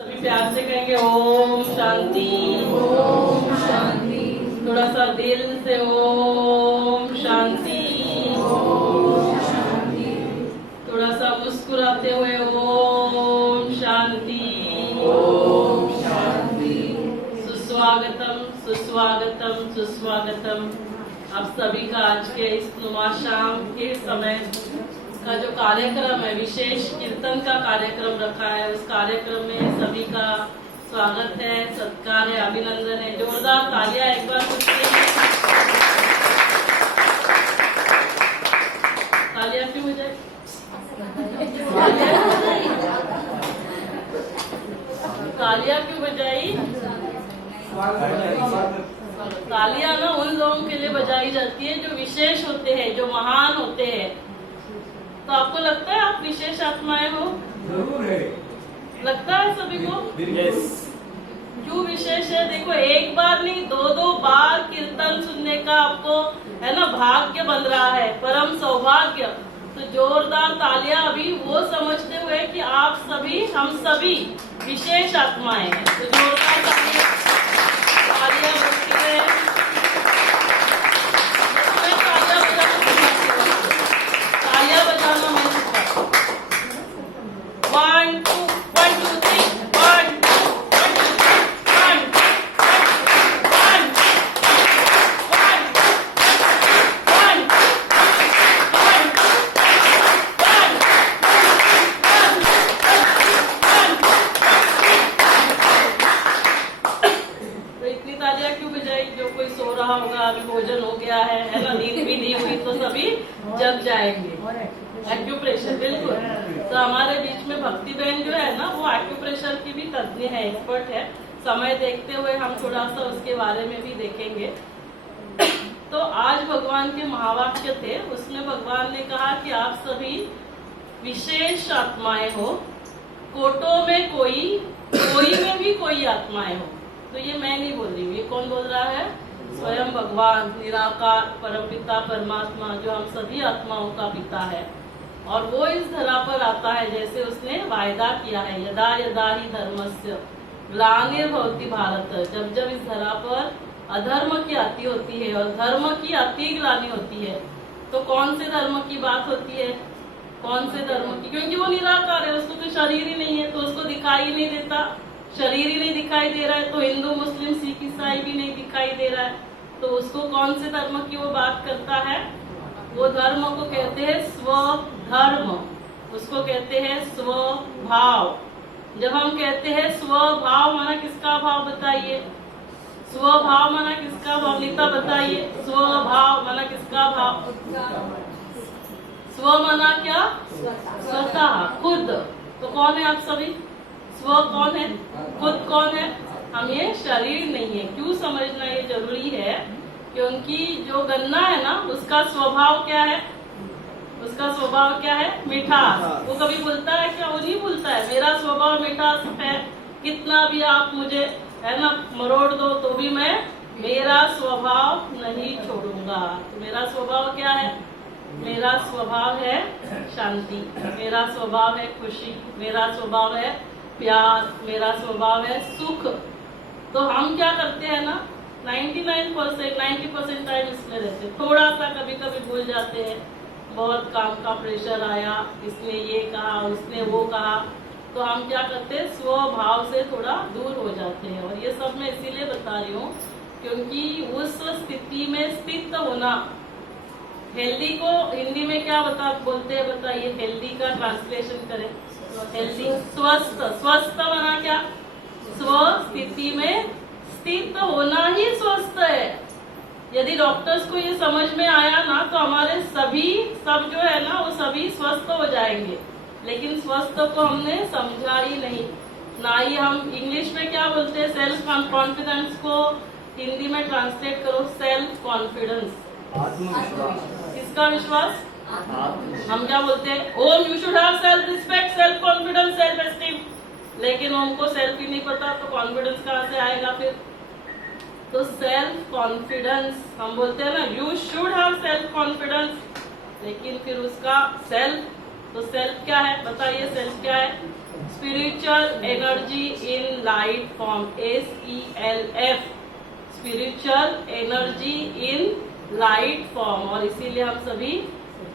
सभी प्यार से कहेंगे ओम शांति। ओम शांति। थोड़ा सा दिल से ओम शांति। ओम शांति। थोड़ा सा मुस्कुराते हुए ओम शांति। ओम शांति। सुस्वागतम सुस्वागतम सुस्वागतम आप सभी का आज के इस नुमा शाम के समय का जो कार्यक्रम है, विशेष कीर्तन का कार्यक्रम रखा है, उस कार्यक्रम में सभी का स्वागत है, सत्कार है, अभिनंदन है। जोरदार तालियां एक बार तालियां क्यों हो जाए? तालियां क्यों बजाई? तालियां ना उन लोगों के लिए बजाई जाती है जो विशेष होते हैं, जो महान होते हैं। तो आपको लगता है आप विशेष आत्माएं हो? जरूर है। लगता है सभी को? यस। क्यों विशेष है? देखो, एक बार नहीं, दो बार कीर्तन सुनने का आपको है ना भाग्य बन रहा है, परम सौभाग्य। तो जोरदार तालियां अभी वो समझते हुए कि आप सभी, हम सभी विशेष आत्माएं हैं। तो जोरदार तालियां बजती है। भोजन हो गया है ना, नींद भी नहीं हुई तो सभी जग जाएंगे। एक्यूप्रेशर, बिल्कुल। तो हमारे बीच में भक्ति बहन जो है ना, वो एक्यूप्रेशर की भी तज्ञ है, एक्सपर्ट है। समय देखते हुए हम थोड़ा सा उसके बारे में भी देखेंगे। तो आज भगवान के महावाक्य थे, उसमें भगवान ने कहा कि आप सभी विशेष आत्माएं हो, कोटों में कोई में भी कोई आत्माएं हो। तो ये मैं नहीं बोल रही हूँ, ये कौन बोल रहा है? स्वयं भगवान निराकार परमपिता परमात्मा, जो हम सभी आत्माओं का पिता है। और वो इस धरा पर आता है, जैसे उसने वायदा किया है, यदा यदा ही धर्मस्य ग्लानिर्भवति भारत। जब जब इस धरा पर अधर्म की आती होती है और धर्म की अति ग्लानि होती है, तो कौन से धर्म की बात होती है? कौन से धर्म की? क्योंकि वो निराकार है, उसको तो शरीर ही नहीं है, तो उसको दिखाई नहीं देता। शरीर ही नहीं दिखाई दे रहा है तो हिंदू मुस्लिम सिख ईसाई भी नहीं दिखाई दे रहा है, तो उसको कौन से धर्म की वो बात करता है? वो धर्म को कहते हैं स्वधर्म, उसको कहते हैं स्वभाव। जब हम कहते हैं स्वभाव माना किसका भाव बताइए? स्वभाव माना किसका भाव? नीता बताइए। स्वभाव माना किसका भाव? स्व माना क्या? स्वतः, खुद। तो कौन है आप सभी? स्व कौन है? खुद कौन है? हम ये शरीर नहीं है। क्यों समझना ये जरूरी है? क्योंकि जो गन्ना है ना, उसका स्वभाव क्या है? उसका स्वभाव क्या है? मिठास। वो कभी बोलता है क्या? वो नहीं बोलता है मेरा स्वभाव मिठास है, कितना भी आप मुझे है ना मरोड़ दो तो भी मैं मेरा स्वभाव नहीं छोड़ूंगा। तो मेरा स्वभाव क्या है? मेरा स्वभाव है शांति, मेरा स्वभाव है खुशी, मेरा स्वभाव है प्यार, मेरा स्वभाव है सुख। तो हम क्या करते हैं ना, 90% टाइम इसमें रहते हैं। थोड़ा सा कभी कभी भूल जाते हैं, बहुत काम का प्रेशर आया, इसने ये कहा, उसने वो कहा, तो हम क्या करते हैं? स्वभाव से थोड़ा दूर हो जाते हैं। और ये सब मैं इसीलिए बता रही हूँ क्योंकि उस स्थिति में स्थित होना। हेल्दी को हिंदी में क्या बोलते हैं बताइए? हेल्दी का ट्रांसलेशन करें। हेल्दी स्वस्थ। स्वस्थ माना क्या? स्व स्थिति में स्थित होना ही स्वस्थ है। यदि डॉक्टर्स को ये समझ में आया ना, तो हमारे सब जो है ना, वो सभी स्वस्थ हो जाएंगे। लेकिन स्वस्थ को हमने समझा ही नहीं, ना ही हम इंग्लिश में क्या बोलते हैं? सेल्फ कॉन्फिडेंस को हिंदी में ट्रांसलेट करो सेल्फ कॉन्फिडेंस। आत्मविश्वास। किसका विश्वास? हम क्या बोलते हैं? Om you should have self respect, self confidence, self esteem. लेकिन ओम को सेल्फ ही नहीं पता तो कॉन्फिडेंस कहाँ से आएगा फिर? तो सेल्फ कॉन्फिडेंस हम बोलते हैं ना, you should have self confidence, लेकिन फिर उसका सेल्फ, तो सेल्फ क्या है बताइए? सेल्फ क्या है? spiritual energy in light form, SELF, spiritual energy in light form। और इसीलिए हम सभी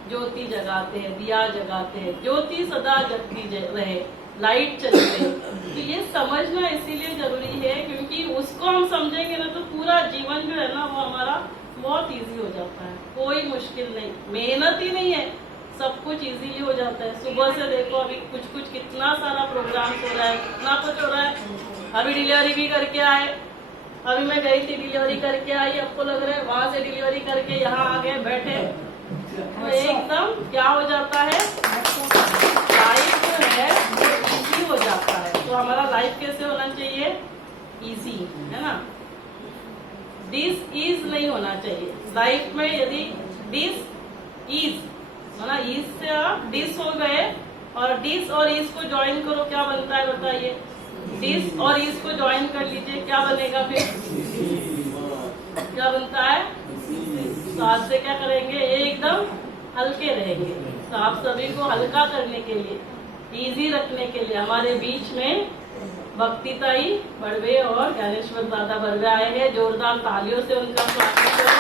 ज्योति जगाते हैं, दिया जगाते हैं, ज्योति सदा जगती रहे, लाइट चलती रहे। तो ये समझना इसीलिए जरूरी है क्योंकि उसको हम समझेंगे ना तो पूरा जीवन जो है ना वो हमारा बहुत इजी हो जाता है, कोई मुश्किल नहीं, मेहनत ही नहीं है, सब कुछ इजीली हो जाता है। सुबह से देखो अभी कुछ कितना सारा प्रोग्राम हो रहा है, कितना कुछ हो रहा है। अभी डिलीवरी भी करके आए, अभी मैं गई थी डिलीवरी करके आई, आपको लग रहा है वहां से डिलीवरी करके यहाँ आ गए बैठे, तो एकदम क्या हो जाता है, लाइफ जो है वो इजी हो जाता है। तो हमारा लाइफ कैसे होना चाहिए, इजी, है ना, दिस इज नहीं होना चाहिए लाइफ में। यदि दिस इज ना, इज से आप डिस हो गए और डिस और इज को ज्वाइन करो, क्या बनता है बताइए, डिस और इज को ज्वाइन कर लीजिए, क्या बनेगा फिर, क्या बनता है। तो आज से क्या करेंगे, एकदम हल्के रहेंगे। तो आप सभी को हल्का करने के लिए, इजी रखने के लिए हमारे बीच में भक्तिताई बड़वे और ज्ञानेश्वर दादा बड़वे आए हैं। जोरदार तालियों से उनका स्वागत करो।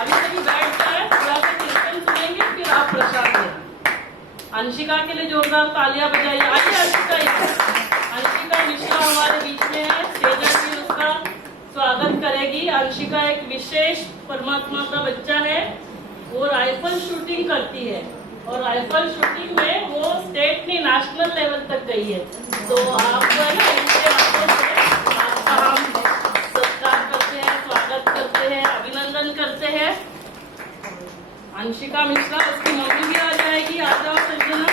अभी सभी बैठ जाए, थोड़ा सा कीर्तन सुनेंगे, फिर आप प्रसाद लेना। अंशिका के लिए जोरदार तालियां बजाइए। आइए अंशिका मिश्रा हमारे बीच में है, सेजल भी उसका स्वागत करेगी। अंशिका एक विशेष परमात्मा का बच्चा है, वो राइफल शूटिंग करती है और राइफल शूटिंग में वो स्टेट नहीं नेशनल लेवल तक गई है। तो आपको है ना इनके हाथों से आपका हम सत्कार करते हैं, स्वागत करते हैं, अभिनंदन करते हैं। अंशिका मिश्रा, उसकी मम्मी भी आ जाएगी। आ जाओ संजना,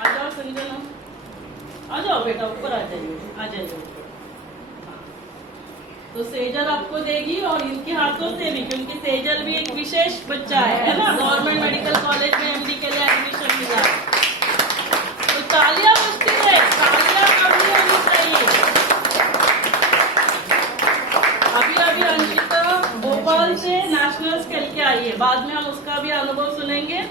आ जाओ संजना, आ जाओ बेटा, ऊपर आ जाइए, आ जाइए। तो सेजल आपको देगी और इनके हाथों से भी, क्योंकि सेजल भी एक विशेष बच्चा है ना, गवर्नमेंट मेडिकल कॉलेज में एमडी के लिए एडमिशन मिला। तो तालियां बजती है, तालियां कभी होनी चाहिए। अभी अंशिका भोपाल से नेशनल्स खेल के आई है, बाद में हम उसका भी अनुभव सुनेंगे।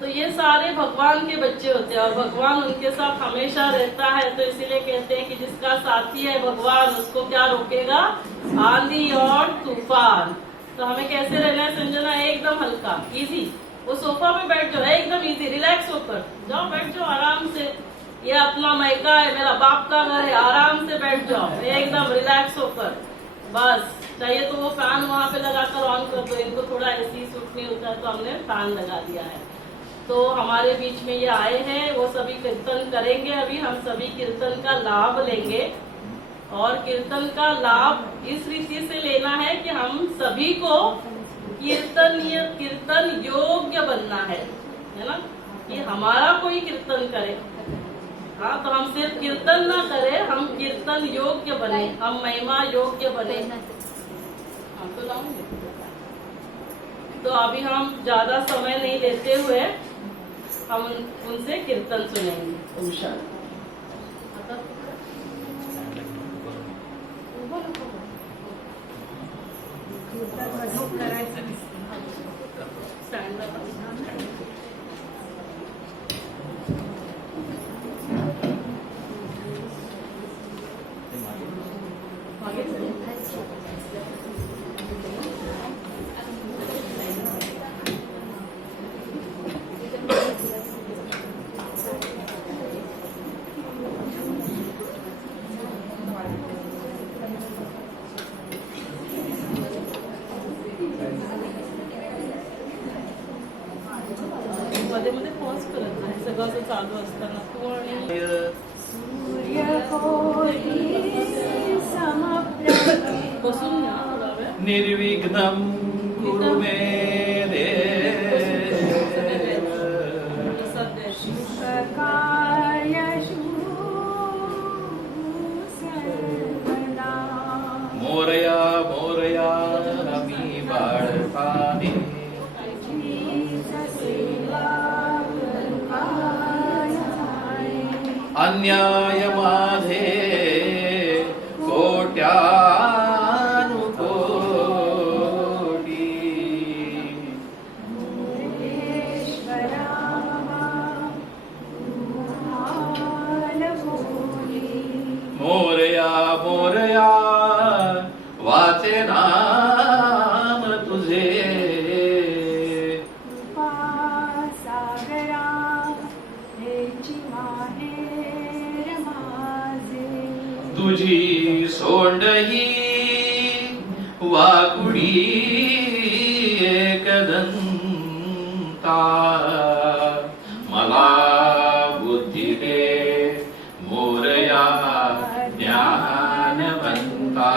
तो ये सारे भगवान के बच्चे होते हैं और भगवान उनके साथ हमेशा रहता है। तो इसीलिए कहते हैं कि जिसका साथी है भगवान, उसको क्या रोकेगा, आंधी और तूफान। तो हमें कैसे रहना है संजना, एकदम हल्का, इजी। वो सोफा पे बैठ जाओ, एकदम इजी, रिलैक्स होकर जाओ, बैठ जाओ आराम से। ये अपना मायका है, मेरा बाप का घर है, आराम से बैठ जाओ, एकदम रिलैक्स होकर। बस चाहिए तो वो फैन वहाँ पे लगाकर ऑन कर दो, इनको थोड़ा एसी सूट नहीं होता है तो हमने फैन लगा दिया है। तो हमारे बीच में ये आए हैं, वो सभी कीर्तन करेंगे। अभी हम सभी कीर्तन का लाभ लेंगे और कीर्तन का लाभ इस रीति से लेना है कि हम सभी को कीर्तन योग्य बनना है ना, कि हमारा कोई कीर्तन करे। हाँ, तो हम सिर्फ कीर्तन ना करें, हम कीर्तन योग्य बने, हम महिमा योग्य बने। हाँ, तो लाऊंगे। तो अभी हम ज्यादा समय नहीं लेते हुए हम उनसे कीर्तन सुनेंगे। ओम शांति। मध्ये मध्ये पॉज करत नाही, सगळं असं चालू असताना तू आणि बसून घ्या थोडा वेळ। निर्विघ्नं कुरु मे देव। मोरया मोरया रमी बाळपाने, अन्याय माझे कोट्यानुकोटी, तुझी सोंडही वाकुडी एकदंता मला बुद्धी दे मोरया ज्ञानवंता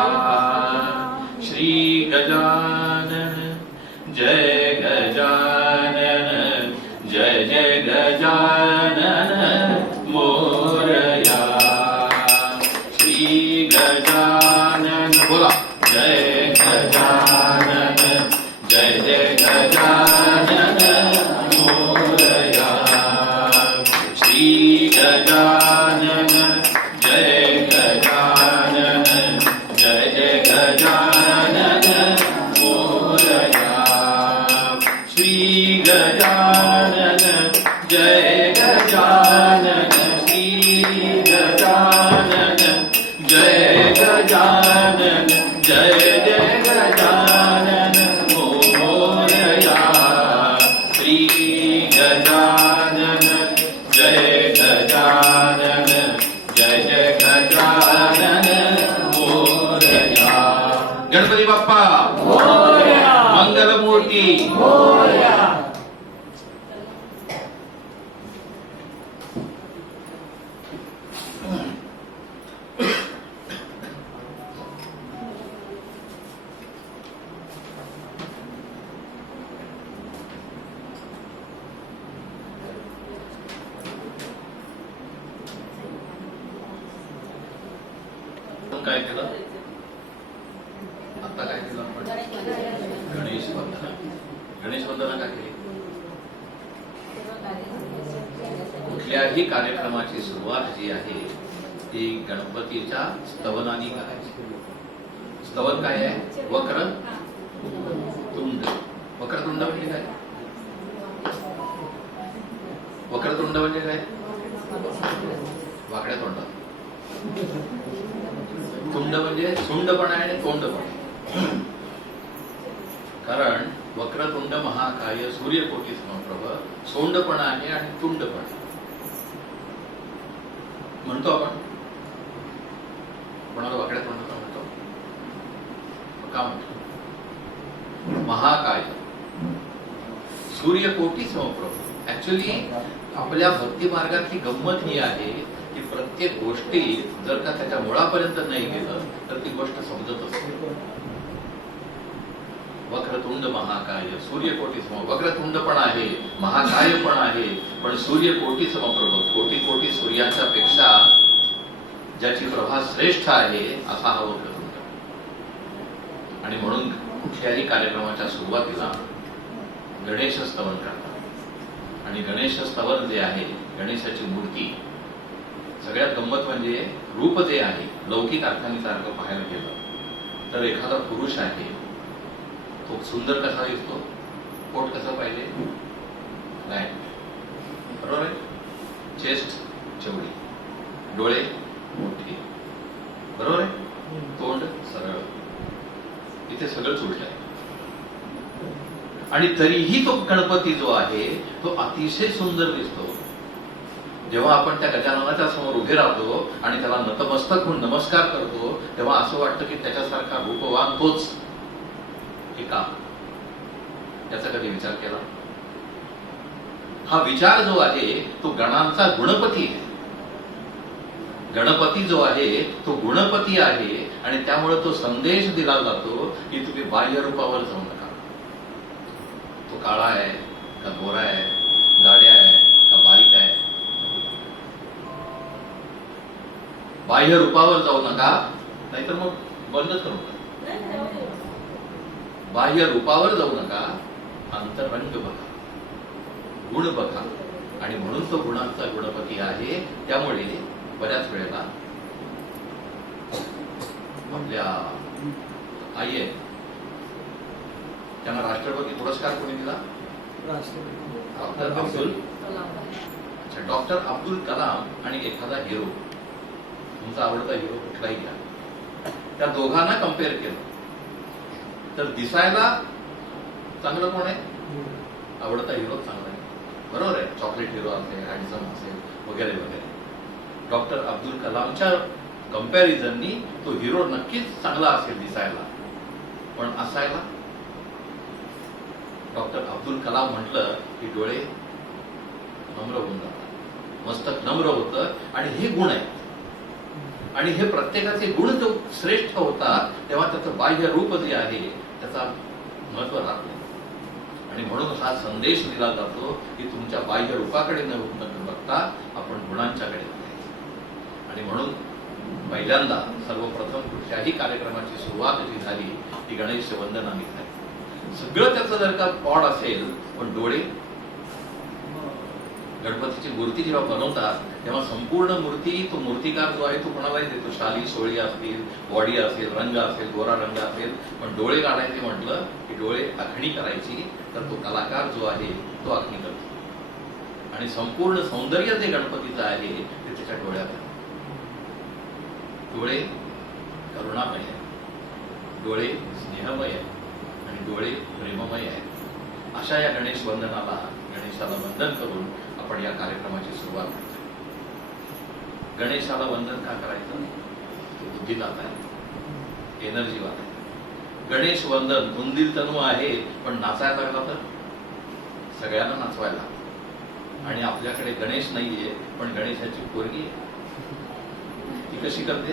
श्री गजानन जय गजानन जय जय गजानन मोरया श्री गजानन बोला जय गजानन जय जय गजानन मोरया श्री गजानन जय गजानन जय जय गजानन मोरया श्री गजानन जय गजानन श्री गजानन जय गजानन जय जय गजानन मोरया श्री गजानन जय गजानन जय जय गजानन मोरया गणपती बाप्पा मंगलमूर्ती काय केलं आता काय केलं आपण गणेश वंदना का केली कुठल्याही कार्यक्रमाची सुरुवात जी आहे ती गणपतीच्या स्तवनाने करायची स्तवन काय आहे वक्रतुंड वक्रतुंड म्हणजे काय वक्रतुंड म्हणजे काय वाकड्या तोंडात तुंड म्हणजे सुंडपणा आणि तोंडपणा कारण वक्रतुंड महाकाय सूर्यकोटी समप्रभ सोंडपणा आहे आणि तुंडपणा म्हणतो आपण कोणाला वाकड्या तोंडाचा म्हणतो का म्हणतो महाकाय सूर्यकोटी समप्रभ ऍक्च्युली आपल्या भक्ती मार्गातली गंमत ही आहे की प्रत्येक गोष्टी जर का त्याच्या मुळापर्यंत नाही गेलं तर ती गोष्ट समजत असते वक्रतुंड महाकाय सूर्यकोटी सम वक्रतुंड पण आहे महाकाय पण आहे पण सूर्यकोटी समप्रभ कोटी कोटी सूर्याच्या पेक्षा ज्याची प्रभा श्रेष्ठ आहे असा हा वक्रतुंड आणि म्हणून कुठल्याही कार्यक्रमाच्या सुरुवातीला गणेश स्तवन करतात आणि गणेश स्तवन जे आहे गणेशाची मूर्ती सगळ्यात गंमत म्हणजे रूप जे आहे लौकिक अर्थाने सारखं पाहायला गेलं तर एखादा पुरुष आहे तो सुंदर कसा दिसतो पोट कसं पाहिजे नाही बरोबर आहे चेस्ट चवडी डोळे मोठे बरोबर आहे तोंड सरळ इथे सगळं सुटलंय आणि तरीही तो गणपती जो आहे तो अतिशय सुंदर दिसतो जेव्हा आपण त्या गजाननाच्या समोर उभे राहतो आणि त्याला नतमस्तक होऊन नमस्कार करतो तेव्हा असं वाटतं की त्याच्यासारखा रूपवान तोच हे का याचा कधी विचार केला हा विचार जो आहे तो गणांचा गुणपती आहे गणपती जो आहे तो गुणपती आहे आणि त्यामुळे तो संदेश दिला जातो की तुम्ही बाह्य रूपावर जाऊ नका तो काळा आहे का गोरा आहे जाड्या आहे का बारीक आहे बाह्य रूपावर जाऊ नका नाहीतर मग बंद करू नका बाह्य रूपावर जाऊ नका अंतरंग बघा गुण बघा आणि म्हणून तो गुणांचा गुणपती आहे त्यामुळे बऱ्याच वेळेला आपल्या आई आहेत त्यांना राष्ट्रपती पुरस्कार कोणी दिला डॉक्टर अब्दुल कलाम आणि एखादा हिरो तुमचा आवडता हिरो कुठलाही घ्या त्या दोघांना कम्पेअर केलं तर दिसायला चांगलं कोण आहे आवडता हिरो चांगला आहे बरोबर आहे चॉकलेट हिरो असेल हँडसम असेल वगैरे वगैरे डॉक्टर अब्दुल कलामच्या कंपॅरिझननी तो हिरो नक्कीच चांगला असेल दिसायला, पण असायला डॉक्टर अब्दुल कलाम म्हटलं की डोळे नम्र होऊन जातात, मस्तक नम्र होतं. आणि हे गुण आहेत आणि हे प्रत्येकाचे गुण जो श्रेष्ठ होतात तेव्हा त्याचं बाह्य रूप जे आहे त्याचा महत्व राहत नाही. आणि म्हणून हा संदेश दिला जातो की तुमच्या बाह्य रूपाकडे न बघता आपण गुणांच्याकडे बघायचं. आणि म्हणून पहिल्यांदा सर्वप्रथम कुठल्याही कार्यक्रमाची सुरुवात जी झाली ती गणेश वंदनाने झाली. सगळं त्याचं जर का पॉड असेल पण डोळे, गणपतीची मूर्ती जेव्हा बनवतात तेव्हा संपूर्ण मूर्ती तो मूर्तिकार जो आहे तो कोणालाही देतो. शाली सोळी असतील, बॉडी असेल, रंग असेल, गोरा रंग असेल, पण डोळे काढायचे म्हटलं की डोळे आखणी करायची तर तो कलाकार जो आहे तो आखणी करतो. आणि संपूर्ण सौंदर्य जे गणपतीचं आहे ते त्याच्या डोळ्यात आहे. डोळे करुणामय आहेत, डोळे स्नेहमय आहेत आणि डोळे प्रेममय आहेत. अशा या गणेश वंदनाला, गणेशाला वंदन करून आपण या कार्यक्रमाची सुरुवात करतो. गणेशाला वंदन का करायचं? तो बुद्धिदाता आहे, एनर्जीवाला आहे. गणेश वंदन धुंदील तनू आहे, पण नाचायला लागला तर सगळ्यांना नाचवायला. आणि आपल्याकडे गणेश नाहीये पण गणेशाची पोरगी आहे. ती कशी करते?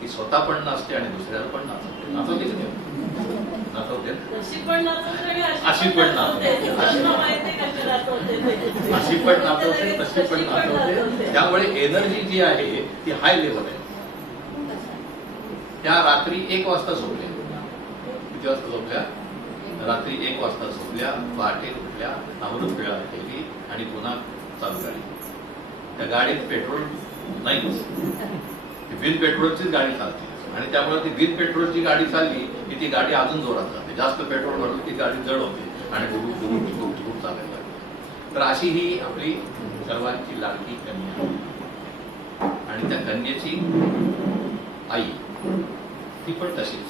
ती स्वतः पण नाचते आणि दुसऱ्याला पण नाचवते. नाचवते की नाही? नाचवते. अशी पण नाचवते, अशी पण नाचवते, अशी पण नाचवते, तशी पण नाचवते. त्यामुळे एनर्जी जी आहे ती हाय लेवल आहे. त्या रात्री 1 वाजता झोपल्या. किती वाजता झोपल्या? रात्री 1 वाजता झोपल्या, पहाटे उठल्या, अमृत वेळा केली आणि पुन्हा चालू गाडी. त्या गाडीत पेट्रोल नाहीच, बिन पेट्रोलचीच गाडी चालते. आणि त्यामुळे ती बिन पेट्रोलची गाडी चालली की ती गाडी अजून जोरात जाते. जास्त पेट्रोल भरलं की गाडी जड होते आणि गुरुप चालायला लागते. तर अशी ही आपली सर्वांची लाडकी कन्या आहे. आणि त्या कन्येची आई ती पण तशीच,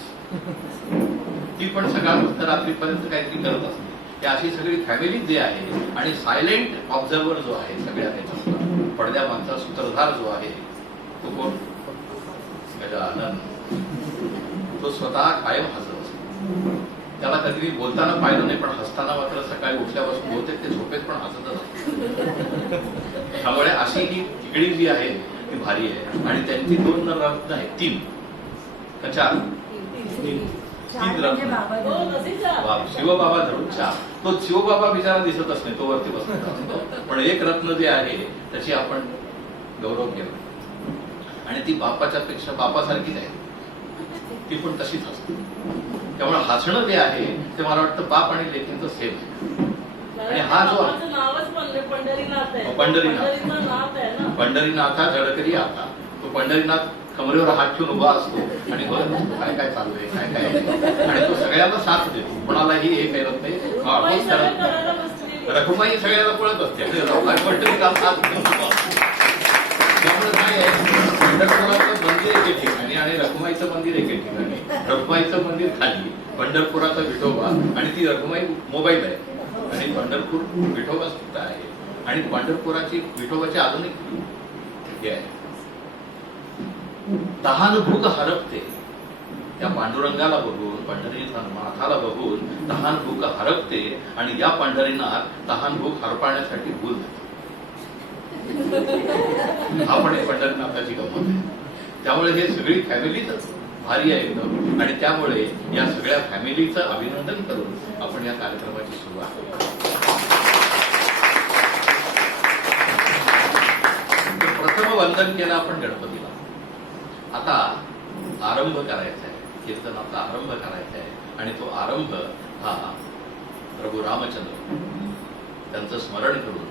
ती पण सकाळपासून रात्रीपर्यंत काहीतरी करत असते. ती अशी सगळी फॅमिली जे आहे आणि सायलेंट ऑब्झर्वर जो आहे सगळ्या त्याच्या पडद्यामागचा सूत्रधार जो आहे तो कोण? गजानन. तो स्वतः कायम हसत असतो. त्याला कधी बोलताना पाहिलं नाही पण हसताना मात्र सकाळी उठल्यापासून बहुतेक ते झोपेत पण हसतच असतो. त्यामुळे अशी ही तिकडी जी आहे ती भारी आहे. आणि त्यांची 2 रत्न आहेत, 3 का 4? 3 रत्न. शिवबाबा धरून 4. तो शिवबाबा बिचारा दिसतच नाही, तो वरती बसलेला असतो. पण एक रत्न जे आहे त्याची आपण गौरव केला. आणि ती बापाच्या पेक्षा बापासारखीच आहे, ती पण तशीच असते. त्यामुळे हसणं जे आहे ते मला वाटतं बाप आणि लेकींचं सेम आहे. आणि हा जो पंढरीनाथ आहे, पंढरीनाथा जडकरी आता तो पंढरीनाथ कमरेवर हात ठेवून उभा असतो आणि काय काय चाललंय, काय काय, आणि तो सगळ्यांना साथ देतो, कोणालाही हे करत नाही. रखुमाई सगळ्याला पळत असते. पंढरीनाथ साथ देतो. त्यामुळे काय आहे, पंढरपुराचं मंदिर एके ठिकाणी आणि रखुमाईचं मंदिर एके ठिकाणी. रखुमाईचं मंदिर खाली, पंढरपुराचा विठोबा आणि ती रखुमाई मोबाईल आहे. आणि पंढरपूर विठोबा सुद्धा आहे. आणि पंढरपुराची विठोबाची आधुनिक हे आहे, तहान भूक हरपते. त्या पांडुरंगाला बघून, पंढरीनाथाला बघून तहान भूक हरपते. आणि या पंढरीनाथ तहान भूक हरपाण्यासाठी भूल देते. हा पण एक पंढरीनाथाची गंमत आहे. त्यामुळे हे सगळी फॅमिलीच भारी आहे एकदम. आणि त्यामुळे या सगळ्या फॅमिलीचं अभिनंदन करून आपण या कार्यक्रमाची सुरुवात करू. प्रथम वंदन केलं आपण गणपतीला. आता आरंभ करायचा आहे, कीर्तनाचा आरंभ करायचा आहे. आणि तो आरंभ हा प्रभू रामचंद्र त्यांचं स्मरण करून,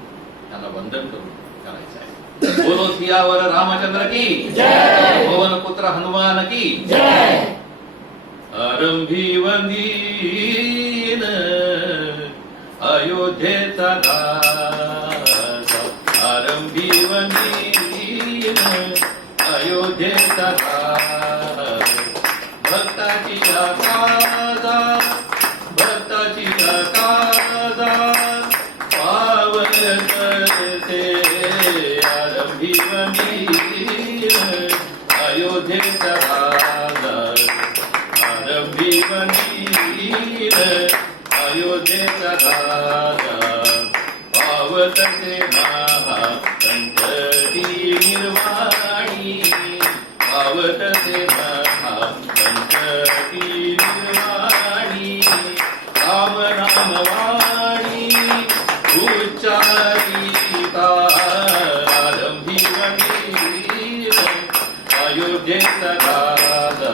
त्यांना वंदन करून करायचा आहे. बोलो सियावर रामचंद्र की जय, पवन पुत्र हनुमान की जय. आरंभी वंदीन अयोध्येचा राजा, आरंभी वंदीन अयोध्येचा राजा. भक्ताची काजा, भक्ताची काजा पावन करते. आरंभी वंदीन अयोध्येचा राजा पावतसे महा संकटी निर्वाणी पावतसे महा संकटी निर्वाणी राम नाम वाणी उच्चारिता आरंभी वनीर अयोध्येचा राजा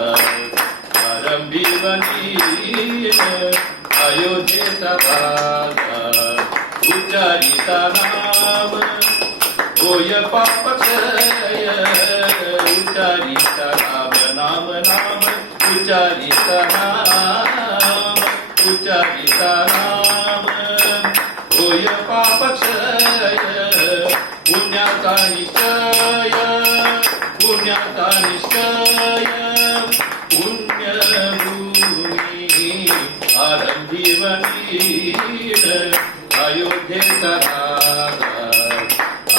आरंभी वनीर अयोध्येचा राजा उच्चारिता नाम होय पापक्षय उच्चारिता नाम नाम नाम उच्चारिता नाम उच्चारिता नाम होय पापक्षय पुण्याचा निश्चय पुण्याचा निश्चय पुण्यभूमी आरंभी वनीर अयोध्येचा राजा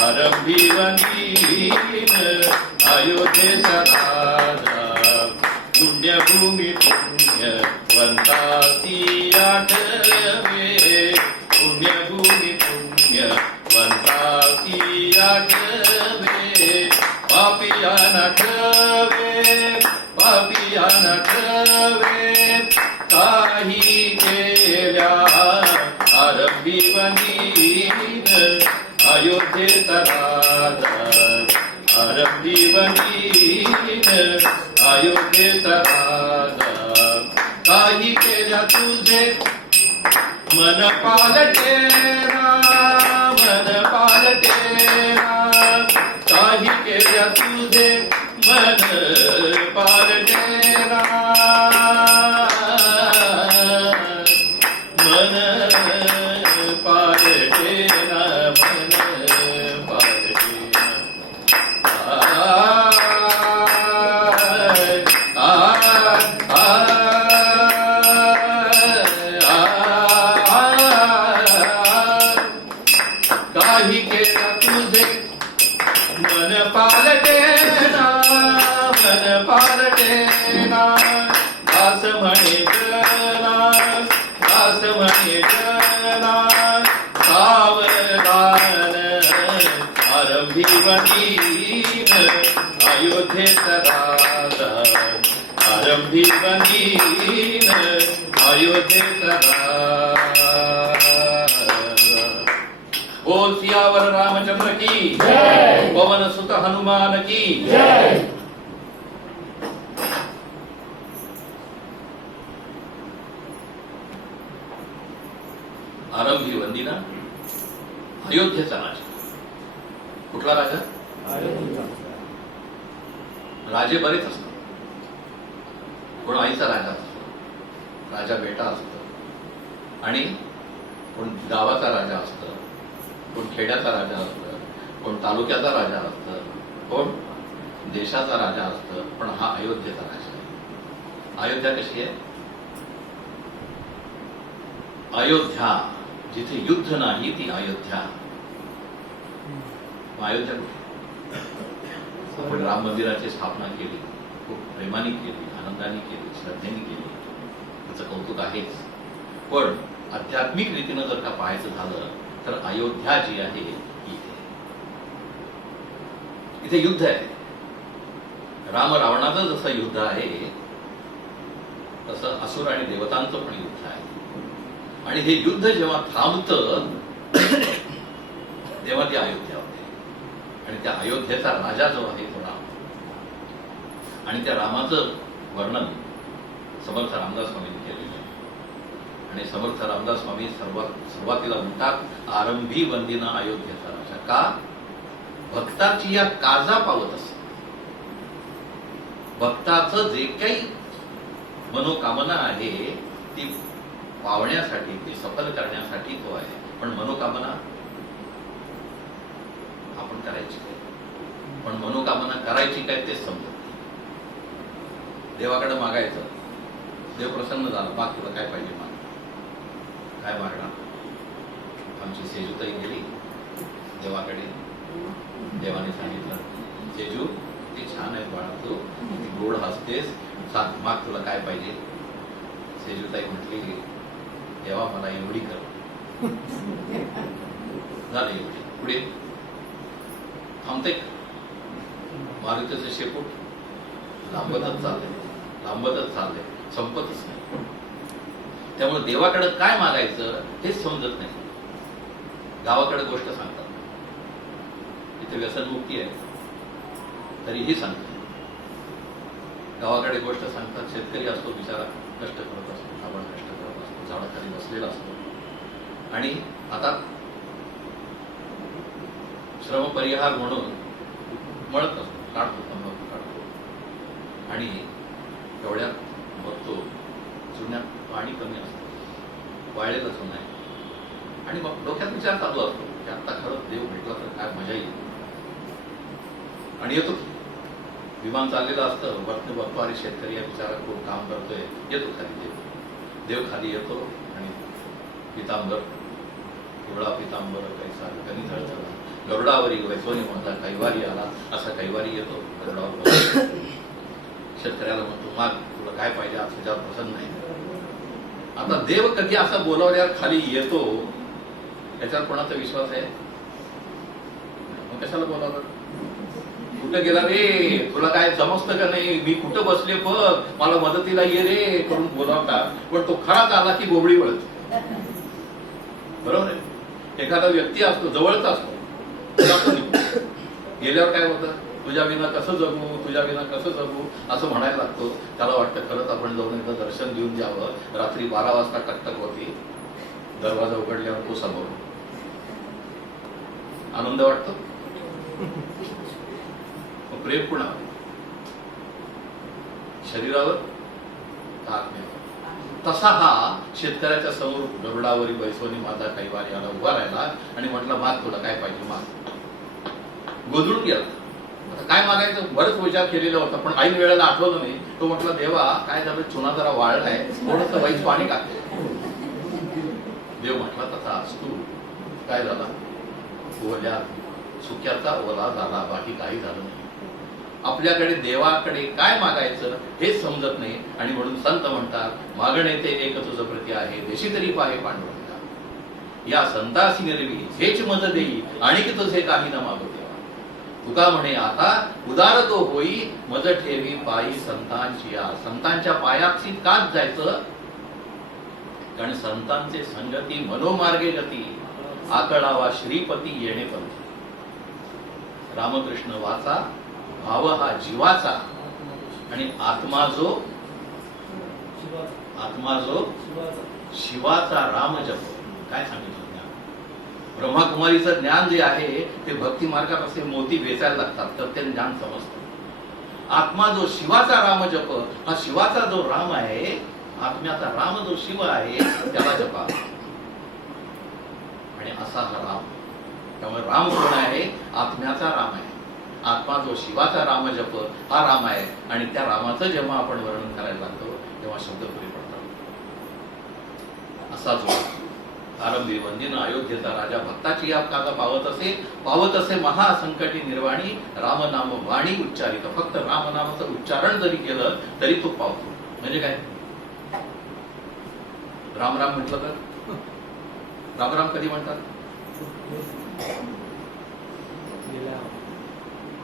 आरंभी वनीर अयोध्येचा राजा पुण्यभूमी पुण्यवंतासी आठवे पुण्यभूमी पुण्यवंतासी आठवे पापिया नठवे काही केल्या आरंभी वनीर अयोध्येचा राजा आरंभी वनीर अयोध्येचा राजा काही केल्या तुझे मन पालटेरा मन पालटेरा काही केल्या तुझे मन पालटेरा मन पालटेरा मन पालटेरा काही केला तुझे मन पालटेना मन पालटेना दास म्हणे जना दास म्हणे जना सावधान आरंभी वनीर अयोध्येचा राजा आरंभी वनीर अयोध्येचा राजा बोल सियावर रामचंद्र की जय पवन सुत हनुमान की जय आरंभी वंदिना अयोध्येचा राजा कुठला राजा राजे बरेच असतात कोण आईचा राजा असतो राजा बेटा असतो आणि कोण गावाचा राजा असतो कोण खेड्याचा राजा असतं कोण तालुक्याचा राजा असतं कोण देशाचा राजा असतं पण हा अयोध्येचा राजा आहे अयोध्या कशी आहे अयोध्या जिथे युद्ध नाही ती अयोध्या अयोध्या कुठे आपण राम मंदिराची स्थापना केली खूप प्रेमाने केली आनंदाने केली श्रद्धेने केली त्याचं कौतुक आहेच पण आध्यात्मिक रीतीनं जर का पाहायचं झालं तर अयोध्या जी आहे इथे युद्ध आहे राम रावणाचं जसं युद्ध आहे तसं असुर आणि देवतांचं पण युद्ध आहे आणि हे युद्ध जेव्हा थांबतं तेव्हा ती अयोध्या होते आणि त्या अयोध्येचा राजा जो आहे तो राम आणि त्या रामाचं वर्णन समर्थ रामदास स्वामींनी केलेलं आहे आणि समर्थ रामदास स्वामी सुरुवातीला म्हणतात आरंभी वंदिना अयोध्येचा राजा का भक्ताची या काजा पावत असत भक्ताचं जे काही मनोकामना आहे ती पावण्यासाठी ती सफल करण्यासाठी तो आहे पण मनोकामना आपण करायची काय पण मनोकामना करायची काय तेच समजत देवाकडे मागायचं देव प्रसन्न झाला माग तुला काय पाहिजे माग काय मागणार आमची सेजूताई गेली देवाकडे देवाने सांगितलं सेजू ती छान आहे बाळा तू गोड हसतेस सांग माग तुला काय पाहिजे सेजूताई म्हटली देवा मला एवढी कर. झालं एवढी. पुढे थांबते का? मारुतीचं शेपूट लांबतच चाललंय, संपतच नाही. त्यामुळे देवाकडे काय मागायचं हेच समजत नाही. गावाकडे गोष्ट सांगतात, इथे व्यसनमुक्ती आहे तरीही सांगतात. गावाकडे गोष्ट सांगतात, शेतकरी असतो बिचारा, कष्ट करत असतो, आपण कष्ट करत असतो, झाडाखाली बसलेला असतो आणि आता श्रमपरिहार म्हणून मळत असतो, काढतो, तंबाखू काढतो आणि एवढ्यात बघतो चुन्यात पाणी कमी असतं, वाळलेलं चुना आहे आणि मग डोक्यात विचार चालू असतो की आता खरंच देव भेटला तर काय मजा येईल. आणि येतो विमान चाललेलं असतं, वरती बघतो अरे शेतकरी या बिचारा खूप काम करतोय, येतो खाली देव खाली येतो आणि पितांबर, पिवळा पितांबर कैसा कणी झळझळा, गरुडावरी वैसोनी म्हणता कैवारी आला, असा कैवारी येतो गरुडावर. शेतकऱ्याला म्हणतो माग, तुला काय पाहिजे, आज तुझ्यावर प्रसन्न आहे. आता देव कधी असा बोलावल्यावर खाली येतो याच्यावर कोणाचा विश्वास आहे? मग कशाला बोलावलं? कुठं गेला रे, तुला काय समजतं का नाही, मी कुठं बसले बघ, मला मदतीला ये रे करून बोलावतात. पण तो खराच आला की बोबडी वळते. बरोबर आहे. एखादा व्यक्ती असतो, जवळचा असतो, गेल्यावर काय होतं, तुझ्या विना कसं जगू असं म्हणायला लागतो. त्याला वाटतं खरंच आपण जाऊन एकदा दर्शन देऊन द्यावं. रात्री 12 वाजता टकटक होती, दरवाजा उघडल्यावर तो समोर, आनंद वाटतो. प्रेम कुणावर? शरीरावर का आत्म्यावर? तसा हा शेतकऱ्याच्या समोर गरुडावरी बैसोनी माझा कैवारी आला, उभा राहिला आणि म्हटलं माग, तुला काय पाहिजे माग. गोंधळून गेला. आता काय मागायचं बरंच विचार केलेला होता, पण ऐन वेळेला आठवलं नाही. तो म्हटलं देवा काय झालं, चुना जरा वाळलाय, थोडंसं वाईट पाणी टाकते. देव म्हटला तसा असतो. काय झाला, ओल्या सुक्याचा ओला झाला, बाकी काही झालं नाही. आपल्याकडे देवाकडे काय मागायचं हेच समजत नाही आणि म्हणून संत म्हणतात, मागणे ते एक तुझं प्रती आहे, देशी तरी पाहे पांडुरंगा, या संतासी निर्वी हेच मज देई आणि की तुझे काही न मागू देवा. तुका म्हणे आता उदार तो होई, मज ठेवी पायी संतांची या. संतांच्या पायाक्षी काच जायचं, कारण संतांचे संगती मनोमार्गे गती, आकळावा श्रीपती येणे पंथी. रामकृष्ण वाचा, भाव हा जीवाचा आणि आत्मा जो शिवाचा राम जप. काय सांगितलं ज्ञान? ब्रह्माकुमारीचं ज्ञान जे आहे ते भक्ती मार्गात असे मोती वेचायला लागतात तर ते ज्ञान समजतं. आत्मा जो शिवाचा राम जप, हा शिवाचा जो राम आहे, आत्म्याचा राम जो शिव आहे त्याला जपा. आणि असा हा राम, त्यामुळे राम कोण आहे? आत्म्याचा राम आहे. आत्मा जो शिवाचा राम जप हा राम आहे आणि त्या रामाचं जेव्हा आपण वर्णन करायला लागतो तेव्हा शब्द पुरे पडतात. असा जो आरंभी वंदिन अयोध्येचा राजा भक्ताची या कागा पावत असे महासंकटी निर्वाणी, रामनाम वाणी उच्चारित. फक्त रामनामाचं उच्चारण जरी केलं तरी तो पावतो. म्हणजे काय? राम राम म्हटलं तर राम राम कधी म्हणतात?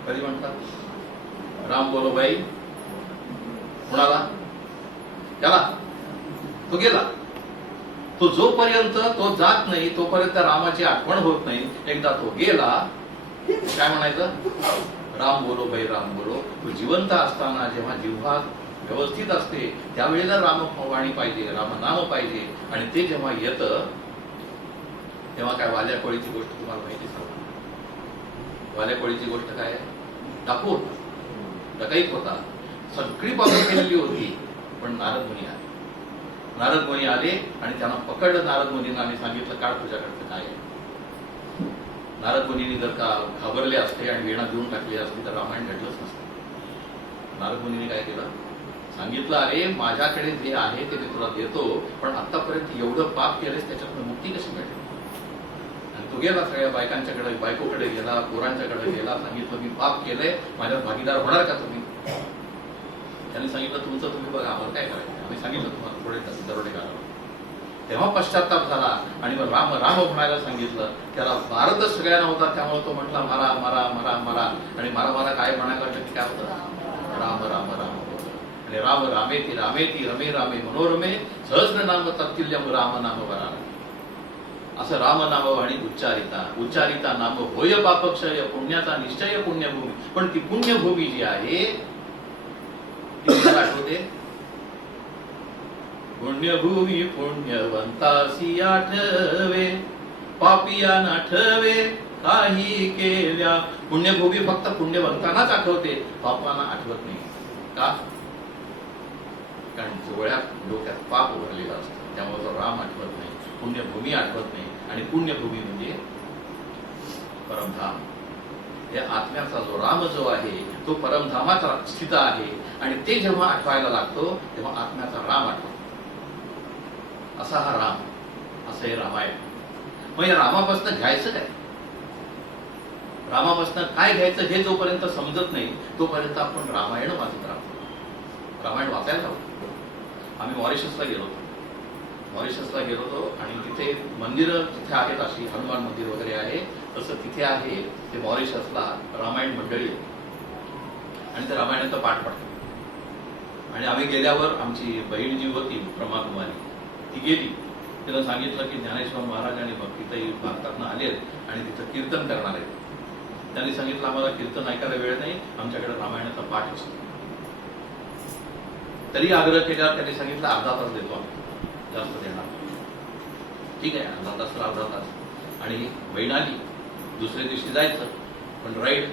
कधी म्हणतात? राम बोलो बाई कुणाला? त्याला. तो गेला. तो जोपर्यंत तो जात नाही तोपर्यंत रामाची आठवण होत नाही. एकदा तो गेला काय म्हणायचं? राम बोलो बाई राम बोलो. तो जिवंत असताना जेव्हा जिव्हा व्यवस्थित असते त्यावेळेला रामवाणी पाहिजे, रामनाम पाहिजे. आणि ते जेव्हा येतं तेव्हा काय, वाल्या कोळीची गोष्ट तुम्हाला माहिती आहे? वाल्या कोळीची गोष्ट काय? डाकू होता, डकाईत होता, सगळी बाजू केलेली होती. पण नारद मुनी आले आणि त्यांना पकडलं. नारद मुनींना आणि सांगितलं काळ तुझ्याकडचं काय आहे. नारद मुनींनी जर का घाबरले असते आणि वीणा देऊन टाकली असती तर रामायण घडलंच नसतं. नारद मुनींनी काय केलं? सांगितलं अरे माझ्याकडे जे आहे ते मी तुला देतो, पण आतापर्यंत एवढं पाप केलेस त्याच्यातून मुक्ती कशी मिळेल? तो गेला सगळ्या बायकांच्याकडे, बायकोकडे गेला, पोरांच्याकडे गेला, सांगितलं मी पाप केलंय, माझ्यात भागीदार होणार का तुम्ही? त्यांनी सांगितलं तुमचं तुम्ही बघा, आम्हाला काय करायचं. आम्ही सांगितलं तुम्हाला पुढे दरोडे घाला. तेव्हा पश्चाताप झाला आणि मग राम राम म्हणायला सांगितलं. त्याला भारतच सगळ्यांना होता, त्यामुळे तो म्हटला मारा मारा मारा मारा. आणि मारा मारा काय म्हणायला वाटतं की काय होतं, राम राम राम. आणि राम रामेती रामेती रमे रामे मनोरमे सहस्र नाम तत्तुल्यम राम नाम वरा. असं राम नाम आणि उच्चारिता उच्चारिता नाम होय पापक्षय पुण्याचा निश्चय पुण्यभूमी. पण ती पुण्यभूमी जी आहे ती मला आठवते, पुण्यभूमी पुण्यवंतासी आठवे पापिया नाठवे काही केल्या. पुण्यभूमी फक्त पुण्यवंतांनाच आठवते, पापांना आठवत नाही. का? कारण डोळ्यात डोक्यात पाप भरलेला असतं, त्यामुळे तो राम आठवत नाही, पुण्यभूमी आठवत नाही. आणि पुण्यभूमी म्हणजे परमधाम. या आत्म्याचा जो राम जो आहे तो परमधामात स्थित आहे. आणि ते जेव्हा आठवायला लागतो तेव्हा आत्म्याचा राम आठवतो. असा हा राम, असं हे रामायण. मग या रामापासून घ्यायचं काय, रामापासून काय घ्यायचं हे जोपर्यंत समजत नाही तोपर्यंत आपण रामायण वाचत राहतो. रामायण वाचायला हवं. आम्ही मॉरिशसला गेलो होतो आणि तिथे मंदिरं तिथे आहेत, अशी हनुमान मंदिर वगैरे आहे तसं तिथे आहे. ते मॉरिशसला रामायण मंडळी आणि ते रामायणाचा पाठ पडतात. आणि आम्ही गेल्यावर आमची बहीण जी होती प्रमा कुमारी, ती गेली. तिला सांगितलं की ज्ञानेश्वर महाराज आणि भक्तीताई भारतातनं आलेत आणि तिथं कीर्तन करणार आहेत. त्यांनी सांगितलं आम्हाला कीर्तन ऐकायला वेळ नाही, आमच्याकडे रामायणाचा पाठ असतो. तरी आग्रह केल्यावर त्यांनी सांगितलं अर्धा तास देतो आम्ही, जास्त देणार. ठीक आहे, अर्धा तास. आणि बहीण आली, दुसऱ्या दिवशी जायचं, पण राईड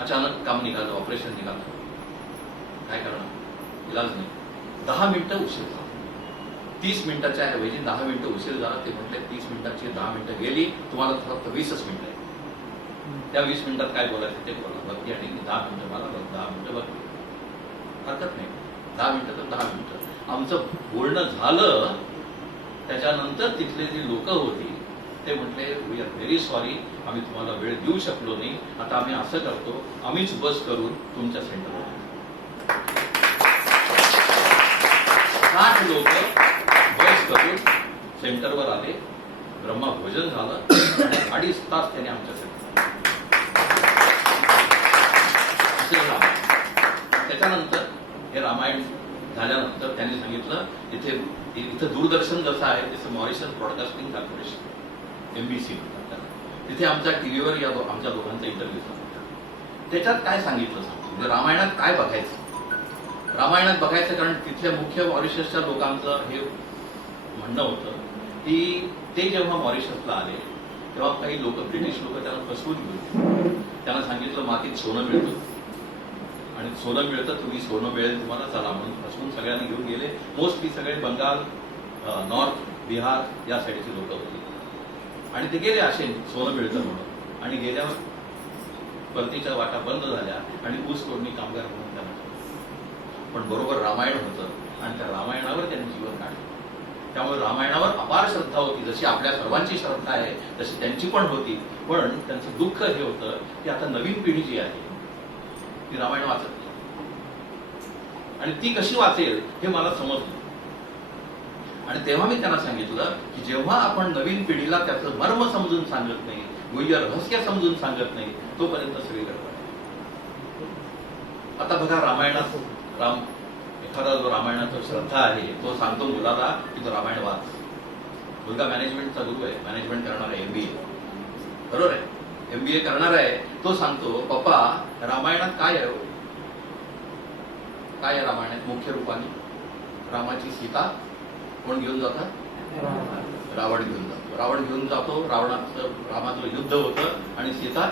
अचानक काम निघालं, ऑपरेशन निघालं. काय करणार, इलाज नाही. 10 मिनिटं उशीर झाला. 30 मिनिटाच्या ऐवजी 10 मिनिटं उशीर झाला. ते म्हटले 30 मिनिटाची 10 मिनिटं गेली, तुम्हाला फक्त 20च मिनिटं आहे. त्या 20 मिनिटात काय बोलायचं ते बोला. भक्ती आणि 10 मिनिटं मला, 10 मिनिटं भक्ती, हरकत नाही. 10 मिनिटं तर 10 मिनिटं. आमचं बोलणं झालं, त्याच्यानंतर तिथले जी लोक होती ते म्हटले वी आर व्हेरी सॉरी, आम्ही तुम्हाला वेळ देऊ शकलो नाही. आता आम्ही असं करतो, आम्हीच बस करून तुमच्या सेंटरवर 60 लोक बस करून सेंटरवर आले. ब्रह्मा भोजन झालं आणि 2.5 तास त्याने आमच्या सेंटर. त्याच्यानंतर हे रामायण झाल्यानंतर त्यांनी सांगितलं इथं दूरदर्शन जसं आहे तसं मॉरिशस ब्रॉडकास्टिंग कॉर्पोरेशन MBC तिथे आमच्या टीव्हीवर या आमच्या दोघांचा इंटरव्ह्यू झाला. त्याच्यात काय सांगितलं म्हणजे रामायणात काय बघायचं. रामायणात बघायचं कारण तिथल्या मुख्य मॉरिशसच्या लोकांचं हे म्हणणं होतं की ते जेव्हा मॉरिशसला आले तेव्हा काही लोक, ब्रिटिश लोक त्यांना फसवून घेऊन त्यांना सांगितलं मातीत सोनं मिळतं आणि सोनं मिळतं, तुम्ही सोनं मिळेल तुम्हाला, चला म्हणून फसवून सगळ्यांनी घेऊन गेले. मोस्टली सगळे बंगाल, नॉर्थ, बिहार या साईडची लोक होती. आणि ते गेले असे सोनं मिळतं म्हणून. आणि गेल्यावर परतीच्या वाटा बंद झाल्या आणि ऊस तोडणी कामगार म्हणून त्यांना. पण बरोबर रामायण होतं आणि त्या रामायणावर त्यांनी जीवन काढलं. त्यामुळे रामायणावर अपार श्रद्धा होती. जशी आपल्या सर्वांची श्रद्धा आहे तशी त्यांची पण होती. पण त्यांचं दुःख हे होतं की आता नवीन पिढी जी आहे ती रामायण वाचत नाही. आणि ती कशी वाचेल हे मला समजलं. आणि तेव्हा मी त्यांना सांगितलं की जेव्हा आपण नवीन पिढीला त्याचं मर्म समजून सांगत नाही, गुह्य रहस्य समजून सांगत नाही, तोपर्यंत सगळी गडबड. आता बघा रामायणात एखादा जो रामायणाचा श्रद्धा आहे तो सांगतो मुलाला की तो रामायण वाच. मुलगा मॅनेजमेंटचा गुरु आहे, मॅनेजमेंट करणार आहे, MBA, बरोबर आहे, MBA करणार आहे. तो सांगतो पप्पा रामायणात काय आहे, काय आहे रामायणात मुख्य रूपाने. रामाची सीता कोण घेऊन जातात, रावण घेऊन जातो. रावण घेऊन जातो, रामाचं युद्ध होतं आणि Sita,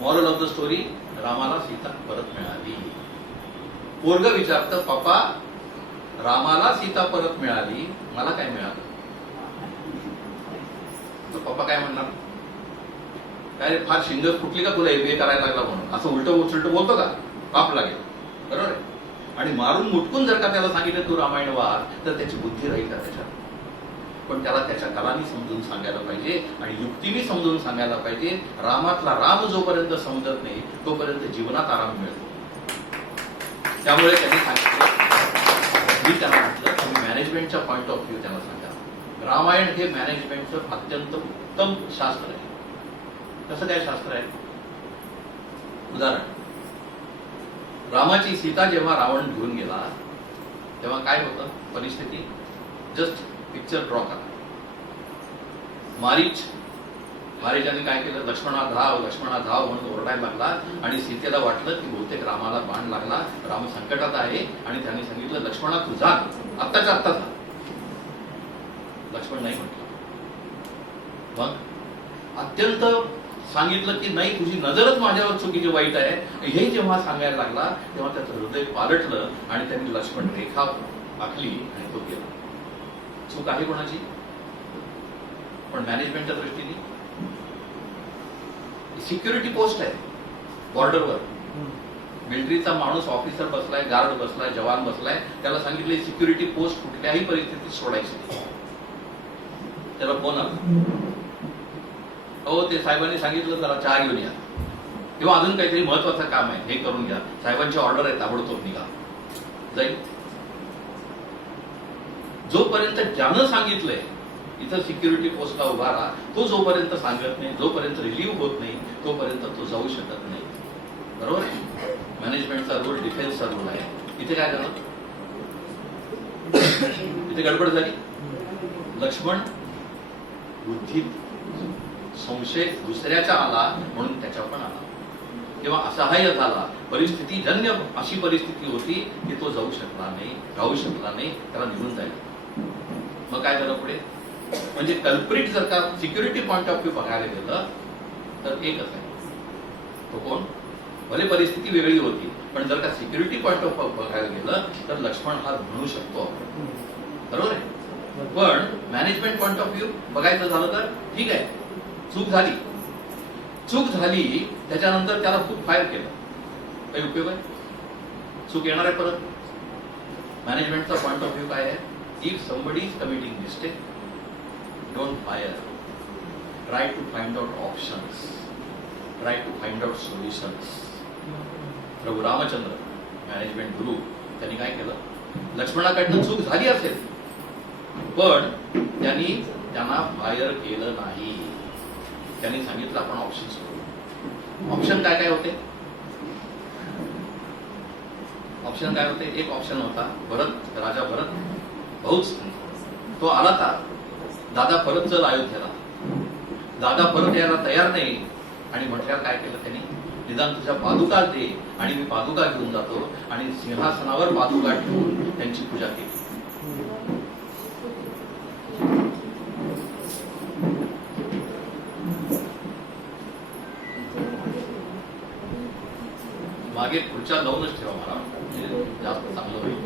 moral of the story, रामाला सीता परत मिळाली. पोरग विचारतं पप्पा रामाला सीता परत मिळाली, मला काय मिळालं. तर पप्पा काय म्हणणार, काय फार शिंग फुटली का तुला MBA करायला लागला म्हणून, असं उलट बोलतो का, पाप लागेल, बरोबर आहे. आणि मारून मुटकून जर का त्याला सांगितलं तू रामायण वाच तर त्याची बुद्धी राहील का त्याच्यात. पण त्याला त्याच्या कलानी समजून सांगायला पाहिजे आणि युक्तीने समजून सांगायला पाहिजे. रामातला राम जोपर्यंत समजत नाही तोपर्यंत जीवनात आराम मिळतो. त्यामुळे त्यांनी सांगितलं मी त्यांना म्हटलं तुम्ही मॅनेजमेंटच्या पॉईंट ऑफ व्ह्यू त्यांना सांगा. रामायण हे मॅनेजमेंटचं अत्यंत उत्तम शास्त्र आहे. कसं काय शास्त्र आहे? उदाहरण, रामाची सीता जेव्हा रावण घेऊन गेला तेव्हा काय होतं परिस्थिती? जस्ट पिक्चर ड्रॉ करा. मारीचाने काय केलं? लक्ष्मणा धाव म्हणून ओरडायला लागला आणि सीतेला वाटलं की बहुतेक रामाला बाण लागला, राम संकटात आहे आणि त्यांनी सांगितलं लक्ष्मणा तू जा, आत्ताच्या आत्ता जा. लक्ष्मण नाही म्हटलं. मग अत्यंत सांगितलं की नाही तुझी नजरच माझ्यावर चुकीची वाईट आहे, हे जेव्हा सांगायला लागला तेव्हा त्याचं हृदय पालटलं आणि त्यांनी लक्ष्मण रेखा आखली आणि तो गेला. चूक आहे कोणाची? पण मॅनेजमेंटच्या दृष्टीने सिक्युरिटी पोस्ट आहे बॉर्डरवर. मिलिटरीचा माणूस ऑफिसर बसलाय, गार्ड बसलाय, जवान बसलाय, त्याला सांगितले सिक्युरिटी पोस्ट कुठल्याही परिस्थितीत सोडायची नाही. त्याला फोन आला, हो ते साहेबांनी सांगितलं जरा चहा घेऊन या किंवा अजून काहीतरी महत्वाचं काम आहे हे करून घ्या, साहेबांची ऑर्डर आहे ताबडतोब निघा. जाईल. जोपर्यंत ज्यानं सांगितलंय इथं सिक्युरिटी पोस्टला उभा राहा, तो जोपर्यंत सांगत नाही, जोपर्यंत रिलीव्ह होत नाही, तोपर्यंत तो जाऊ शकत नाही. बरोबर आहे? मॅनेजमेंटचा रोल डिफेन्सचा रोल आहे. इथे काय झालं? इथे गडबड झाली. लक्ष्मण बुद्धीत संशय दुसऱ्याचा आला म्हणून त्याच्या पण आला किंवा असहाय्य झाला. परिस्थितीजन्य अशी परिस्थिती होती की तो जाऊ शकला नाही, राहू शकला नाही, त्याला निघून जाईल. मग काय झालं पुढे? म्हणजे कल्प्रिट जर का सिक्युरिटी पॉइंट ऑफ व्ह्यू बघायला गेलं तर एकच आहे, तो कोण? भले परिस्थिती वेगळी होती पण जर का सिक्युरिटी पॉइंट ऑफ व्ह्यू बघायला गेलं तर लक्ष्मण हा म्हणू शकतो. बरोबर आहे? पण मॅनेजमेंट पॉइंट ऑफ व्ह्यू बघायचं झालं तर ठीक आहे, चूक झाली त्याच्यानंतर त्याला खूप फायर केलं, काही उपयोग आहे? चूक येणार आहे परत. मॅनेजमेंटचा पॉइंट ऑफ व्ह्यू काय आहे? If somebody is committing mistake, don't fire, try to find out options, try to find out solutions. Prabhu Ramchandra management guru त्यांनी काय केलं? लक्ष्मणाकडनं चूक झाली असेल पण त्यांना फायर केलं नाही. त्यांनी सांगितलं आपण ऑप्शन्स करू. ऑप्शन काय काय होते? ऑप्शन काय होते? एक ऑप्शन होता भरत, राजा भरत भाऊच तो आला था, दादा परत चल अयोध्येला. दादा परत यायला तयार नाही आणि म्हटल्यावर काय केलं त्यांनी? निदान तुझ्या पादुका दे आणि मी पादुका घेऊन जातो आणि सिंहासनावर पादुका ठेवून त्यांची पूजा केली. मागे खुर्च्या लावूनच ठेवा मला, म्हणजे जास्त चांगलं होईल.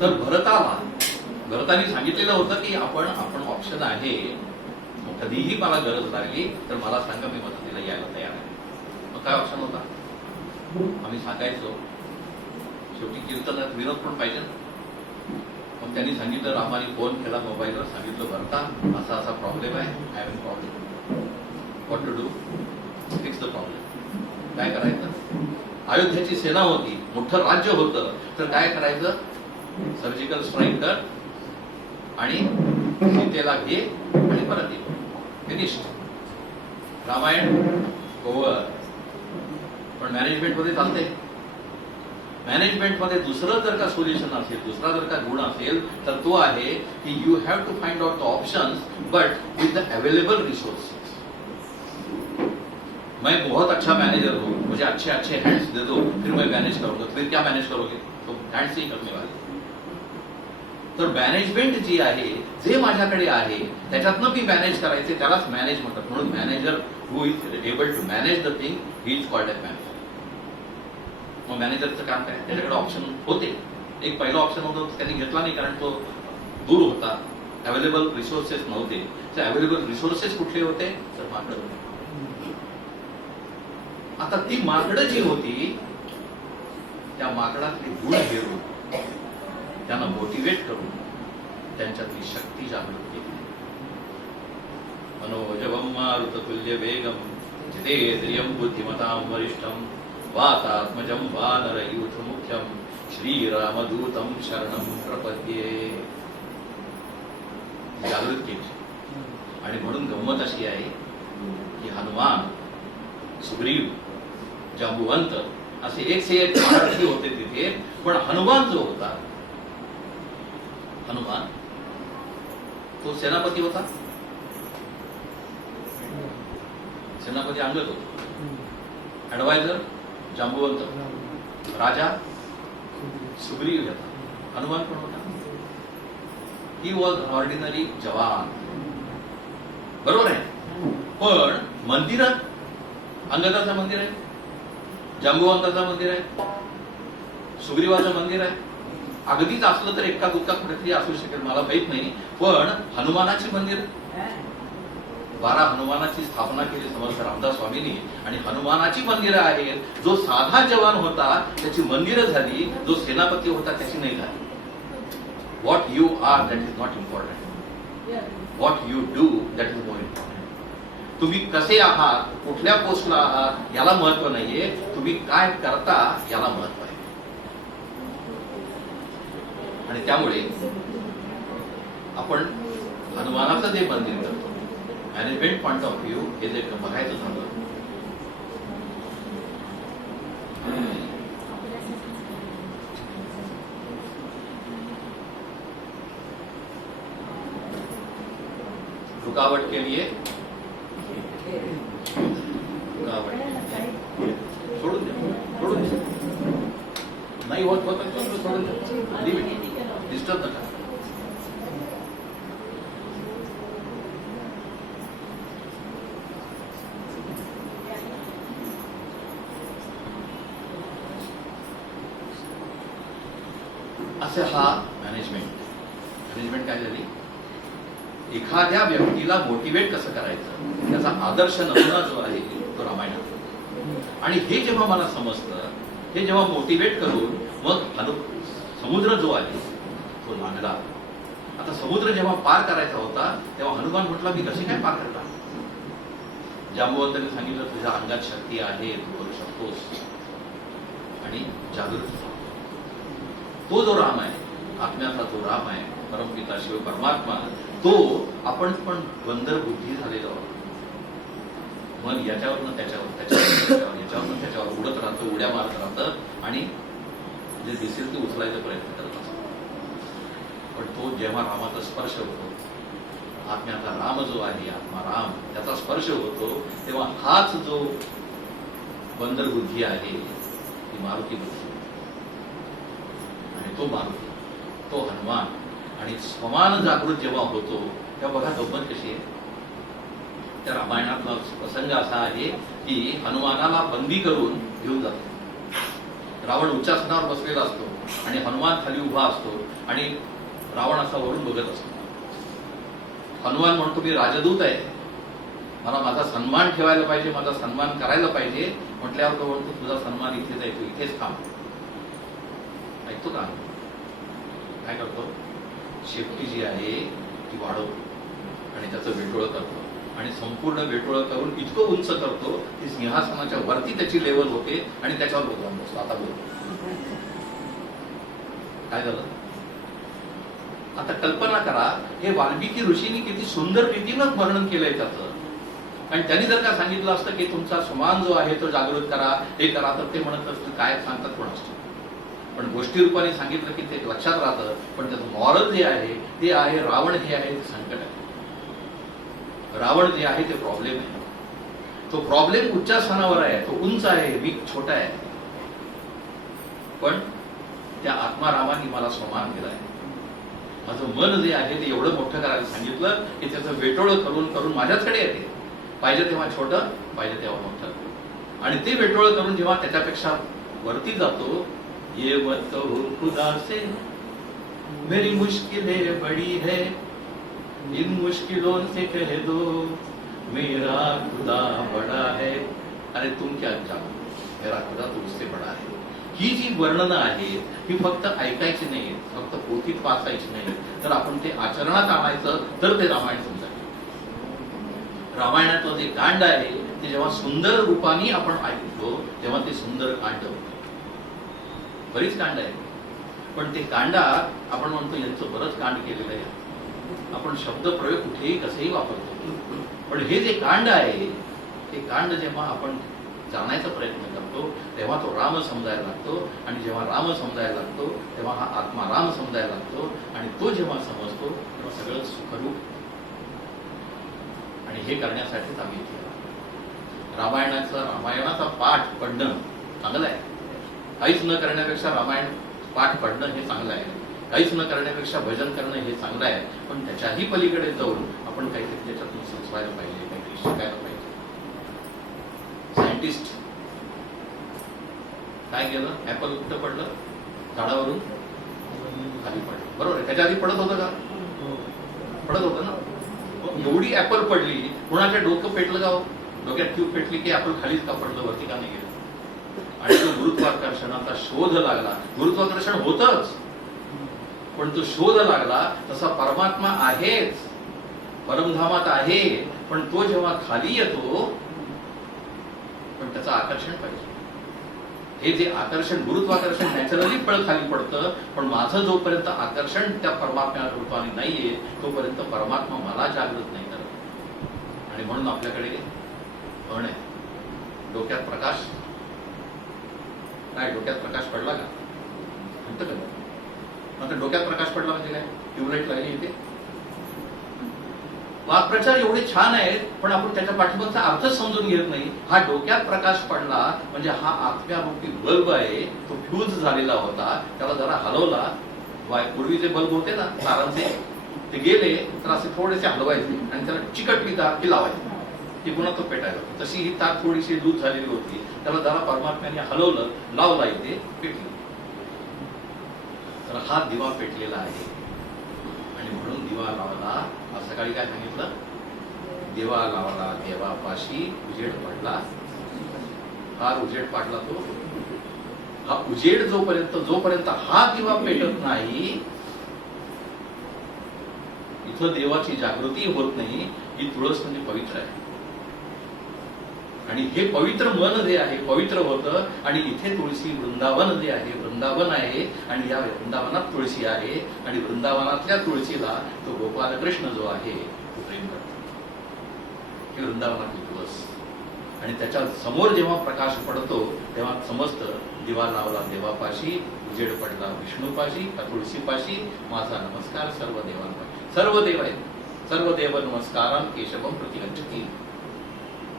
तर भरताने सांगितलेलं होतं की आपण ऑप्शन आहे, कधीही मला गरज लागली तर मला सांगा, मी मदतीला यायला तयार आहे. मग काय ऑप्शन होता? आम्ही सांगायचो, शेवटी कीर्तनात विनोद पण पाहिजे. मग त्यांनी सांगितलं, रामाने फोन केला मोबाईलवर, सांगितलं भरता असा असा प्रॉब्लेम आहे, I have a problem, what to do, fix the problem. काय करायचं? अयोध्येची सेना होती, मोठं राज्य होतं, तर काय करायचं? सर्जिकल स्ट्राईक कर आणि सीतेला घे आणि परत ये. फिनिश्ड. रामायण ओव्हर. पण मॅनेजमेंट मध्ये चालते. मॅनेजमेंट मध्ये दुसरं जर का सोल्युशन असेल, दुसरा जर का गुण असेल तर तो आहे की you have to find out the options but with the available resources. मैं बहुत अच्छा मैनेजर हूं, मुझे अच्छे अच्छे हैंड्स दे दो, फिर मैं मैनेज करूंगा. फिर क्या मैनेज करोगे? तो हैंड्स ही करने वाले. तर मॅनेजमेंट जी आहे, जे माझ्याकडे आहे त्याच्यातनं मी मॅनेज करायचे, त्यालाच मॅनेज म्हणतात. म्हणून manager who is able to manage the thing, he is called as manager. मग मॅनेजरचं काम काय? त्याच्याकडे ऑप्शन होते. एक पहिला ऑप्शन होतं, त्यांनी घेतला नाही कारण तो दूर होता, अवेलेबल रिसोर्सेस नव्हते. अवेलेबल रिसोर्सेस कुठले होते, तर माकडं होते. आता ती माकडं जी होती, त्या माकडातले गुण घेऊन त्यांना मोटिवेट करून त्यांच्यातली शक्ती जागृत केली. मनोजवम मारुततुल्य वेगम जितेंद्रियम बुद्धिमतां वरिष्ठम वातात्मजं वानरयूथ मुख्यम श्रीरामदूतं शरणं प्रपद्ये. जागृत केली. आणि म्हणून गंमत अशी आहे की हनुमान, सुग्रीव, जांबुवंत असे एक से एक महारथी होते तिथे, पण हनुमान जो होता, हनुमान तो सेनापती होता. सेनापती अंगद होता, ऍडवायझर जांबुवंत, राजा सुग्रीव होता. हनुमान पण होता. ही वॉज ऑर्डिनरी जवान. बरोबर आहे. पण मंदिरात अंगदाचं मंदिर आहे, जांबुवंताचं मंदिर आहे, सुग्रीवाचं मंदिर आहे. अगदीच असलं तर एका दुःखा कुठेतरी असू शकेल, मला माहित नाही. पण हनुमानाची मंदिर, 12 हनुमानाची स्थापना केली समर्थ रामदास स्वामींनी, आणि हनुमानाची मंदिरं आहेत. जो साधा जवान होता त्याची मंदिरं झाली, जो सेनापती होता त्याची नाही झाली. What you are that is not important, what you do that is more important. तुम्ही कसे आहात, कुठल्या पोस्टला आहात याला महत्व नाहीये, तुम्ही काय करता याला महत्व आहे. आणि त्यामुळे आपण हनुमानाचं जे मंदिर करतो, मॅनेजमेंट पॉइंट ऑफ व्ह्यू हे जे बघायचं झालं, रुकावट के लिए रुकावट सोडून द्या, नाही होत सोडून द्या, डिस्टर्ब नका. असे हा मॅनेजमेंट काय झाली. एखाद्या व्यक्तीला मोटिवेट कसं करायचं त्याचा आदर्श नमुना जो आहे तो रामायणात. आणि हे जेव्हा मला समजतं, हे जेव्हा मोटिवेट करून मग समुद्र जो आहे तो लागला. आता समुद्र जेव्हा पार करायचा होता तेव्हा हनुमान म्हटला, मी कशी काय पार करता. जांबुवंतांनी सांगितलं, तुझ्या अंगात शक्ती आहे, तू करू शकतोस. आणि जागृत तो जो राम आहे, आत्म्याचा तो राम आहे, परमपिता शिव परमात्मा, तो आपण पण बंदर बुद्धी झालेलो आहोत. मन याच्यावरनं त्याच्यावर याच्यावरनं त्याच्यावर उडत राहतं, उड्या मारत राहतं आणि जे दिसेल ते उचलायचा प्रयत्न करत असतो. पण तो जेव्हा रामाचा स्पर्श होतो, आत्म्याचा राम जो आहे, आत्मा राम, त्याचा स्पर्श होतो, तेव्हा हाच जो बंदर बुद्धी आहे ती मारुती बुद्धी, आणि तो मारुती, तो हनुमान. आणि समान जागृत जेव्हा होतो तेव्हा बघा गंमत कशी आहे. त्या रामायणातला प्रसंग असा आहे की हनुमानाला बंदी करून घेऊन जातो. रावण उच्चासनावर बसलेला असतो आणि हनुमान खाली उभा असतो आणि रावण असा वरून बघत असतो. हनुमान म्हणतो, मी राजदूत आहे, मला माझा सन्मान ठेवायला पाहिजे, माझा सन्मान करायला पाहिजे. म्हटल्यावर तो म्हणतो, तुझा सन्मान इथेच आहे, तू इथेच थांब. ऐकतो का? काय करतो, शेपटी जी आहे ती वाढवतो आणि त्याचं वेटोळं करतो आणि संपूर्ण वेटोळं करून इतकं उंच करतो की सिंहासनाच्या वरती त्याची लेवल होते आणि त्याच्यावर भगवान बसतो. आता बोल काय झालं. आता कल्पना करा, हे वाल्मिकी ऋषींनी किती सुंदर रीतीनं वर्णन केलंय त्याचं. आणि त्यांनी जर का सांगितलं असतं की तुमचा समान जो आहे तो जागृत करा, हे करा, तर ते म्हणत असतील काय सांगतात कोण असतं. पण गोष्टी रूपाने सांगितलं की ते लक्षात राहतं. पण त्याचं मॉरल जे आहे ते आहे, रावण हे आहे ते संकट आहे. रावण जे आहे ते प्रॉब्लेम आहे. तो प्रॉब्लेम उच्चासनावर आहे, तो उंच आहे, मी छोटा आहे. पण त्या आत्मारामांनी मला समान केलाय. माझं मन जे आहे ते एवढं मोठं करायला सांगितलं की त्याचं वेटोळं करून करून माझ्याचकडे येते. पाहिजे तेव्हा छोटं, पाहिजे तेव्हा मोठं. आणि ते वेटोळं करून जेव्हा त्याच्यापेक्षा वरती जातो, ये मत कहो खुदा से मेरी मुश्किलें बड़ी है, इन मुश्किलों से कह दो मेरा खुदा बड़ा है, अरे तुम क्या जानो मेरा खुदा तो उससे बडा आहे. ही जी वर्णनं आहेत ही फक्त ऐकायची नाही, फक्त पोथीत वाचायची नाही, तर आपण ते आचरणात आणायचं तर ते रामायण समजायचं. रामायणातलं जे कांड आहे ते जेव्हा सुंदर रूपाने आपण ऐकतो तेव्हा ते सुंदर कांड होतं. बरीच कांड आहेत, पण ते कांडात आपण म्हणतो यांचं बरंच कांड केलेलं आहे. आपण शब्द प्रयोग कुठेही कसेही वापरतो, पण हे जे कांड आहे ते कांड जेव्हा आपण जाणायचा प्रयत्न करतो तेव्हा तो राम समजायला लागतो, आणि जेव्हा राम समजायला लागतो तेव्हा हा आत्मा राम समजायला लागतो, आणि तो जेव्हा समजतो तेव्हा सगळं सुखरूप. आणि हे करण्यासाठीच आम्ही इथे रामायणाचा पाठ पडणं चांगलं आहे. काहीच न करण्यापेक्षा रामायण पाठ पडणं हे चांगलं आहे, काहीच न करण्यापेक्षा भजन करणं हे चांगलं आहे, पण त्याच्याही पलीकडे जाऊन आपण काहीतरी त्याच्यातून सुचवायला पाहिजे, काहीतरी शिकायला पाहिजे. सायंटिस्ट काय केलं, ऍपल कुठं पडलं, झाडावरून खाली पडलं, बरोबर आहे. त्याच्या आधी पडत होतं का, पडत होतं ना. एवढी ऍपल पडली, कोणाच्या डोकं पेटलं का, डोक्यात ट्यूब पेटली की ऍपल खालीच का पडलं, वरती का नाही गेलं. आणि तो गुरुत्वाकर्षणाचा शोध लागला. गुरुत्वाकर्षण होतच, पण तो शोध लागला तसा परमात्मा आहेच, परमधामात आहे, पण तो जेव्हा खाली येतो पण त्याचं आकर्षण पाहिजे. हे जे आकर्षण, गुरुत्वाकर्षण नॅचरली खाली पडतं, पण माझं जोपर्यंत आकर्षण त्या परमात्म्या रूपाने नाहीये तोपर्यंत परमात्मा मला जागृत नाही करत. आणि म्हणून आपल्याकडे म्हण आहे, डोक्यात प्रकाश, काय डोक्यात प्रकाश पडला का म्हणतं का, आता डोक्यात प्रकाश पडला म्हणजे काय, ट्यूबलाईट लागली इथे. वाक्प्रचार एवढे छान आहेत, पण आपण त्याच्या पाठीमागचा अर्थच समजून घेत नाही. हा डोक्यात प्रकाश पडला म्हणजे हा आत्म्यारूपी बल्ब आहे, तो फ्यूज झालेला होता, त्याला जरा हलवला. पूर्वीचे बल्ब होते ना तारांचे, ते गेले तर असे थोडेसे हलवायचे आणि त्याला चिकटली तार की लावायची, ती पुन्हा तो पेटायला. तशी ही तार थोडीशी लूज झालेली होती, त्याला जरा परमात्म्याने हलवलं, लावला, इथे पेटली. तर हा दिवा पेटलेला आहे, आणि म्हणून दिवा लावला. आज सकाळी काय सांगितलं, दिवा लावला देवापाशी उजेड पडला. फार उजेड पाडला तो. हा उजेड जोपर्यंत हा दिवा पेटत नाही, इथं देवाची जागृती होत नाही. ही तुळस म्हणजे पवित्र आहे, आणि हे पवित्र मन जे आहे पवित्र होतं, आणि इथे तुळशी वृंदावन जे आहे वृंदावन आहे, आणि या वृंदावनात तुळशी आहे, आणि वृंदावनातल्या तुळशीला तो गोपाल कृष्ण जो आहे तो प्रेम करतो. ही वृंदावनातली तुळस. आणि त्याच्या समोर जेव्हा प्रकाश पडतो तेव्हा समजतं, दिवा लावला देवापाशी, उजेड पडला विष्णूपाशी का तुळशीपाशी, माझा नमस्कार सर्व देवांपाशी. सर्व देव आहेत, सर्व देव नमस्कारम केशवम प्रतिगच्छति.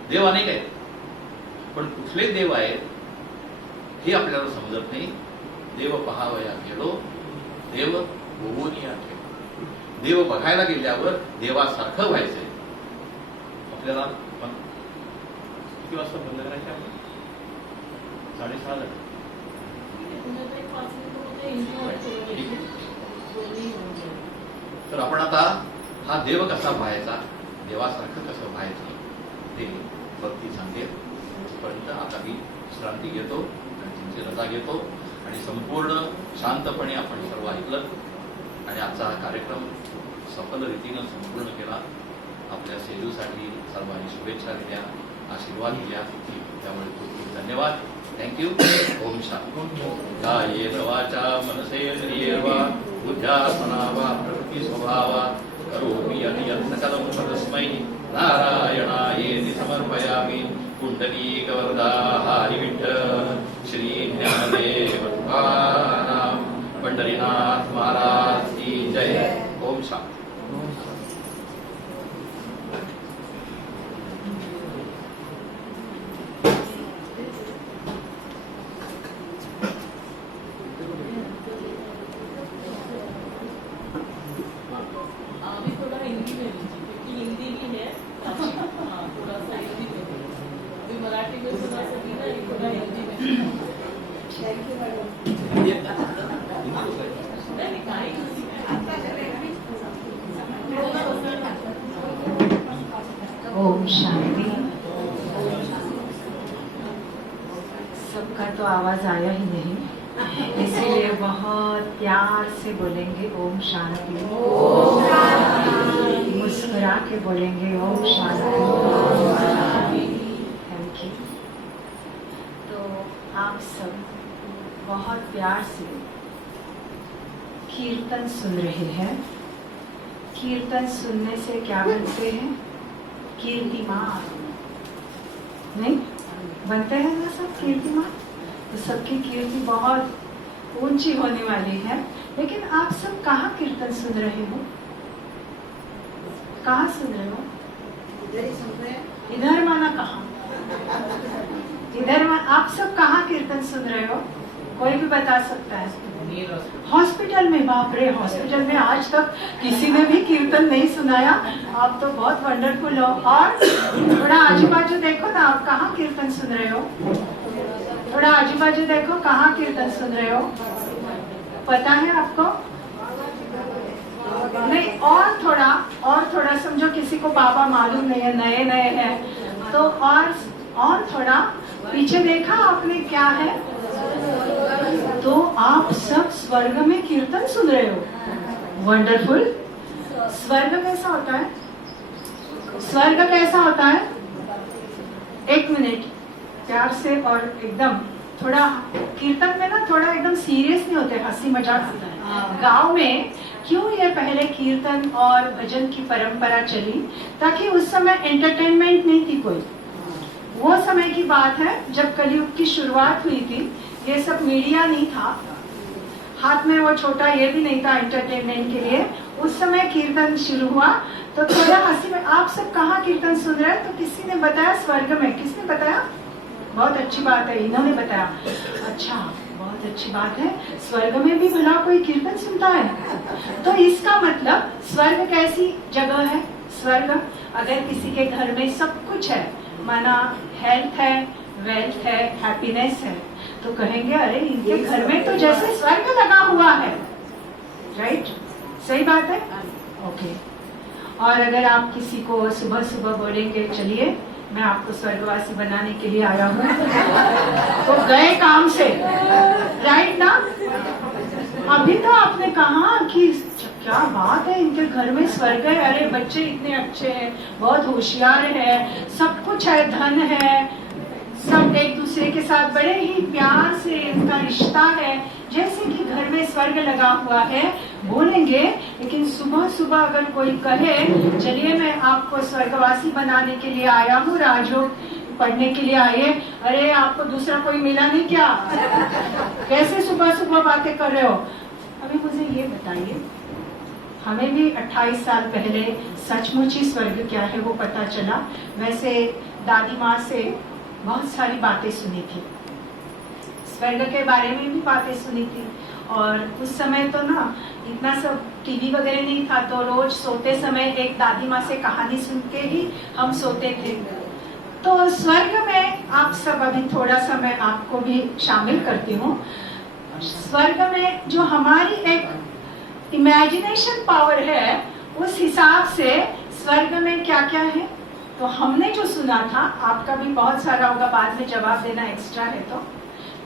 देव अनेक आहेत, पण कुठले देव आहेत हे आपल्याला समजत नाही. देव पहावया गेलो, देव होऊनिया ठेव. देव बघायला गेल्यावर देवासारखं व्हायचंय आपल्याला. किती वाजता बंद करायचे आपण, 6:30 तर आपण आता हा देव कसा व्हायचा, देवासारखं कसं व्हायचं ते भक्ती सांगेल. पर्यंत आता मी विश्रांती घेतो आणि तुमची रजा घेतो, आणि संपूर्ण शांतपणे आपण सर्व ऐकलं, आणि आजचा हा कार्यक्रम सफल रीतीनं संपूर्ण केला. आपल्या सेवेसाठी सर्वांनी शुभेच्छा दिल्या, आशीर्वाद दिल्या, त्यामुळे खूप खूप धन्यवाद. थँक्यू. ओम शांती. कायेन वाचा मनसेंद्रियेर्वा बुद्ध्यात्मना वा प्रकृती स्वभावा करोमि यत् सकलं तस्मै नारायणायेति समर्पयामि. पुंडलीकवरदा हरि विठ्ठल श्री ज्ञानदेव तुकाराम पंढरीनाथ महाराज की जय. ओम शांती. अभी थोड़ा हिंदी में लीजिए, क्योंकि हिंदी भी है, थोड़ा सा हिंदी में. अभी मराठी में थोड़ा सा भी ना, ये थोड़ा हिंदी में. नहीं, काही ओम शांति। सबका तो आवाज आया ही नहीं, इसीलिए बहुत प्यार से बोलेंगे ओम शांति। मुस्कुरा के बोलेंगे ओम शांति। Thank you. तो आप सब बहुत प्यार से कीर्तन सुन रहे हैं। कीर्तन सुनने से क्या बनते हैं? कीर्तिमान, नहीं बनते हैं ना सब कीर्तिमान? तो सबकी कीर्ति बहुत ऊंची होने वाली है। लेकिन आप सब कहाँ कीर्तन सुन रहे हो? कहाँ सुन रहे हो? इधर ही सुन रहे हैं। इधर माना कहाँ? इधर आप सब कहाँ कीर्तन सुन रहे हो? कोई भी बता सकता है? हॉस्पिटल में। बाप रे, हॉस्पिटल में आज तक किसी ने भी कीर्तन नहीं सुनाया। आप तो बहुत वंडरफुल हो। और थोड़ा आजू बाजू देखो ना, आप कहाँ कीर्तन सुन रहे हो? थोड़ा आजू बाजू देखो, कहाँ कीर्तन सुन रहे हो? पता है आपको? नहीं, और थोड़ा समझो किसी को बाबा मालूम नहीं है, नए नए हैं, तो और थोड़ा पीछे देखा आपने क्या है? तो आप सब स्वर्ग में कीर्तन सुन रहे हो। वंडरफुल। स्वर्ग कैसा होता है? स्वर्ग कैसा होता है? एक मिनट प्यार से और एकदम थोड़ा कीर्तन में ना थोड़ा एकदम सीरियस नहीं होते, हंसी मजाक होता है। गांव में क्यों ये पहले कीर्तन और भजन की परंपरा चली? ताकि उस समय एंटरटेनमेंट नहीं थी कोई। वो समय की बात है जब कलयुग की शुरुआत हुई थी। ये सब मीडिया नहीं था, हाथ में वो छोटा ये भी नहीं था एंटरटेनमेंट के लिए। उस समय कीर्तन शुरू हुआ तो थोड़ा हंसी में। आप सब कहाँ कीर्तन सुन रहे हैं? तो किसी ने बताया स्वर्ग में। किसने बताया? बहुत अच्छी बात है, इन्होंने बताया। अच्छा, बहुत अच्छी बात है, स्वर्ग में भी भला कोई कीर्तन सुनता है। तो इसका मतलब स्वर्ग कैसी जगह है? स्वर्ग अगर किसी के घर में सब कुछ है, माना हेल्थ है, वेल्थ है, हैप्पीनेस है, तो कहेंगे अरे इनके घर में तो जैसे स्वर्ग लगा हुआ है। राइट? सही बात है? ओके। और अगर आप किसी को सुबह सुबह बोलेंगे चलिए मैं आपको स्वर्गवासी बनाने के लिए आया हूँ, तो गए काम से। राइट ना? अभी तो आपने कहा कि क्या बात है, इनके घर में स्वर्ग है, अरे बच्चे इतने अच्छे हैं, बहुत होशियार है, सब कुछ है, धन है, सब एक दूसरे के साथ बड़े ही प्यार से इनका रिश्ता है, जैसे कि घर में स्वर्ग लगा हुआ है, बोलेंगे। लेकिन सुबह सुबह अगर कोई कहे चलिए मैं आपको स्वर्गवासी बनाने के लिए आया हूँ, राजयोग पढ़ने के लिए आइए, अरे आपको दूसरा कोई मिला नहीं क्या? कैसे सुबह सुबह बातें कर रहे हो? अभी मुझे ये बताइए, हमें भी 28 साल पहले सचमुच ही स्वर्ग क्या है वो पता चला। वैसे दादी माँ से बहुत सारी बातें सुनी थी, स्वर्ग के बारे में भी बातें सुनी थी। और उस समय तो ना इतना सब टीवी वगैरह नहीं था, तो रोज सोते समय एक दादी माँ से कहानी सुन के ही हम सोते थे। तो स्वर्ग में आप सब, अभी थोड़ा सा मैं आपको भी शामिल करती हूँ। स्वर्ग में जो हमारी एक इमेजिनेशन पावर है, उस हिसाब से स्वर्ग में क्या क्या है। तो हमने जो सुना था, आपका भी बहुत सारा होगा, बाद में जवाब देना एक्स्ट्रा है। तो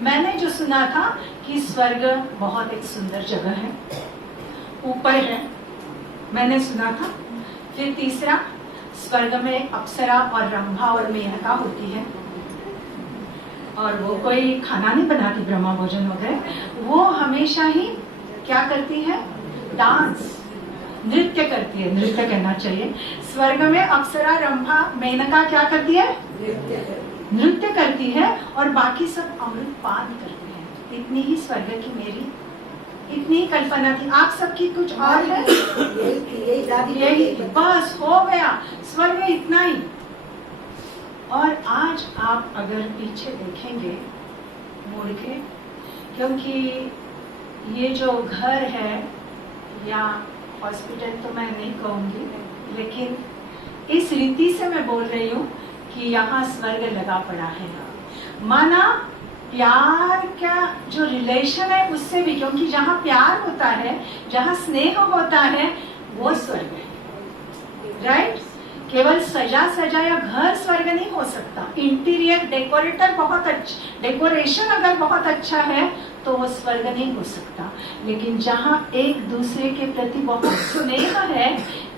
मैंने जो सुना था कि स्वर्ग बहुत एक सुंदर जगह है, ऊपर है, मैंने सुना था। फिर तीसरा, स्वर्ग में अप्सरा और रंभा और मेनका होती है, और वो कोई खाना नहीं बनाती, ब्रह्मा भोजन वगैरह, वो हमेशा ही क्या करती है? डांस, नृत्य करती है, नृत्य कहना चाहिए। स्वर्ग में अप्सरा, रंभा, मेनका क्या करती है? नृत्य करती है, और बाकी सब अमृत पान करते हैं। इतनी ही स्वर्ग की मेरी इतनी ही कल्पना थी। आप सबकी कुछ और है? यही बस हो गया, स्वर्ग इतना ही। और आज आप अगर पीछे देखेंगे मुड़ के, क्योंकि ये जो घर है या हॉस्पिटल तो मैं नहीं कहूँगी, लेकिन इस रीति से मैं बोल रही हूँ कि यहाँ स्वर्ग लगा पड़ा है। माना प्यार का जो रिलेशन है उससे भी, क्योंकि जहाँ प्यार होता है, जहाँ स्नेह होता है, वो स्वर्ग है। राइट? केवल सजा सजाया घर स्वर्ग नहीं हो सकता। इंटीरियर डेकोरेशन अगर बहुत अच्छा है तो वो स्वर्ग नहीं हो सकता। लेकिन जहाँ एक दूसरे के प्रति बहुत स्नेह है,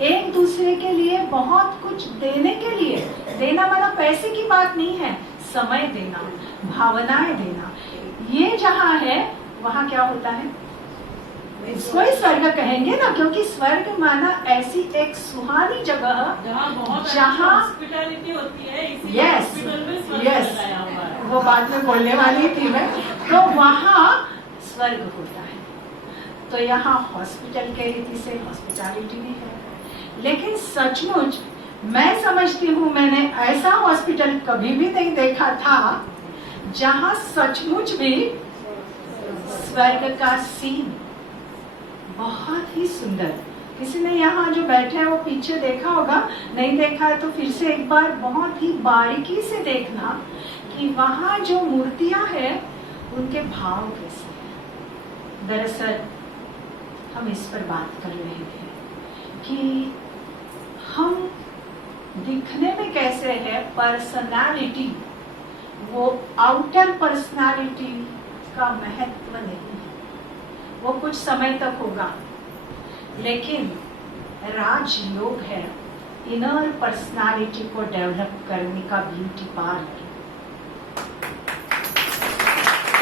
एक दूसरे के लिए बहुत कुछ देने के लिए, देना माना पैसे की बात नहीं है, समय देना, भावनाएं देना, ये जहाँ है वहाँ क्या होता है, इसको ही स्वर्ग कहेंगे ना, क्योंकि स्वर्ग माना ऐसी एक सुहानी जगह जहाँ हॉस्पिटैलिटी होती है। इसी यस हॉस्पिटल में स्वर्ग यस बताया हुआ है। वो बाद में बोलने वाली थी मैं, तो वहाँ स्वर्ग होता है। तो यहाँ हॉस्पिटल के रीति से हॉस्पिटैलिटी भी है। लेकिन सचमुच मैं समझती हूँ, मैंने ऐसा हॉस्पिटल कभी भी नहीं देखा था जहाँ सचमुच भी स्वर्ग का सीन बहुत ही सुंदर। किसी ने यहाँ जो बैठे हैं वो पीछे देखा होगा, नहीं देखा है तो फिर से एक बार बहुत ही बारीकी से देखना कि वहाँ जो मूर्तियां हैं उनके भाव कैसे हैं। दरअसल हम इस पर बात कर रहे थे कि हम दिखने में कैसे है, पर्सनालिटी, वो आउटर पर्सनालिटी का महत्व नहीं है, वो कुछ समय तक होगा। लेकिन राजयोग है इनर पर्सनालिटी को डेवलप करने का ब्यूटी पार्लर।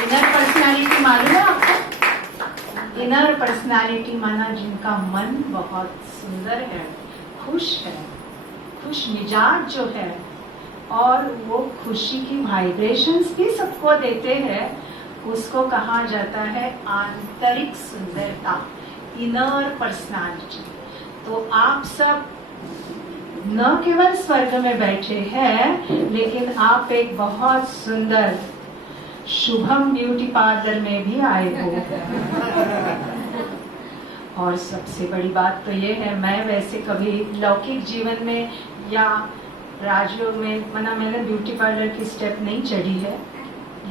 इनर पर्सनालिटी मालूम है आपको? इनर पर्सनालिटी माना जिनका मन बहुत सुंदर है, खुश है, खुश मिजाज जो है, और वो खुशी की वाइब्रेशंस भी सबको देते हैं, उसको कहा जाता है आंतरिक सुंदरता, इनर पर्सनालिटी। तो आप सब न केवल स्वर्ग में बैठे हैं, लेकिन आप एक बहुत सुंदर शुभम ब्यूटी पार्लर में भी आए हो। और सबसे बड़ी बात तो ये है, मैं वैसे कभी लौकिक जीवन में या राजयोग में मैंने ब्यूटी पार्लर की स्टेप नहीं चढ़ी है,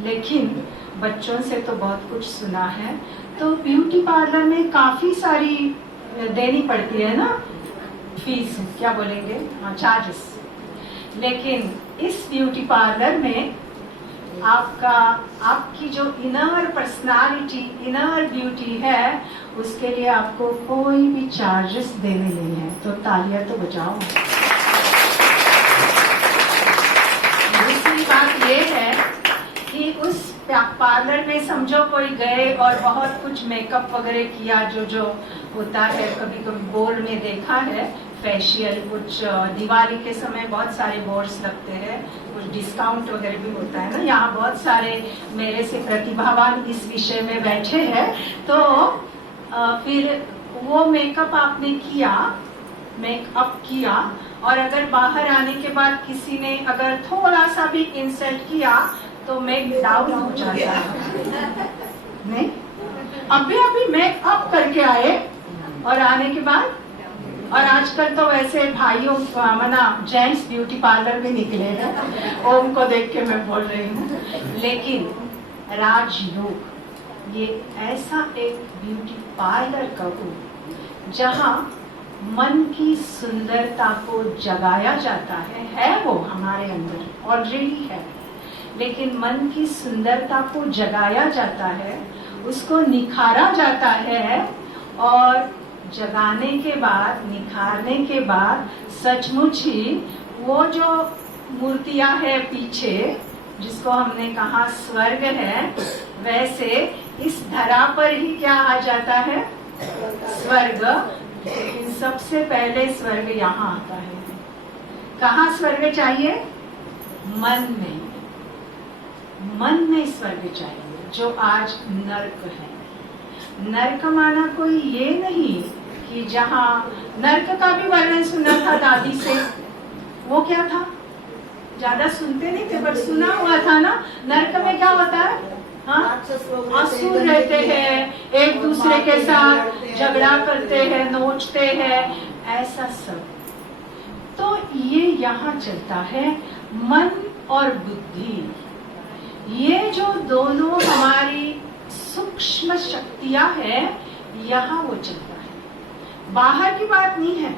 लेकिन बच्चों से तो बहुत कुछ सुना है। तो ब्यूटी पार्लर में काफी सारी देनी पड़ती है ना, फीस क्या बोलेंगे, हाँ चार्जेस। लेकिन इस ब्यूटी पार्लर में आपकी जो इनर पर्सनालिटी, इनर ब्यूटी है, उसके लिए आपको कोई भी चार्जेस देने नहीं है। तो तालियां तो बजाओ। दूसरी बात ये है कि उस पार्लर में समझो कोई गए और बहुत कुछ मेकअप वगैरह किया, जो होता है, कभी कभी बोर्ड में देखा है फेशियल, कुछ दिवाली के समय बहुत सारे बोर्ड्स लगते हैं, कुछ डिस्काउंट वगैरह भी होता है ना। यहाँ बहुत सारे मेरे से प्रतिभावान इस विषय में बैठे हैं। तो फिर वो मेकअप आपने किया, मेकअप किया, और अगर बाहर आने के बाद किसी ने अगर थोड़ा सा भी इंसल्ट किया तो मेक डाउन हो जाता है। नहीं, अभी मेकअप करके आए और आने के बाद, और आजकल तो वैसे भाइयों मना जेंट्स ब्यूटी पार्लर भी निकले हैं, और उनको देख के मैं बोल रही हूँ। लेकिन राजयोग ये ऐसा एक ब्यूटी पार्लर कहूँ जहाँ मन की सुंदरता को जगाया जाता है वो हमारे अंदर ऑलरेडी है, लेकिन मन की सुंदरता को जगाया जाता है, उसको निखारा जाता है, और जगाने के बाद, निखारने के बाद सचमुच ही वो जो मूर्तियां है पीछे, जिसको हमने कहा स्वर्ग है, वैसे इस धरा पर ही क्या आ जाता है, स्वर्ग। लेकिन सबसे पहले स्वर्ग यहाँ आता है। कहाँ स्वर्ग चाहिए? मन में, मन में स्वर्ग चाहिए, जो आज नर्क है। नर्क माना कोई ये नहीं कि जहाँ, नर्क का भी वर्णन सुना था दादी से, वो क्या था, ज्यादा सुनते नहीं थे पर सुना हुआ था ना। नर्क में क्या होता है, असुर रहते हैं, एक दूसरे के साथ झगड़ा करते हैं, नोचते हैं, ऐसा सब। तो ये यहाँ चलता है मन और बुद्धि, ये जो दोनों हमारी सूक्ष्म शक्तियां हैं, यहाँ वो चलता है। बाहर की बात नहीं है,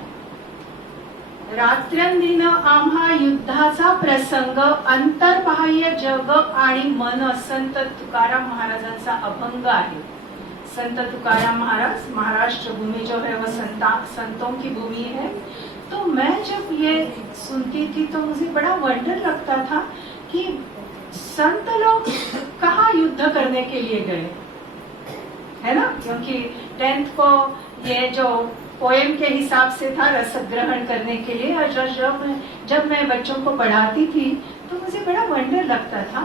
रात्रंदिन आम्हा युद्धाचा प्रसंग, अंतर्बाह्य जग आणि मन संत तुकाराम महाराजांचा अभंग आहे. संत तुकाराम महाराज, महाराष्ट्र भूमि जो है वो संतों की भूमि है. तो मैं जब ये सुनती थी तो मुझे बड़ा वंडर लगता था कि संत लोग कहाँ युद्ध करने के लिए गए, है ना. क्योंकि 10th को ये जो पोएम के हिसाब से था रस ग्रहण करने के लिए, और जब मैं बच्चों को पढ़ाती थी तो मुझे बड़ा वंडर लगता था.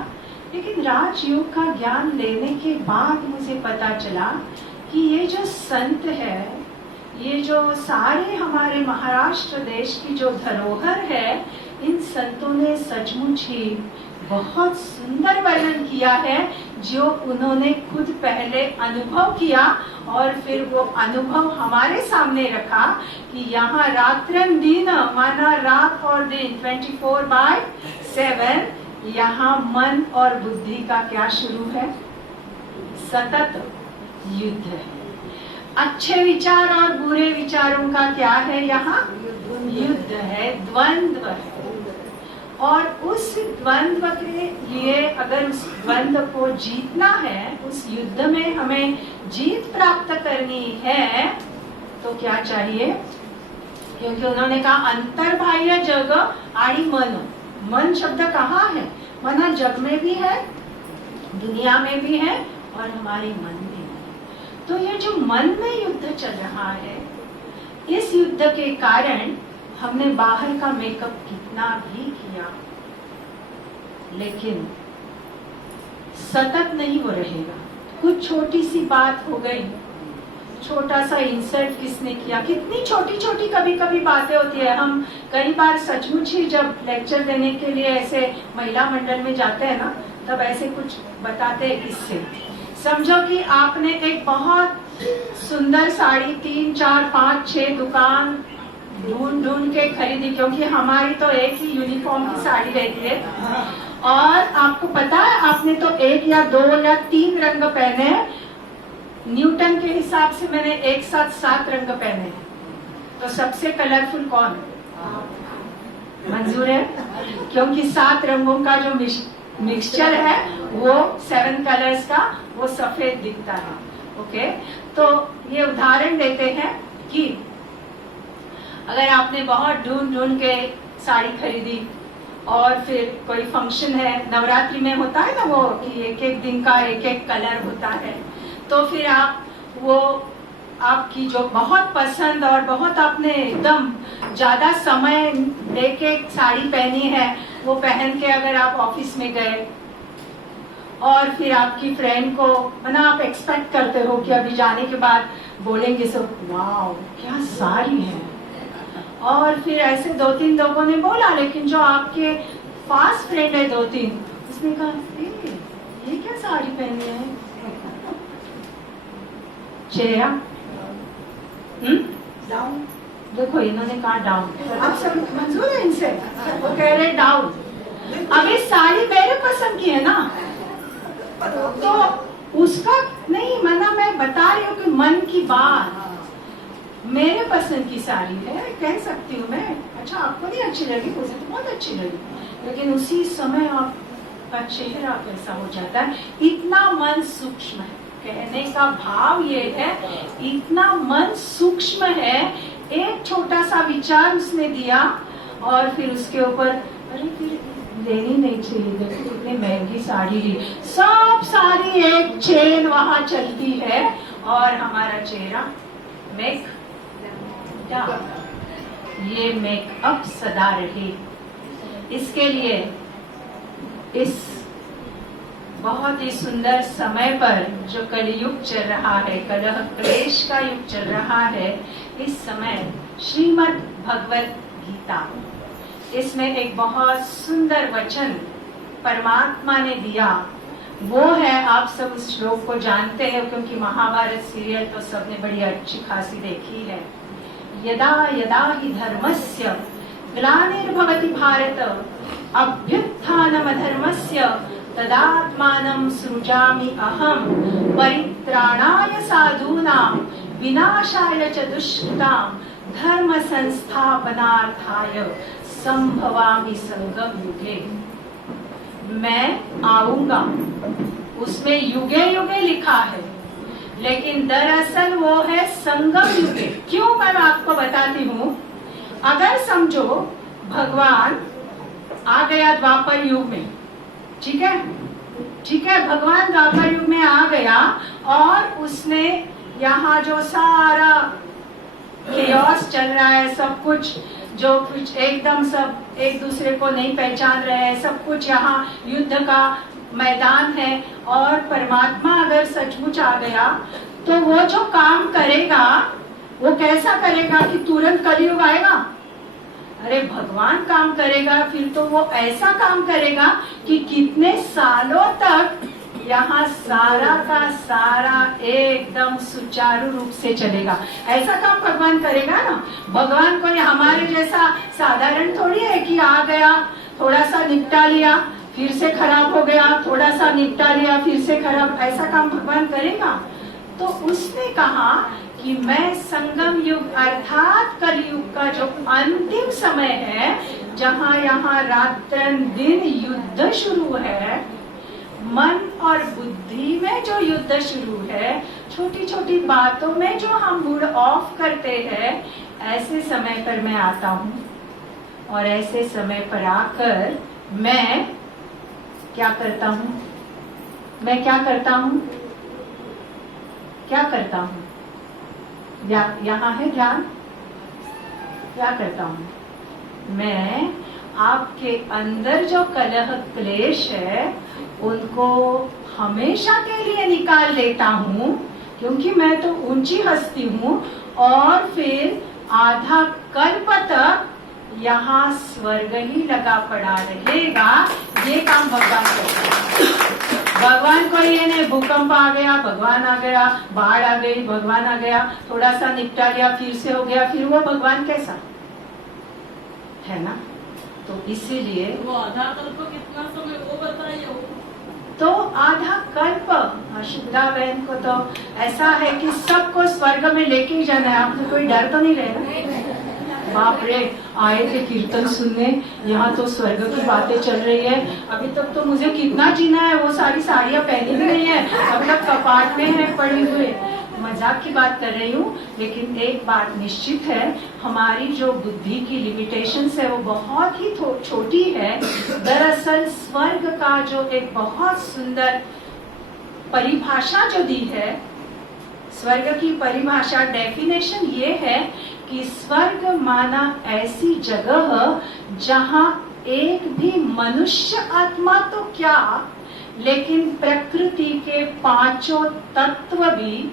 लेकिन राजयोग का ज्ञान लेने के बाद मुझे पता चला कि ये जो संत है, ये जो सारे हमारे महाराष्ट्र देश की जो धरोहर है, इन संतों ने सचमुच ही बहुत सुंदर वर्णन किया है, जो उन्होंने खुद पहले अनुभव किया और फिर वो अनुभव हमारे सामने रखा कि यहाँ रात्रन दिन माना रात और दिन 24/7 यहाँ मन और बुद्धि का क्या शुरू है, सतत युद्ध है. अच्छे विचार और बुरे विचारों का क्या है, यहाँ युद्ध है, द्वंद्व है. और उस द्वंद्व के लिए अगर उस द्वंद्व को जीतना है, उस युद्ध में हमें जीत प्राप्त करनी है, तो क्या चाहिए. क्योंकि उन्होंने कहा अंतर्बाह्य जग आणि मन. मन शब्द कहाँ है, मना जग में भी है, दुनिया में भी है और हमारे मन में है. तो ये जो मन में युद्ध चल रहा है, इस युद्ध के कारण हमने बाहर का मेकअप कितना भी किया, लेकिन सतत नहीं वो रहेगा. कुछ छोटी सी बात हो गई, छोटा सा इंसल्ट किसने किया, कितनी छोटी छोटी कभी कभी बातें होती है. हम कई बार सचमुच ही जब लेक्चर देने के लिए ऐसे महिला मंडल में जाते हैं ना, तब ऐसे कुछ बताते हैं किससे. समझो कि आपने एक बहुत सुंदर साड़ी 3, 4, 5, 6 दुकान ढूंढ के खरीदी, क्योंकि हमारी तो एक ही यूनिफॉर्म की साड़ी रहती है, और आपको पता है आपने तो 1 या 2 या 3 रंग पहने हैं. न्यूटन के हिसाब से मैंने एक साथ 7 रंग पहने हैं. तो सबसे कलरफुल कौन मंजूर है, क्योंकि 7 रंगों का जो मिक्सचर है वो 7 कलर्स का वो सफेद दिखता है. ओके, तो ये उदाहरण देते हैं कि अगर आपने बहुत ढूंढ के साड़ी खरीदी और फिर कोई फंक्शन है, नवरात्रि में होता है ना वो कि एक दिन का एक कलर होता है, तो फिर आप वो आपकी जो बहुत पसंद और बहुत आपने एकदम ज्यादा समय लेके साड़ी पहनी है, वो पहन के अगर आप ऑफिस में गए और फिर आपकी फ्रेंड को ना आप एक्सपेक्ट करते हो कि अभी जाने के बाद बोलेंगे सब वाओ क्या साड़ी है, और फिर ऐसे 2-3 लोगों ने बोला, लेकिन जो आपके फास्ट फ्रेंड है 2-3, उसने कहा ये क्या साड़ी पहनी है. चेहरा डाउन. देखो इन्होंने कहा डाउन, आप सब मंजूर है इनसे, वो कह रहे डाउन. अब ये साड़ी मेरे पसंद की है ना, तो उसका नहीं मना, मैं बता रही हूँ कि मन की बात, मेरे पसंद की साड़ी है, कह सकती हूँ मैं. अच्छा आपको नहीं अच्छी लगी, मुझे तो बहुत अच्छी लगी, लेकिन उसी समय आपका चेहरा कैसा हो जाता है. इतना मन सूक्ष्म है. कहने का भाव ये है, इतना मन सूक्ष्म है. एक छोटा सा विचार उसने दिया और फिर उसके ऊपर अरे फिर लेनी नहीं चाहिए, देखो कितनी महंगी साड़ी ली, सब सारी एक चेन वहां चलती है और हमारा चेहरा ये मेकअप सदा रहे. इसके लिए इस बहुत ही सुंदर समय पर जो कलयुग चल रहा है, कलह क्लेश का युग चल रहा है, इस समय श्रीमद् भगवत गीता, इसमें एक बहुत सुंदर वचन परमात्मा ने दिया. वो है, आप सब उस श्लोक को जानते हैं क्योंकि महाभारत सीरियल तो सबने बड़ी अच्छी खासी देखी है. यदा यदा हि धर्मस्य ग्लानिर्भवति भारत अभ्युत्थानमधर्मस्य तदात्मानं सृजामि अहं परित्राणाय साधूनां विनाशाय च दुष्कृतां धर्म संस्थापनार्थाय संभवामि संगम युगे। मैं आऊंगा, उसमें युगे युगे लिखा है, लेकिन दरअसल वो है संगम युगे। क्यों, मैं आपको बताती हूँ। अगर समझो भगवान आ गया द्वापर युग में, ठीक है, ठीक है, भगवान द्वापर युग में आ गया और उसने यहाँ जो सारा केओस चल रहा है, सब कुछ जो कुछ एकदम सब एक दूसरे को नहीं पहचान रहे हैं, सब कुछ यहाँ युद्ध का मैदान है, और परमात्मा अगर सचमुच आ गया तो वो जो काम करेगा वो कैसा करेगा कि तुरंत कलयुग आएगा? अरे भगवान काम करेगा फिर तो वो ऐसा काम करेगा कि कितने सालों तक यहाँ सारा का सारा एकदम सुचारू रूप से चलेगा। ऐसा काम भगवान करेगा ना। भगवान कोई हमारे जैसा साधारण थोड़ी है कि आ गया, थोड़ा सा निपटा लिया, फिर से खराब हो गया, थोड़ा सा निपटा लिया, फिर से खराब। ऐसा काम भगवान करेगा? तो उसने कहा कि मैं संगम युग अर्थात कलयुग का जो अंतिम समय है, जहाँ यहाँ रात दिन युद्ध शुरू है, मन और बुद्धि में जो युद्ध शुरू है, छोटी छोटी बातों में जो हम मूड ऑफ करते हैं, ऐसे समय पर मैं आता हूँ। और ऐसे समय पर आकर मैं क्या करता हूँ? मैं क्या करता हूँ? क्या करता हूँ? यहाँ है ध्यान। क्या करता हूँ? मैं आपके अंदर जो कलह क्लेश है उनको हमेशा के लिए निकाल देता हूँ, क्योंकि मैं तो ऊंची हस्ती हूँ। और फिर आधा कल्प तक यहाँ स्वर्ग ही लगा पड़ा रहेगा। ये काम भगवान करता है। भगवान को ये नहीं, भूकंप आ गया भगवान आ गया, बाढ़ आ गई भगवान आ गया, थोड़ा सा निपटा लिया फिर से हो गया, फिर वो भगवान कैसा है ना। तो इसीलिए वो आधा कल्प कितना समय वो बताइए। तो आधा कल्प शुद्धा बहन को तो ऐसा है कि सबको स्वर्ग में लेके जाना है। आपको कोई डर तो नहीं रहेगा? बाप रे, आए थे कीर्तन सुनने, यहाँ तो स्वर्ग की बातें चल रही है। अभी तक तो मुझे कितना जीना है, वो सारी साड़ियाँ पहनी भी नहीं है, अब तक कपाट में है पड़ी हुए। मजाक की बात कर रही हूँ, लेकिन एक बात निश्चित है, हमारी जो बुद्धि की लिमिटेशंस है वो बहुत ही छोटी है। दरअसल स्वर्ग का जो एक बहुत सुंदर परिभाषा जो दी है, स्वर्ग की परिभाषा डेफिनेशन ये है कि स्वर्ग माना ऐसी जगह जहाँ एक भी मनुष्य आत्मा तो क्या, लेकिन प्रकृति के पांचों तत्व भी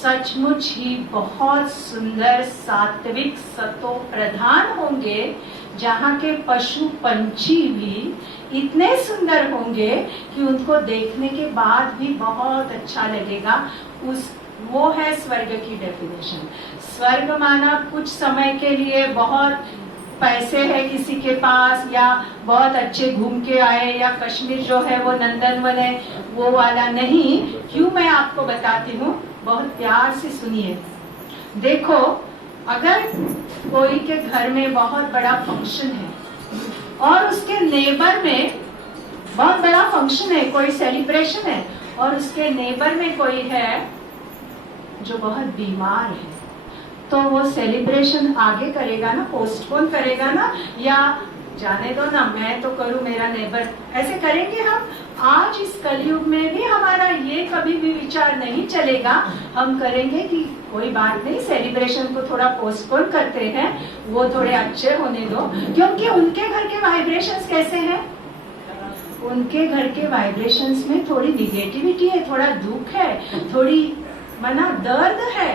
सचमुच ही बहुत सुंदर सात्विक सतो प्रधान होंगे, जहाँ के पशु पंछी भी इतने सुंदर होंगे कि उनको देखने के बाद भी बहुत अच्छा लगेगा। वो है स्वर्ग की डेफिनेशन। स्वर्ग माना कुछ समय के लिए बहुत पैसे है किसी के पास, या बहुत अच्छे घूम के आए, या कश्मीर जो है वो नंदनवन है, वो वाला नहीं। क्यों मैं आपको बताती हूँ, बहुत प्यार से सुनिए। देखो, अगर कोई के घर में बहुत बड़ा फंक्शन है और उसके नेबर में बहुत बड़ा फंक्शन है, कोई सेलिब्रेशन है, और उसके नेबर में कोई है जो बहुत बीमार है, तो वो सेलिब्रेशन आगे करेगा ना, पोस्टपोन करेगा ना, या जाने दो ना, मैं तो करूं, मेरा नेबर, ऐसे करेंगे हम? आज इस कलयुग में भी हमारा ये कभी भी विचार नहीं चलेगा। हम करेंगे कि कोई बात नहीं, सेलिब्रेशन को थोड़ा पोस्टपोन करते हैं, वो थोड़े अच्छे होने दो। क्योंकि उनके घर के वाइब्रेशंस कैसे हैं? उनके घर के वाइब्रेशंस में थोड़ी निगेटिविटी है, थोड़ा दुख है, थोड़ी मना दर्द है।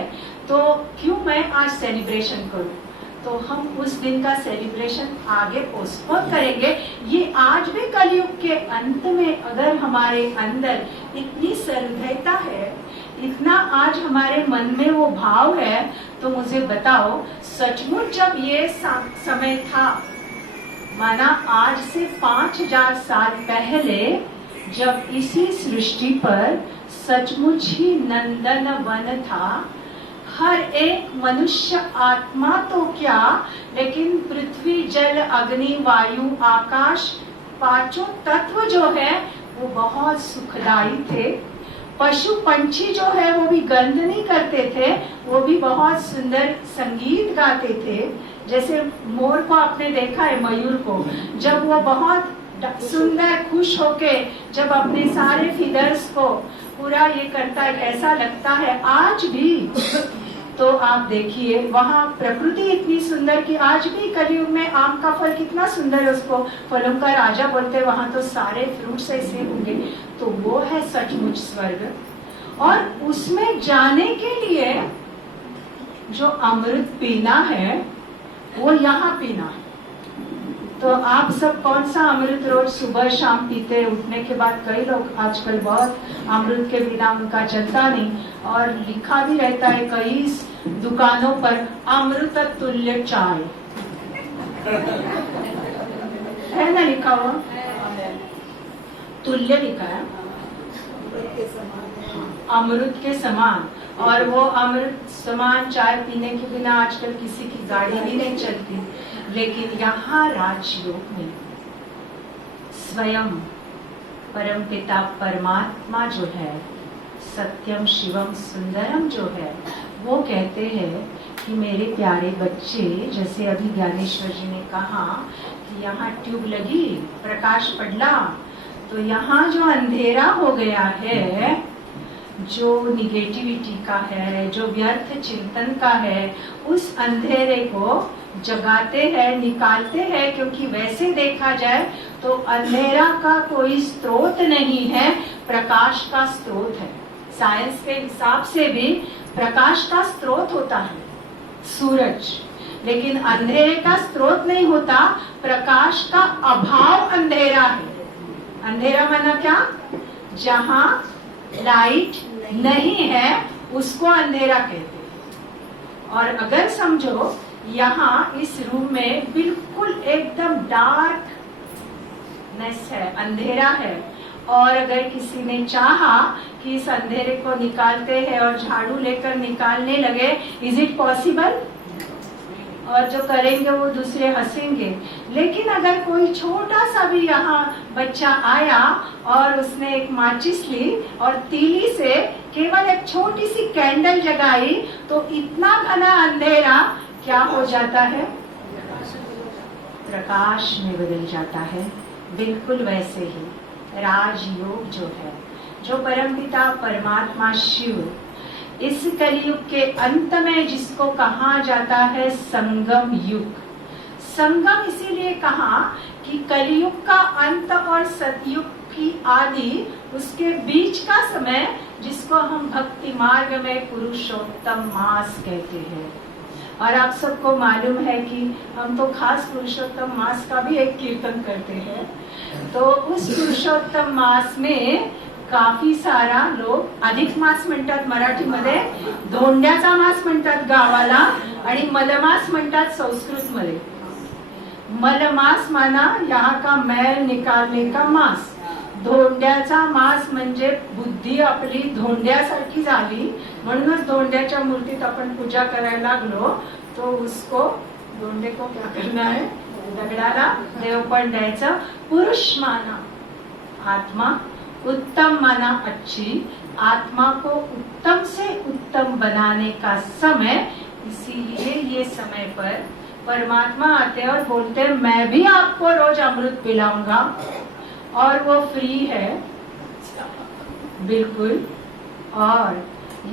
तो क्यों मैं आज सेलिब्रेशन करूं? तो हम उस दिन का सेलिब्रेशन आगे पोस्टपोन करेंगे। ये आज भी कलयुग के अंत में अगर हमारे अंदर इतनी सहृदयता है, इतना आज हमारे मन में वो भाव है, तो मुझे बताओ, सचमुच जब ये समय था, माना आज से 5000 साल पहले, जब इसी सृष्टि पर सचमुच ही नंदन वन था, हर एक मनुष्य आत्मा तो क्या, लेकिन पृथ्वी जल अग्नि वायु आकाश पांचों तत्व जो है वो बहुत सुखदाई थे। पशु पंछी जो है वो भी गंध नहीं करते थे, वो भी बहुत सुंदर संगीत गाते थे। जैसे मोर को आपने देखा है, मयूर को, जब वो बहुत सुंदर खुश होके जब अपने सारे फीदर्स को पूरा ये करता है, ऐसा लगता है आज भी। तो आप देखिए वहाँ प्रकृति इतनी सुंदर कि आज भी कलयुग में आम का फल कितना सुंदर है, उसको फलों का राजा बोलते हैं। वहाँ तो सारे फ्रूट्स ऐसे होंगे, तो वो है सचमुच स्वर्ग। और उसमें जाने के लिए जो अमृत पीना है वो यहाँ पीना है। तो आप सब कौन सा अमृत रोज सुबह शाम पीते हैं? उठने के बाद कई लोग आजकल बहुत अमृत के बिना उनका चलता नहीं, और लिखा भी रहता है कई दुकानों पर अमृत तुल्य चाय है ना, लिखा हुआ तुल्य लिखा है, अमृत के समान। और वो अमृत समान चाय पीने के बिना आजकल किसी की गाड़ी भी नहीं चलती। लेकिन यहाँ राजयोग में स्वयं परमपिता परमात्मा जो है, सत्यम शिवम सुंदरम जो है, वो कहते हैं कि मेरे प्यारे बच्चे, जैसे अभी ज्ञानेश्वर जी ने कहा कि यहाँ ट्यूब लगी, प्रकाश पड़ला, तो यहाँ जो अंधेरा हो गया है, जो निगेटिविटी का है, जो व्यर्थ चिंतन का है, उस अंधेरे को जगाते हैं, निकालते हैं। क्योंकि वैसे देखा जाए तो अंधेरा का कोई स्रोत नहीं है, प्रकाश का स्रोत है। साइंस के हिसाब से भी प्रकाश का स्रोत होता है सूरज, लेकिन अंधेरे का स्रोत नहीं होता। प्रकाश का अभाव अंधेरा है। अंधेरा माना क्या? जहाँ लाइट नहीं है उसको अंधेरा कहते हैं। और अगर समझो यहाँ इस रूम में बिल्कुल एकदम डार्कनेस है, अंधेरा है, और अगर किसी ने चाहा कि इस अंधेरे को निकालते हैं और झाड़ू लेकर निकालने लगे, इज इट पॉसिबल? और जो करेंगे वो दूसरे हंसेंगे। लेकिन अगर कोई छोटा सा भी यहाँ बच्चा आया और उसने एक माचिस ली और तीली से केवल एक छोटी सी कैंडल जगाई, तो इतना घना अंधेरा क्या हो जाता है? प्रकाश में बदल जाता है। बिल्कुल वैसे ही राजयोग जो है, जो परमपिता परमात्मा शिव इस कलयुग के अंत में जिसको कहा जाता है संगम युग। संगम इसीलिए कहा कि कलयुग का अंत और सतयुग की आदि, उसके बीच का समय, जिसको हम भक्ति मार्ग में पुरुषोत्तम मास कहते हैं। और आप सबको मालूम है कि हम तो खास पुरुषोत्तम मास का भी एक कीर्तन करते हैं। तो उस पुरुषोत्तम मास में काफी सारा लोक अधिक मास म्हणतात मराठीमध्ये, धोंड्याचा मास म्हणतात गावाला, आणि मलमास म्हणतात संस्कृत मध्ये। मलमास माना यहाँ का मैल निकालने का मास, धोंड्याचा मास म्हणजे बुद्धी आपली धोंड्यासारखी झाली, म्हणूनच धोंड्याच्या मूर्तीत आपण पूजा करायला लागलो, तो उसको धोंडे को क्या करना है? दगडाला देवपण द्यायचं। पुरुष माना आत्मा, उत्तम माना अच्छी, आत्मा को उत्तम से उत्तम बनाने का समय। इसीलिए ये समय पर परमात्मा आते हैं और बोलते हैं मैं भी आपको रोज अमृत पिलाऊंगा, और वो फ्री है बिल्कुल। और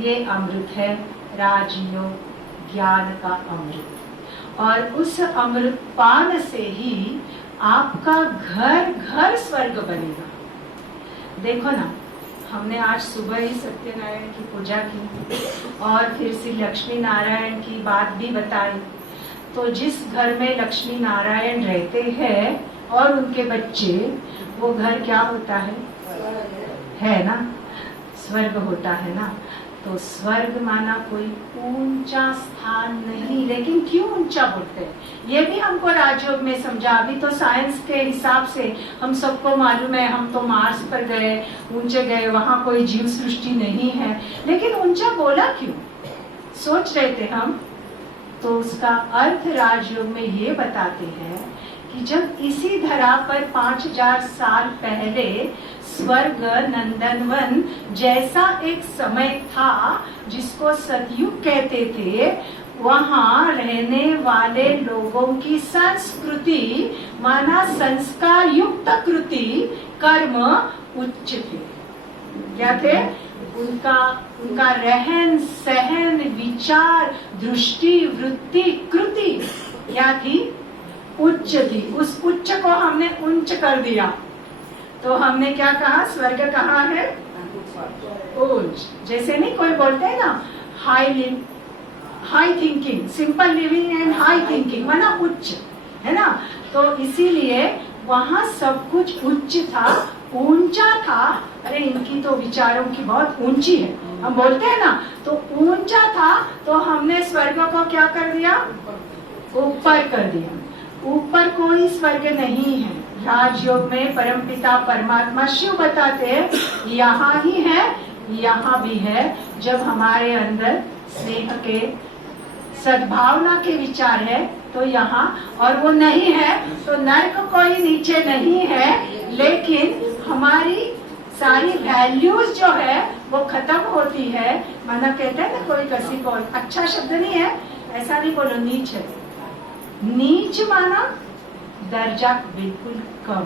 ये अमृत है राजयोग ज्ञान का अमृत, और उस अमृत पान से ही आपका घर घर स्वर्ग बनेगा। देखो ना, हमने आज सुबह ही सत्यनारायण की पूजा की और फिर से लक्ष्मी नारायण की बात भी बताई। तो जिस घर में लक्ष्मी नारायण रहते हैं और उनके बच्चे, वो घर क्या होता है ना? स्वर्ग होता है ना। तो स्वर्ग माना कोई ऊंचा स्थान नहीं, लेकिन क्यों ऊंचा बोलते हैं ये भी हमको राजयोग में समझा। अभी तो साइंस के हिसाब से हम सबको मालूम है, हम तो मार्स पर गए, ऊंचे गए, वहां कोई जीव सृष्टि नहीं है, लेकिन ऊंचा बोला क्यों? सोच रहे थे हम, तो उसका अर्थ राजयोग में ये बताते हैं कि जब इसी धरा पर 5000 साल पहले स्वर्ग नंदनवन जैसा एक समय था जिसको सतयुग कहते थे, वहाँ रहने वाले लोगों की संस्कृति माना संस्कार युक्त कृति कर्म उच्च थे। क्या थे? उनका रहन सहन विचार दृष्टि वृत्ति कृति क्या थी? उच्च थी। उस उच्च को हमने उच्च कर दिया, तो हमने क्या कहा? स्वर्ग कहाँ है? उच्च। जैसे नहीं कोई बोलते है ना, high thinking, simple living and high thinking माना उच्च, है ना। तो इसीलिए वहाँ सब कुछ उच्च था, ऊंचा था। अरे इनकी तो विचारों की बहुत ऊंची है, हम बोलते हैं ना, तो ऊंचा था। तो हमने स्वर्ग को क्या कर दिया? ऊपर कर दिया। ऊपर कोई स्वर्ग नहीं है। राजयोग में परमपिता परमात्मा शिव बताते हैं यहाँ ही है, यहाँ भी है। जब हमारे अंदर स्नेह के सद्भावना के विचार है तो यहाँ, और वो नहीं है तो नर्क कोई नीचे नहीं है। लेकिन हमारी सारी वैल्यूज जो है वो खत्म होती है। माना कहते हैं ना, कोई किसी को अच्छा शब्द नहीं है, ऐसा नहीं बोलो, नीच है। नीच माना दर्जा बिल्कुल कम।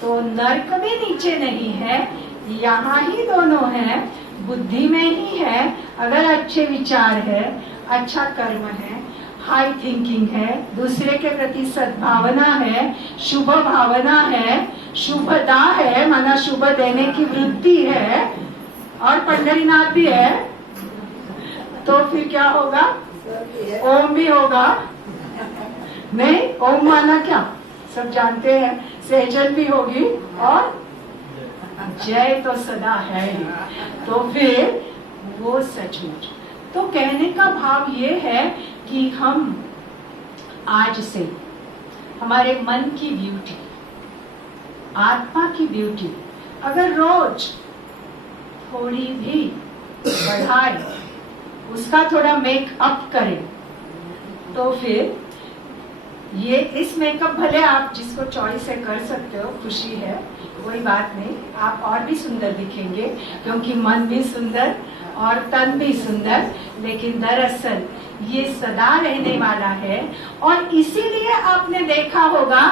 तो नर्क भी नीचे नहीं है, यहाँ ही दोनों है, बुद्धि में ही है। अगर अच्छे विचार है, अच्छा कर्म है, हाई थिंकिंग है, दूसरे के प्रति सद्भावना है, शुभ भावना है, शुभता है माना शुभ देने की वृत्ति है, और पंढरीनाथ भी है, तो फिर क्या होगा? ओम भी होगा। नहीं, ओम माना क्या सब जानते हैं, सहजन भी होगी और जय तो सदा है ही। तो फिर वो सचमुच। तो कहने का भाव ये है कि हम आज से हमारे मन की ब्यूटी, आत्मा की ब्यूटी अगर रोज थोड़ी भी बढ़ाए, उसका थोड़ा मेकअप करें, तो फिर ये इस मेकअप भले आप जिसको चॉइस है कर सकते हो, खुशी है, कोई बात नहीं, आप और भी सुंदर दिखेंगे क्योंकि मन भी सुंदर और तन भी सुंदर। लेकिन दरअसल ये सदा रहने वाला है। और इसीलिए आपने देखा होगा,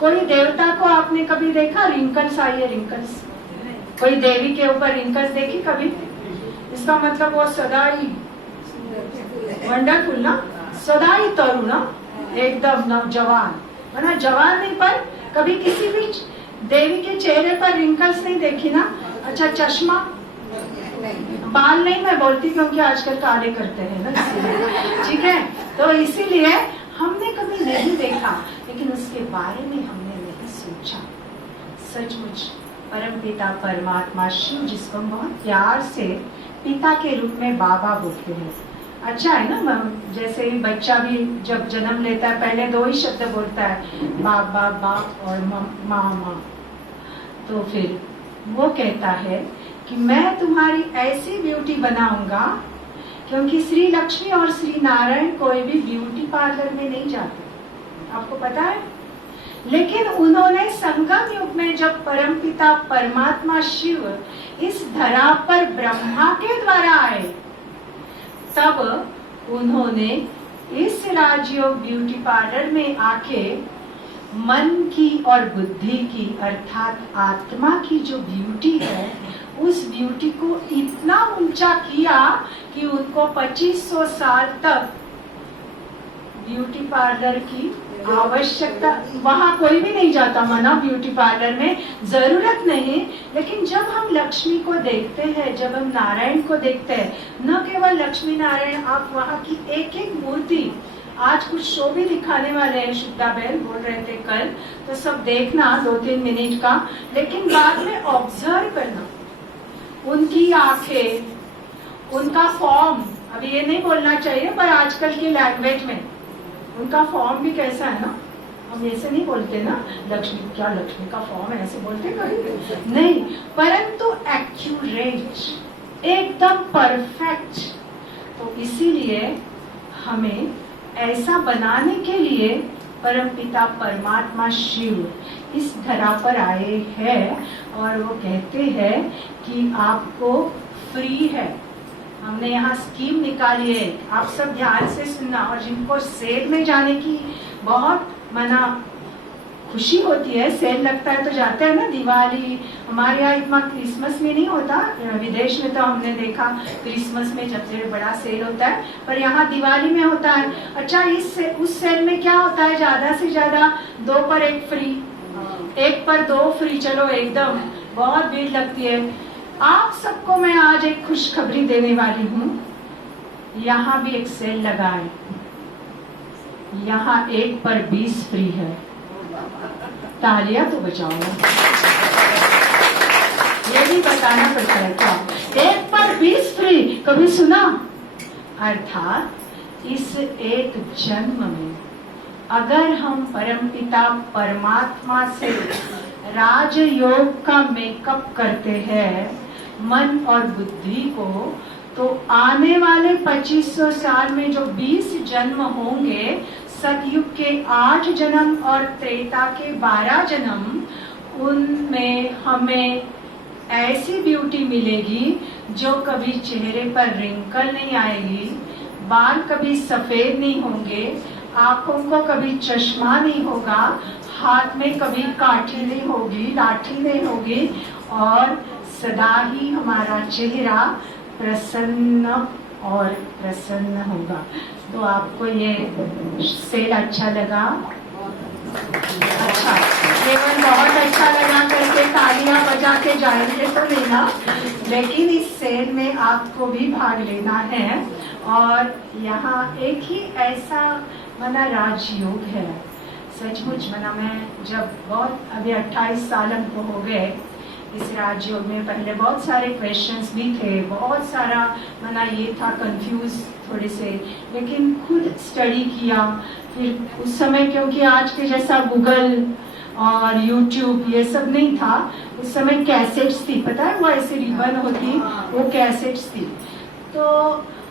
कोई देवता को आपने कभी देखा रिंकल्स आई है? रिंकल्स, कोई देवी के ऊपर रिंकल्स देखी कभी? इसका मतलब वो सदा ही वंडरफुल ना, सदा ही तरुण ना, एकदम नौजवान, वरना जवान नहीं, पर कभी किसी भी देवी के चेहरे पर रिंकल्स नहीं देखी ना। अच्छा, चश्मा, बाल नहीं मैं बोलती क्योंकि आजकल काले करते हैं ना, ठीक है। तो इसीलिए हमने कभी नहीं देखा, लेकिन उसके बारे में हमने नहीं सोचा। सचमुच परमपिता परमात्मा शिव, जिसको हम बहुत प्यार से पिता के रूप में बाबा बोलते हैं, अच्छा है ना। जैसे बच्चा भी जब जन्म लेता है पहले दो ही शब्द बोलता है, बाप बाप बाप और माँ माँ। तो फिर वो कहता है कि मैं तुम्हारी ऐसी ब्यूटी बनाऊंगा, क्योंकि श्री लक्ष्मी और श्री नारायण कोई भी ब्यूटी पार्लर में नहीं जाते, आपको पता है। लेकिन उन्होंने संगम युग में जब परमपिता परमात्मा शिव इस धरा पर ब्रह्मा के द्वारा आए, तब उन्होंने इस राजयोग ब्यूटी पार्लर में आके मन की और बुद्धि की अर्थात आत्मा की जो ब्यूटी है, उस ब्यूटी को इतना ऊंचा किया कि उनको 2500 साल तक ब्यूटी पार्लर की आवश्यकता, वहां कोई भी नहीं जाता माना ब्यूटी पार्लर में, जरूरत नहीं। लेकिन जब हम लक्ष्मी को देखते हैं, जब हम नारायण को देखते हैं, न केवल लक्ष्मी नारायण, आप वहाँ की एक एक मूर्ति, आज कुछ शो भी दिखाने वाले हैं, शुद्धा बहन बोल रहे थे कल, तो सब देखना 2-3 मिनट का, लेकिन बाद में ऑब्जर्व करना उनकी आंखें, उनका फॉर्म। अभी ये नहीं बोलना चाहिए, पर आजकल की लैंग्वेज में उनका फॉर्म भी कैसा है ना, हम ऐसे नहीं बोलते ना, लक्ष्मी, क्या लक्ष्मी का फॉर्म है ऐसे बोलते कभी नहीं, परंतु एक्यूरेट, एकदम परफेक्ट। तो इसीलिए हमें ऐसा बनाने के लिए परमपिता परमात्मा शिव इस धरा पर आए हैं और वो कहते हैं कि आपको फ्री है। हमने यहाँ स्कीम निकाली है, आप सब ध्यान से सुनना। और जिनको सेल में जाने की बहुत मना खुशी होती है, सेल लगता है तो जाते हैं ना, दिवाली हमारे यहाँ इतना क्रिसमस में नहीं होता, विदेश में तो हमने देखा क्रिसमस में जब से बड़ा सेल होता है, पर यहाँ दिवाली में होता है। अच्छा, उस सेल में क्या होता है, ज्यादा से ज्यादा 2 पर 1 फ्री, 1 पर 2 फ्री, चलो एकदम बहुत भीड़ लगती है। आप सबको मैं आज एक खुशखबरी देने वाली हूँ, यहाँ भी एक सेल लगा है, यहाँ 1 पर 20 फ्री है। तालियां तो बजाओ, ये भी बताना पड़ता है क्या, 1 पर 20 फ्री, कभी सुना? अर्थात इस एक जन्म में अगर हम परमपिता परमात्मा से राजयोग का मेकअप करते हैं मन और बुद्धि को, तो आने वाले 2500 साल में जो 20 जन्म होंगे, सतयुग के 8 जन्म और त्रेता के 12 जन्म, उनमें हमें ऐसी ब्यूटी मिलेगी जो कभी चेहरे पर रिंकल नहीं आएगी, बाल कभी सफेद नहीं होंगे, आंखों को कभी चश्मा नहीं होगा, हाथ में कभी काठी नहीं होगी, लाठी नहीं होगी, और सदा ही हमारा चेहरा प्रसन्न और प्रसन्न होगा। तो आपको ये सेल अच्छा लगा? अच्छा, केवल बहुत अच्छा लगा करके तालियां बजा के जाएंगे तो लेना, लेकिन इस सेल में आपको भी भाग लेना है। और यहाँ एक ही ऐसा मना राजयोग है, सचमुच मना मैं जब बहुत अभी 28 साल हमको हो गए इस राजयोग में, पहले बहुत सारे क्वेश्चंस भी थे, बहुत सारा मना ये था कंफ्यूज थोड़े से, लेकिन खुद स्टडी किया। फिर उस समय क्योंकि आज के जैसा गूगल और यूट्यूब ये सब नहीं था, उस समय कैसेट्स थी, पता है वो ऐसे रिबन होती, वो कैसेट्स थी। तो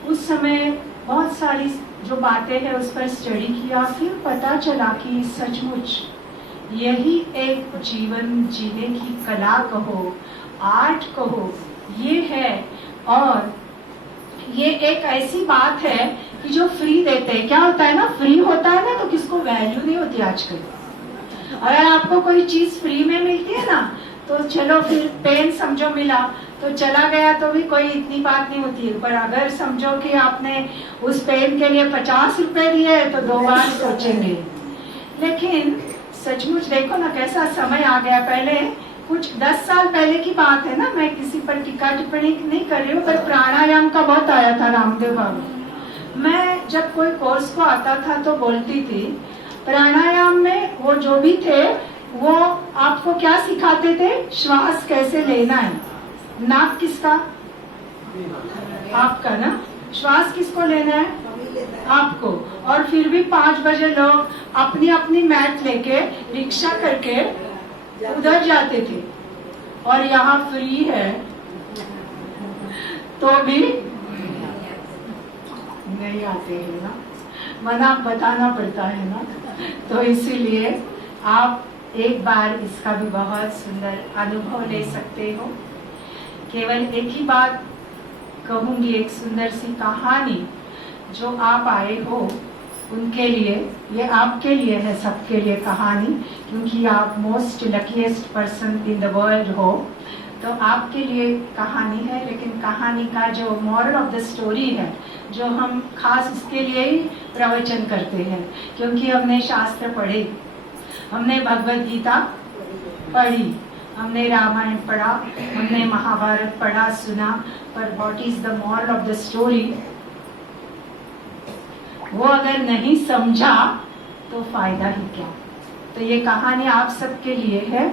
उस समय बहुत सारी जो बातें हैं उस पर स्टडी किया, फिर पता चला कि सचमुच यही एक जीवन जीने की कला कहो, आर्ट कहो, ये है। और ये एक ऐसी बात है कि जो फ्री देते हैं, क्या होता है ना, फ्री होता है ना तो किसको वैल्यू नहीं होती आजकल। अगर आपको कोई चीज फ्री में मिलती है ना, तो चलो फिर पेन समझो मिला तो चला गया तो भी कोई इतनी बात नहीं होती है, पर अगर समझो कि आपने उस पेन के लिए 50 रुपए दिए तो 2 बार सोचेंगे। लेकिन सचमुच देखो ना कैसा समय आ गया। पहले कुछ 10 साल पहले की बात है ना, मैं किसी पर टीका टिप्पणी नहीं कर रही हूँ, पर प्राणायाम का बहुत आया था रामदेव बाबू। मैं जब कोई कोर्स को आता था तो बोलती थी, प्राणायाम में वो जो भी थे वो आपको क्या सिखाते थे, श्वास कैसे लेना है। नाक किसका? आपका ना। श्वास किसको लेना है? आपको। और फिर भी 5 बजे लोग अपनी अपनी मैट लेके रिक्शा करके उधर जाते थे, और यहाँ फ्री है तो भी नहीं आते हैं ना, मना बताना पड़ता है ना। तो इसीलिए आप एक बार इसका भी बहुत सुंदर अनुभव ले सकते हो। केवल एक ही बात कहूंगी, एक सुंदर सी कहानी जो आप आए हो उनके लिए, ये आपके लिए है, सबके लिए कहानी, क्योंकि आप most luckiest person in the world हो, तो आपके लिए कहानी है। लेकिन कहानी का जो मॉरल ऑफ द स्टोरी है, जो हम खास इसके लिए ही प्रवचन करते हैं, क्योंकि हमने शास्त्र पढ़े, हमने भगवद गीता पढ़ी, हमने रामायण पढ़ा, हमने महाभारत पढ़ा, सुना, पर what is the moral of the story, वो अगर नहीं समझा तो फायदा ही क्या। तो ये कहानी आप सबके लिए है,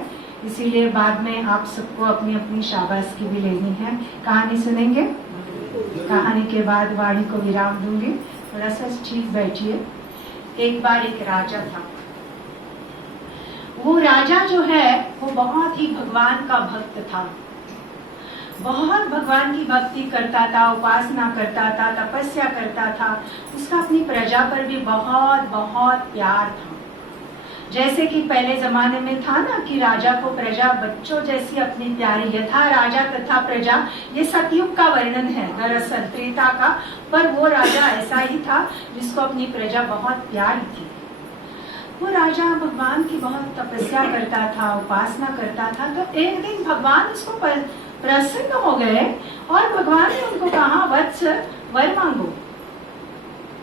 इसीलिए बाद में आप सबको अपनी अपनी शाबाशी भी लेनी है। कहानी सुनेंगे, कहानी के बाद वाणी को विराम दूंगी, थोड़ा सा ठीक बैठिए। एक बार एक राजा था, वो राजा जो है वो बहुत ही भगवान का भक्त था। बहुत भगवान की भक्ति करता था, उपासना करता था, तपस्या करता था। उसका अपनी प्रजा पर भी बहुत बहुत प्यार था। जैसे कि पहले जमाने में था ना कि राजा को प्रजा बच्चों जैसी अपनी प्यारी, यथा राजा तथा प्रजा, ये सतयुग का वर्णन है दरअसल, त्रेता का। पर वो राजा ऐसा ही था जिसको अपनी प्रजा बहुत प्यारी थी। वो राजा भगवान की बहुत तपस्या करता था, उपासना करता था। तो एक दिन भगवान उसको प्रसन्न हो गए और भगवान ने उनको कहा, वत्स वर मांगो।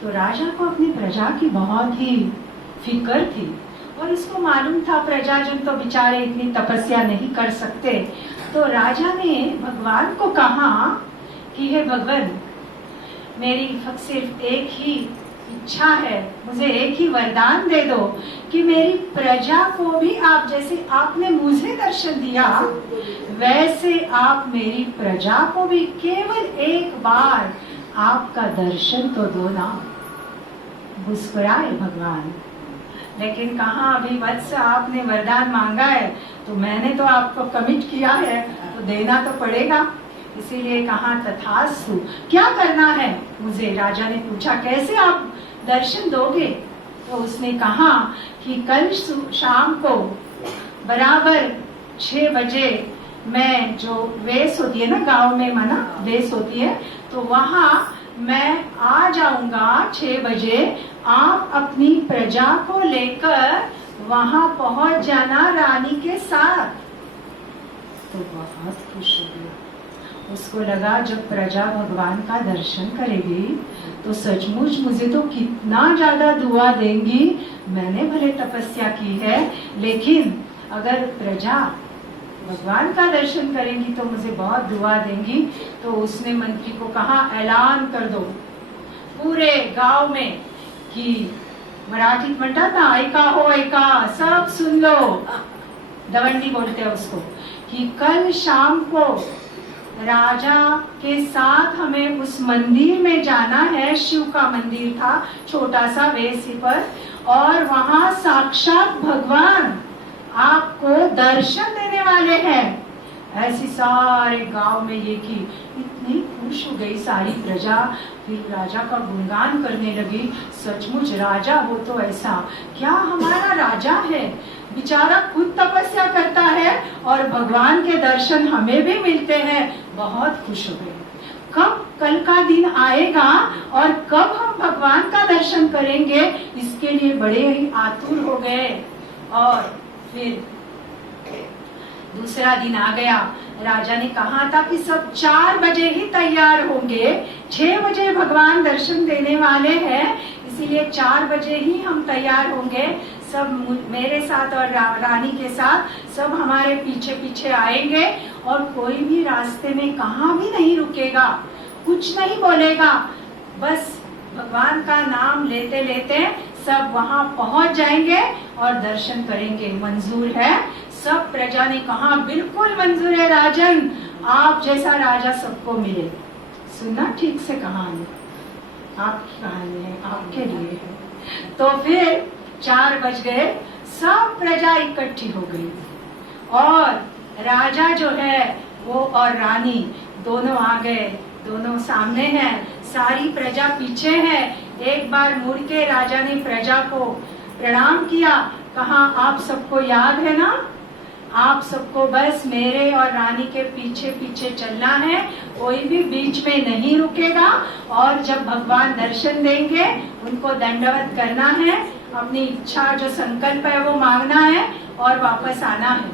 तो राजा को अपनी प्रजा की बहुत ही फिक्र थी और इसको मालूम था प्रजाजन तो बेचारे इतनी तपस्या नहीं कर सकते। तो राजा ने भगवान को कहा कि हे भगवान, मेरी सिर्फ एक ही इच्छा है, मुझे एक ही वरदान दे दो कि मेरी प्रजा को भी आप, जैसे आपने मुझे दर्शन दिया वैसे आप मेरी प्रजा को भी केवल एक बार आपका दर्शन तो दो ना। मुस्कुराए भगवान, लेकिन कहा अभी वत्स आपने वरदान मांगा है तो मैंने तो आपको कमिट किया है तो देना तो पड़ेगा। इसीलिए कहा तथास्तु, क्या करना है मुझे? राजा ने पूछा कैसे आप दर्शन दोगे? तो उसने कहा कि कल शाम को बराबर 6 बजे मैं, जो वेस होती है ना गांव में, मना वेस होती है, तो वहां मैं आ जाऊंगा 6 बजे। आप अपनी प्रजा को लेकर वहां पहुंच जाना रानी के साथ। तो बहुत खुश हो गया। उसको लगा जब प्रजा भगवान का दर्शन करेगी तो सचमुच मुझे तो कितना ज्यादा दुआ देंगी। मैंने भले तपस्या की है, लेकिन अगर प्रजा भगवान का दर्शन करेंगी तो मुझे बहुत दुआ देंगी। तो उसने मंत्री को कहा, ऐलान कर दो पूरे गांव में कि मराठीत म्हणतात ना, ऐका हो ऐका, सब सुन लो, दवंडी बोलते हैं उसको, कि कल शाम को राजा के साथ हमें उस मंदिर में जाना है। शिव का मंदिर था छोटा सा वेसी पर, और वहां साक्षात भगवान आपको दर्शन देने वाले हैं। ऐसी सारे गांव में ये की इतनी खुश हो गई सारी प्रजा। फिर राजा का गुणगान करने लगी, सचमुच राजा हो तो ऐसा, क्या हमारा राजा है, बेचारा खुद तपस्या करता है और भगवान के दर्शन हमें भी मिलते हैं। बहुत खुश हो गए। कब कल का दिन आएगा और कब हम भगवान का दर्शन करेंगे, इसके लिए बड़े ही आतुर हो गए। और फिर दूसरा दिन आ गया। राजा ने कहा था कि सब 4 बजे ही तैयार होंगे, 6 बजे भगवान दर्शन देने वाले हैं, इसीलिए 4 बजे ही हम तैयार होंगे। सब मेरे साथ और रानी के साथ सब हमारे पीछे पीछे आएंगे और कोई भी रास्ते में कहाँ भी नहीं रुकेगा, कुछ नहीं बोलेगा, बस भगवान का नाम लेते लेते सब वहां पहुंच जाएंगे और दर्शन करेंगे। मंजूर है? सब प्रजा ने कहा बिल्कुल मंजूर है राजन, आप जैसा राजा सबको मिले। सुनना ठीक से कहानी, आपकी कहानी है, आपके लिए है। तो फिर 4 बज गए, सब प्रजा इकट्ठी हो गई और राजा जो है वो और रानी दोनों आ गए, दोनों सामने हैं, सारी प्रजा पीछे है। एक बार मुड़ के राजा ने प्रजा को प्रणाम किया, कहा आप सबको याद है ना, आप सबको बस मेरे और रानी के पीछे पीछे चलना है, कोई भी बीच में नहीं रुकेगा, और जब भगवान दर्शन देंगे उनको दंडवत करना है, अपनी इच्छा जो संकल्प है वो मांगना है और वापस आना है।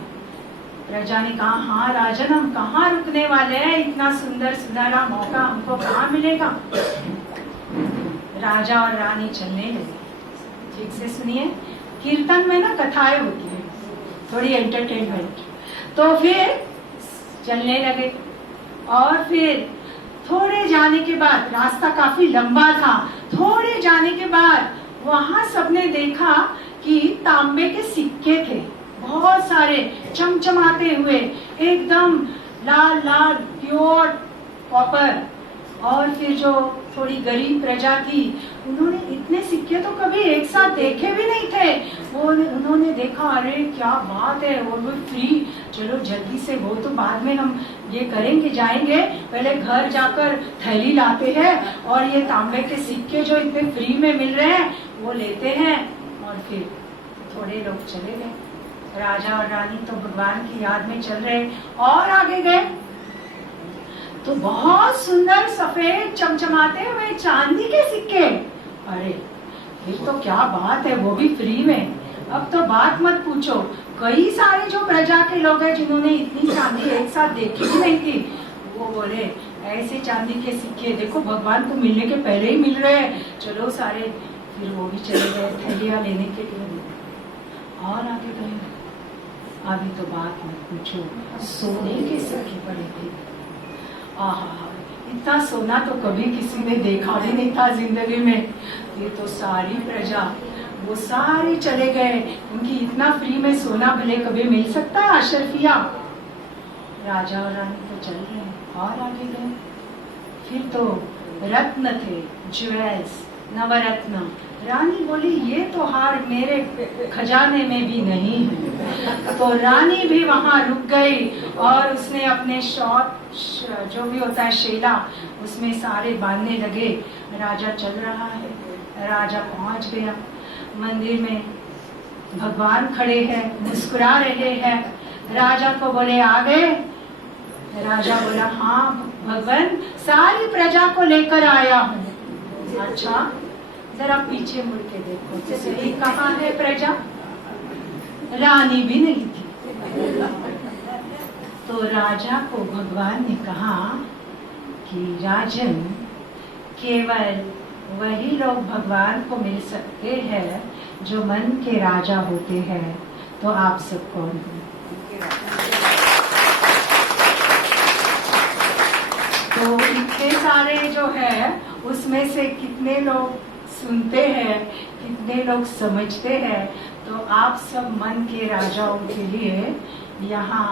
प्रजा ने कहा हाँ राजन, हम कहाँ रुकने वाले हैं, इतना सुंदर सुनहरा मौका हमको कहाँ मिलेगा। राजा और रानी चलने लगे। ठीक से सुनिए, कीर्तन में ना कथाएं होती है, थोड़ी एंटरटेनमेंट। तो फिर चलने लगे और फिर थोड़े जाने के बाद, रास्ता काफी लंबा था, थोड़े जाने के बाद वहां सबने देखा कि तांबे के सिक्के थे, बहुत सारे चमचमाते हुए, एकदम लाल लाल प्योर कॉपर। और फिर जो थोड़ी गरीब प्रजा थी, उन्होंने इतने सिक्के तो कभी एक साथ देखे भी नहीं थे। उन्होंने देखा, अरे क्या बात है, वो भी फ्री, चलो जल्दी से, वो तो बाद में हम ये करेंगे, जाएंगे पहले घर जाकर थैली लाते हैं और ये तांबे के सिक्के जो इतने फ्री में मिल रहे हैं वो लेते हैं और फिर थोड़े लोग चले गए। राजा और रानी तो भगवान की याद में चल रहे और आगे गए तो बहुत सुंदर सफेद चमचमाते हुए चांदी के सिक्के। अरे ये तो क्या बात है, वो भी फ्री में। अब तो बात मत पूछो, कई सारे जो प्रजा के लोग हैं जिन्होंने इतनी चांदी एक साथ देखी ही नहीं थी, वो बोले ऐसे चांदी के सिक्के देखो भगवान को मिलने के पहले ही मिल रहे हैं, चलो सारे। फिर वो भी चले गए थैलियां लेने के लिए और आगे गए। अभी तो बात मत पूछो, सोने के सिक्के पड़े थे। आहा, इतना सोना तो कभी किसी ने देखा भी नहीं था जिंदगी में। ये तो सारी प्रजा वो सारे चले गए, उनकी इतना फ्री में सोना भले कभी मिल सकता है अशरफिया। राजा और रानी तो चल रहे हैं और आगे गए। फिर तो रत्न थे, ज्वेल्स, नवरत्न। रानी बोली ये तो हार मेरे खजाने में भी नहीं है। तो रानी भी वहां रुक गई और उसने अपने शॉर्ट जो भी होता है शेला उसमें सारे बांधने लगे। राजा चल रहा है, राजा पहुंच गया मंदिर में। भगवान खड़े हैं, मुस्कुरा रहे हैं। राजा को बोले आ गए। राजा बोला हाँ भगवान, सारी प्रजा को लेकर आया हूँ। अच्छा जरा पीछे मुड़ के देखो तो सही, कहाँ है प्रजा? रानी भी नहीं थी। तो राजा को भगवान ने कहा कि राजन, केवल वही लोग भगवान को मिल सकते हैं जो मन के राजा होते हैं। तो आप सब कौन हो? तो इतने सारे जो है उसमें से कितने लोग सुनते हैं, कितने लोग समझते हैं? तो आप सब मन के राजाओं के लिए यहाँ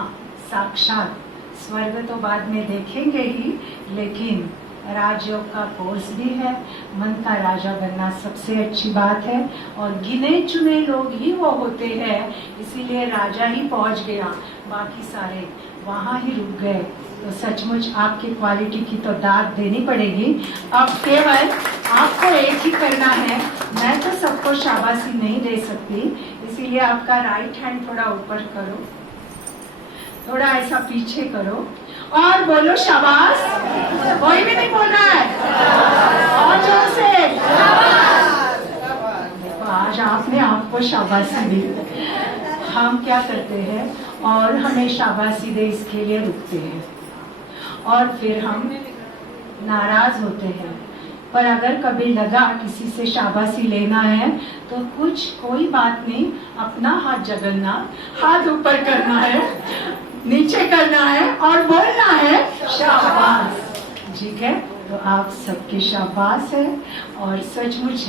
साक्षात स्वर्ग तो बाद में देखेंगे ही, लेकिन राजयोग का कोर्स भी है। मन का राजा बनना सबसे अच्छी बात है और गिने चुने लोग ही वो होते हैं, इसीलिए राजा ही पहुंच गया, बाकी सारे वहां ही रुक गए। तो सचमुच आपकी क्वालिटी की तो दाद देनी पड़ेगी। अब केवल आपको एक ही करना है, मैं तो सबको शाबाशी नहीं दे सकती, इसीलिए आपका राइट हैंड थोड़ा ऊपर करो, थोड़ा ऐसा पीछे करो और बोलो शाबाश। कोई भी नहीं बोल रहा है, और जोर से। देखो आज आपने आपको शाबाशी दी। हम क्या करते हैं और हमें शाबाशी दे इसके लिए रुकते हैं और फिर हम नाराज होते हैं। पर अगर कभी लगा किसी से शाबाशी लेना है तो कोई बात नहीं, अपना हाथ जगन्ना, हाथ ऊपर करना है, नीचे करना है और बोलना है शाबाश। ठीक है, तो आप सबके शाबाश है। और सचमुच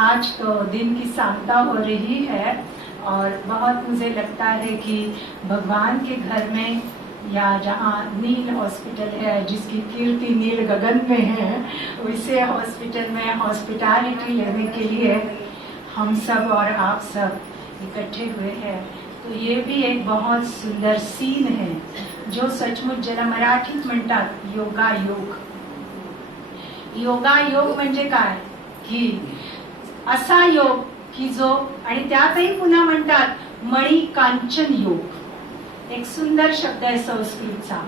आज तो दिन की सांता हो रही है और बहुत मुझे लगता है कि भगवान के घर में या जहाँ नील हॉस्पिटल है जिसकी कीर्ति नील गगन में है, वैसे हॉस्पिटल में हॉस्पिटैलिटी लेने के लिए हम सब और आप सब इकट्ठे हुए हैं। तो ये भी एक बहुत सुंदर सीन है जो सचमुच ज्याला मराठीत म्हणतात योगायोग। योगायोग म्हणजे काय की असा योग की जो, आणि त्यातही पुन्हा म्हणतात मणि कांचन योग। एक सुंदर शब्द है संस्कृत सा,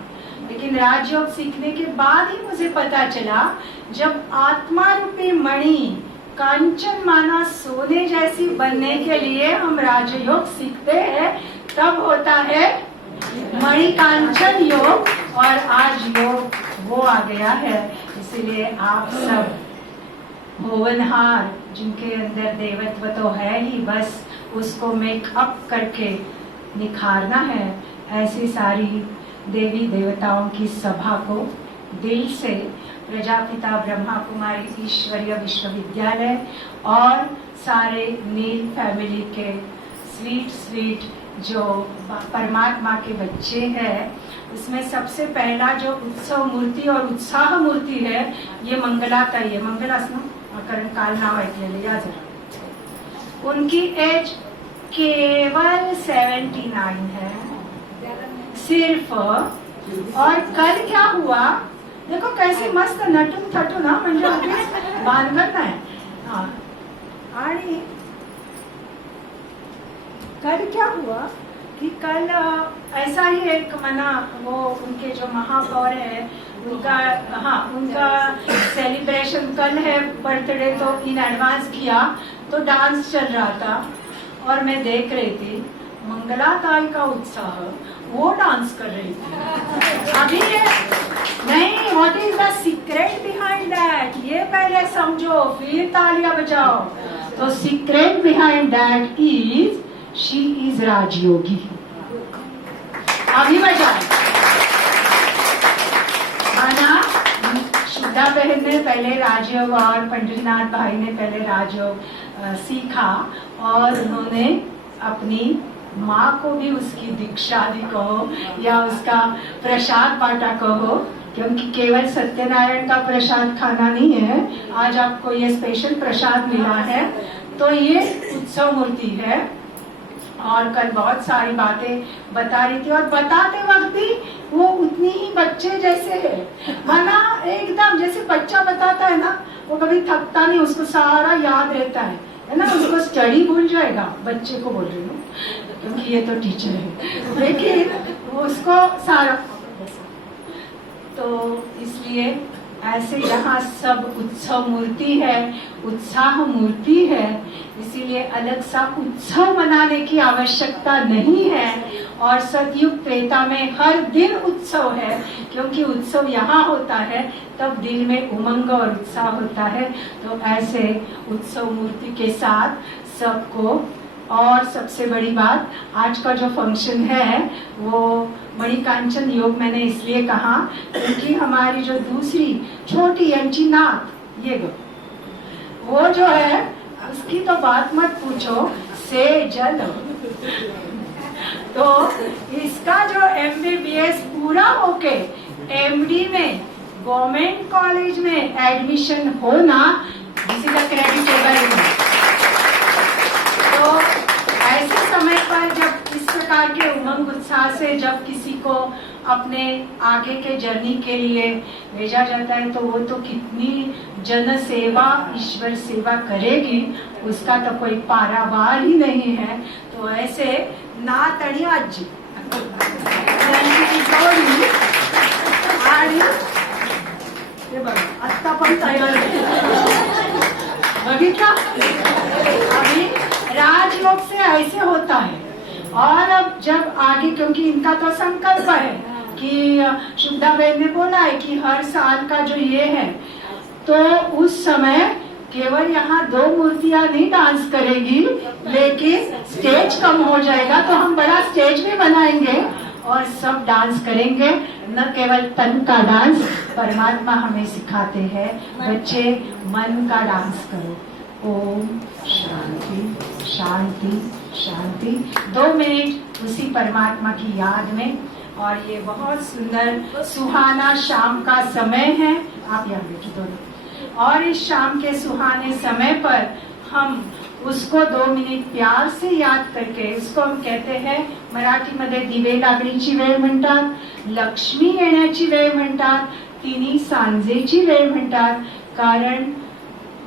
लेकिन राजयोग सीखने के बाद ही मुझे पता चला जब आत्मा रूपी मणि कांचन माना सोने जैसी बनने के लिए हम राजयोग सीखते हैं, तब होता है मणि कांचन योग। और आज योग वो आ गया है, इसीलिए आप सब भुवनहार जिनके अंदर देवत्व तो है ही, बस उसको मेकअप करके निखारना है। ऐसी सारी देवी देवताओं की सभा को दिल से प्रजापिता ब्रह्मा कुमारी ईश्वरीय विश्वविद्यालय और सारे नील फैमिली के स्वीट जो परमात्मा के बच्चे हैं, उसमें सबसे पहला जो उत्सव मूर्ति और उत्साह मूर्ति है ये मंगलाताई है। मंगलासना कारण काल नाव ऐकलेलं, या जरा। उनकी एज केवल 79 है, सिर्फ और कल क्या हुआ, देखो कैसी मस्त नटून थटून ना, म्हणजे अगदीच भानगड नाही. हा. आणि कल क्या हुआ कि कल ऐसा ही एक मना वो उनके जो महापौर है उनका, हाँ उनका सेलिब्रेशन कल है बर्थडे, तो इन एडवांस किया, तो डांस चल रहा था और मैं देख रही थी. मंगलाताई का उत्साह, वो डांस कर रही थी. अभी ये नहीं, what is the secret behind that, ये पहले समझो फिर तालियां बजाओ. तो secret behind that is she is राजयोगी. अभी बजाए आना. शुद्धा बहन ने पहले राजयोग और पंडितनाथ भाई ने पहले राजयोग सीखा और उन्होंने अपनी माँ को भी उसकी दीक्षा दी कहो या उसका प्रसाद बांटा कहो, क्योंकि केवल सत्यनारायण का प्रसाद खाना नहीं है. आज आपको ये स्पेशल प्रसाद मिला है, तो ये उत्सव मूर्ति है. और कल बहुत सारी बातें बता रही थी और बताते वक्त भी वो उतनी ही बच्चे जैसे है, माना एकदम जैसे बच्चा बताता है ना, वो कभी थकता नहीं, उसको सारा याद रहता है ना. उसको स्टडी भूल जाएगा, बच्चे को बोल रही हूँ क्योंकि ये तो टीचर है, लेकिन उसको सारा. तो इसलिए ऐसे यहाँ सब उत्सव मूर्ति है, उत्साह मूर्ति है, इसीलिए अलग सा उत्सव मनाने की आवश्यकता नहीं है. और सतयुग त्रेता में हर दिन उत्सव है, क्योंकि उत्सव यहाँ होता है तब दिल में उमंग और उत्साह होता है. तो ऐसे उत्सव मूर्ति के साथ सबको. और सबसे बड़ी बात, आज का जो फंक्शन है वो मणिकांचन योग मैंने इसलिए कहा क्योंकि हमारी जो दूसरी छोटी अंचीनाथ ये वो जो है उसकी तो बात मत पूछो, से जल. तो इसका जो MBBS पूरा होके MD में गवर्नमेंट कॉलेज में एडमिशन होना, किसी का क्रेडिटेबल. तो ऐसे समय पर जब इस प्रकार के उमंग उत्साह से जब किसी को अपने आगे के जर्नी के लिए भेजा जाता है, तो वो तो कितनी जन सेवा, ईश्वर सेवा करेगी, उसका तो कोई पारावार ही नहीं है. तो ऐसे नाथ आणि आजी यांची जोडी आणि हे बघा आत्ता पण तयार बघितला. अभी राजयोग से ऐसे होता है. और अब जब आगे, क्योंकि इनका तो संकल्प है कि शुद्धा बहन ने बोला है कि हर साल का जो ये है, तो उस समय केवल यहाँ 2 मूर्तियां नहीं डांस करेगी, लेकिन स्टेज कम हो जाएगा, तो हम बड़ा स्टेज भी बनाएंगे और सब डांस करेंगे. न केवल तन का डांस, परमात्मा हमें सिखाते हैं बच्चे मन का डांस करो. ओम शांति शांति शांति. 2 मिनट उसी परमात्मा की याद में. और ये बहुत सुंदर सुहाना शाम का समय है. आप यहाँ बैठो दोनों. और इस शाम के सुहाने समय पर हम उसको 2 मिनिट प्यार से याद करके, उसको हम कहते हैं मराठीमध्ये दिवे लागण्याची वेळ म्हणतात, लक्ष्मी येण्याची वेळ म्हणतात, तिन्ही सांजेची वेळ म्हणतात. कारण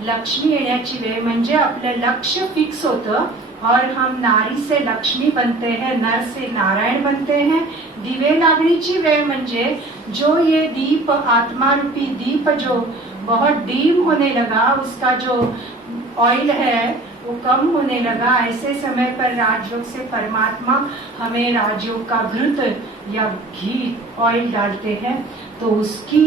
लक्ष्मी येण्याची वेळ म्हणजे आपलं लक्ष्य फिक्स होतं और हम नारी से लक्ष्मी बनते हैं, नर से नारायण बनते हैं. दिवे लागण्याची वेळ म्हणजे जो ये दीप, आत्मा रूपी दीप जो बहुत डीम होने लगा, उसका जो ऑयल है वो कम होने लगा, ऐसे समय पर राजयोग से परमात्मा हमें राजयोग का घृत या घी ऑयल डालते हैं. तो उसकी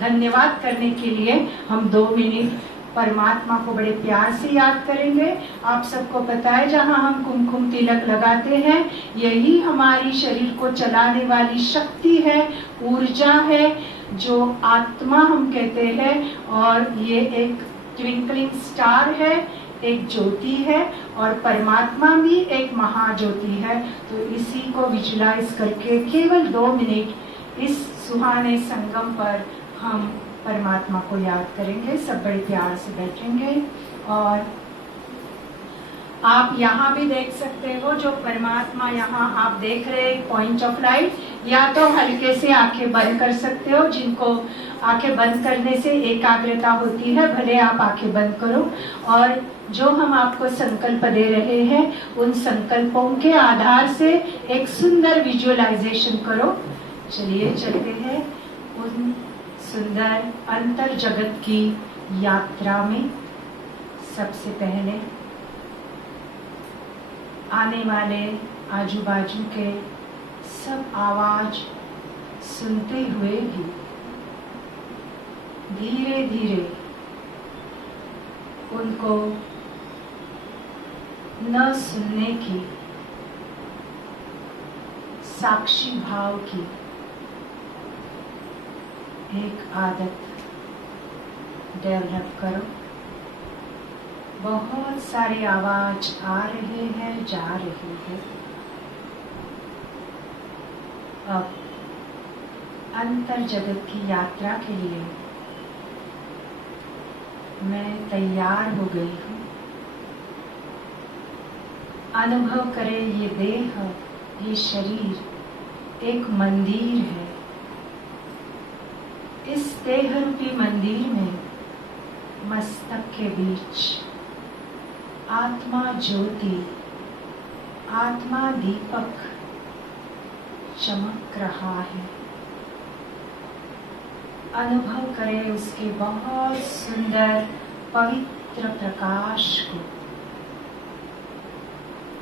धन्यवाद करने के लिए हम 2 मिनट परमात्मा को बड़े प्यार से याद करेंगे. आप सबको पता है जहाँ हम कुमकुम तिलक लगाते हैं, यही हमारी शरीर को चलाने वाली शक्ति है, ऊर्जा है, जो आत्मा हम कहते हैं. और ये एक ट्विंकलिंग स्टार है, एक ज्योति है, और परमात्मा भी एक महाज्योति है. तो इसी को विजुलाइज करके केवल 2 मिनट इस सुहाने संगम पर हम परमात्मा को याद करेंगे. सब बड़े प्यार से बैठेंगे और आप यहाँ भी देख सकते हो, जो परमात्मा यहाँ आप देख रहे हैं पॉइंट ऑफ लाइट, या तो हल्के से आंखें बंद कर सकते हो, जिनको आंखें बंद करने से एकाग्रता होती है भले आप आंखें बंद करो, और जो हम आपको संकल्प दे रहे हैं उन संकल्पों के आधार से एक सुंदर विजुअलाइजेशन करो। चलिए चलते हैं उन सुंदर अंतर जगत की यात्रा में। सबसे पहले आने वाले आजू बाजू के सब आवाज सुनते हुए भी धीरे धीरे उनको न सुनने की, साक्षी भाव की एक आदत डेवलप करो। बहुत सारी आवाज आ रहे हैं, जा रही है। अब अंतर जगत की यात्रा के लिए मैं तैयार हो गई हूँ। अनुभव करें ये देह, ये शरीर एक मंदिर है। इस देह रूपी मंदिर में मस्तक के बीच आत्मा ज्योति, आत्मा दीपक चमक रहा है। अनुभव करें उसके बहुत सुंदर पवित्र प्रकाश को।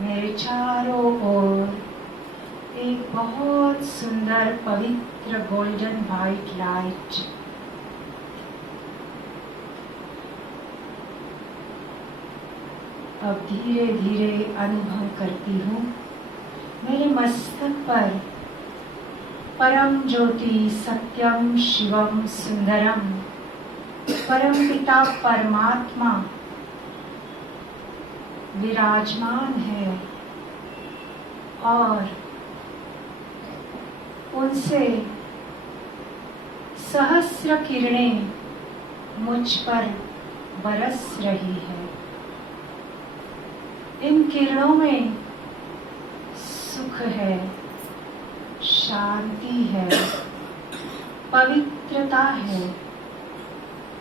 मेरे चारों ओर एक बहुत सुंदर पवित्र गोल्डन वाइट लाइट। अब धीरे धीरे अनुभव करती हूँ मेरे मस्तक पर परम ज्योति सत्यम शिवम सुंदरम परम पिता परमात्मा विराजमान है, और उनसे सहस्र किरणें मुझ पर बरस रही है। इन किरणों में सुख है, शांति है, पवित्रता है,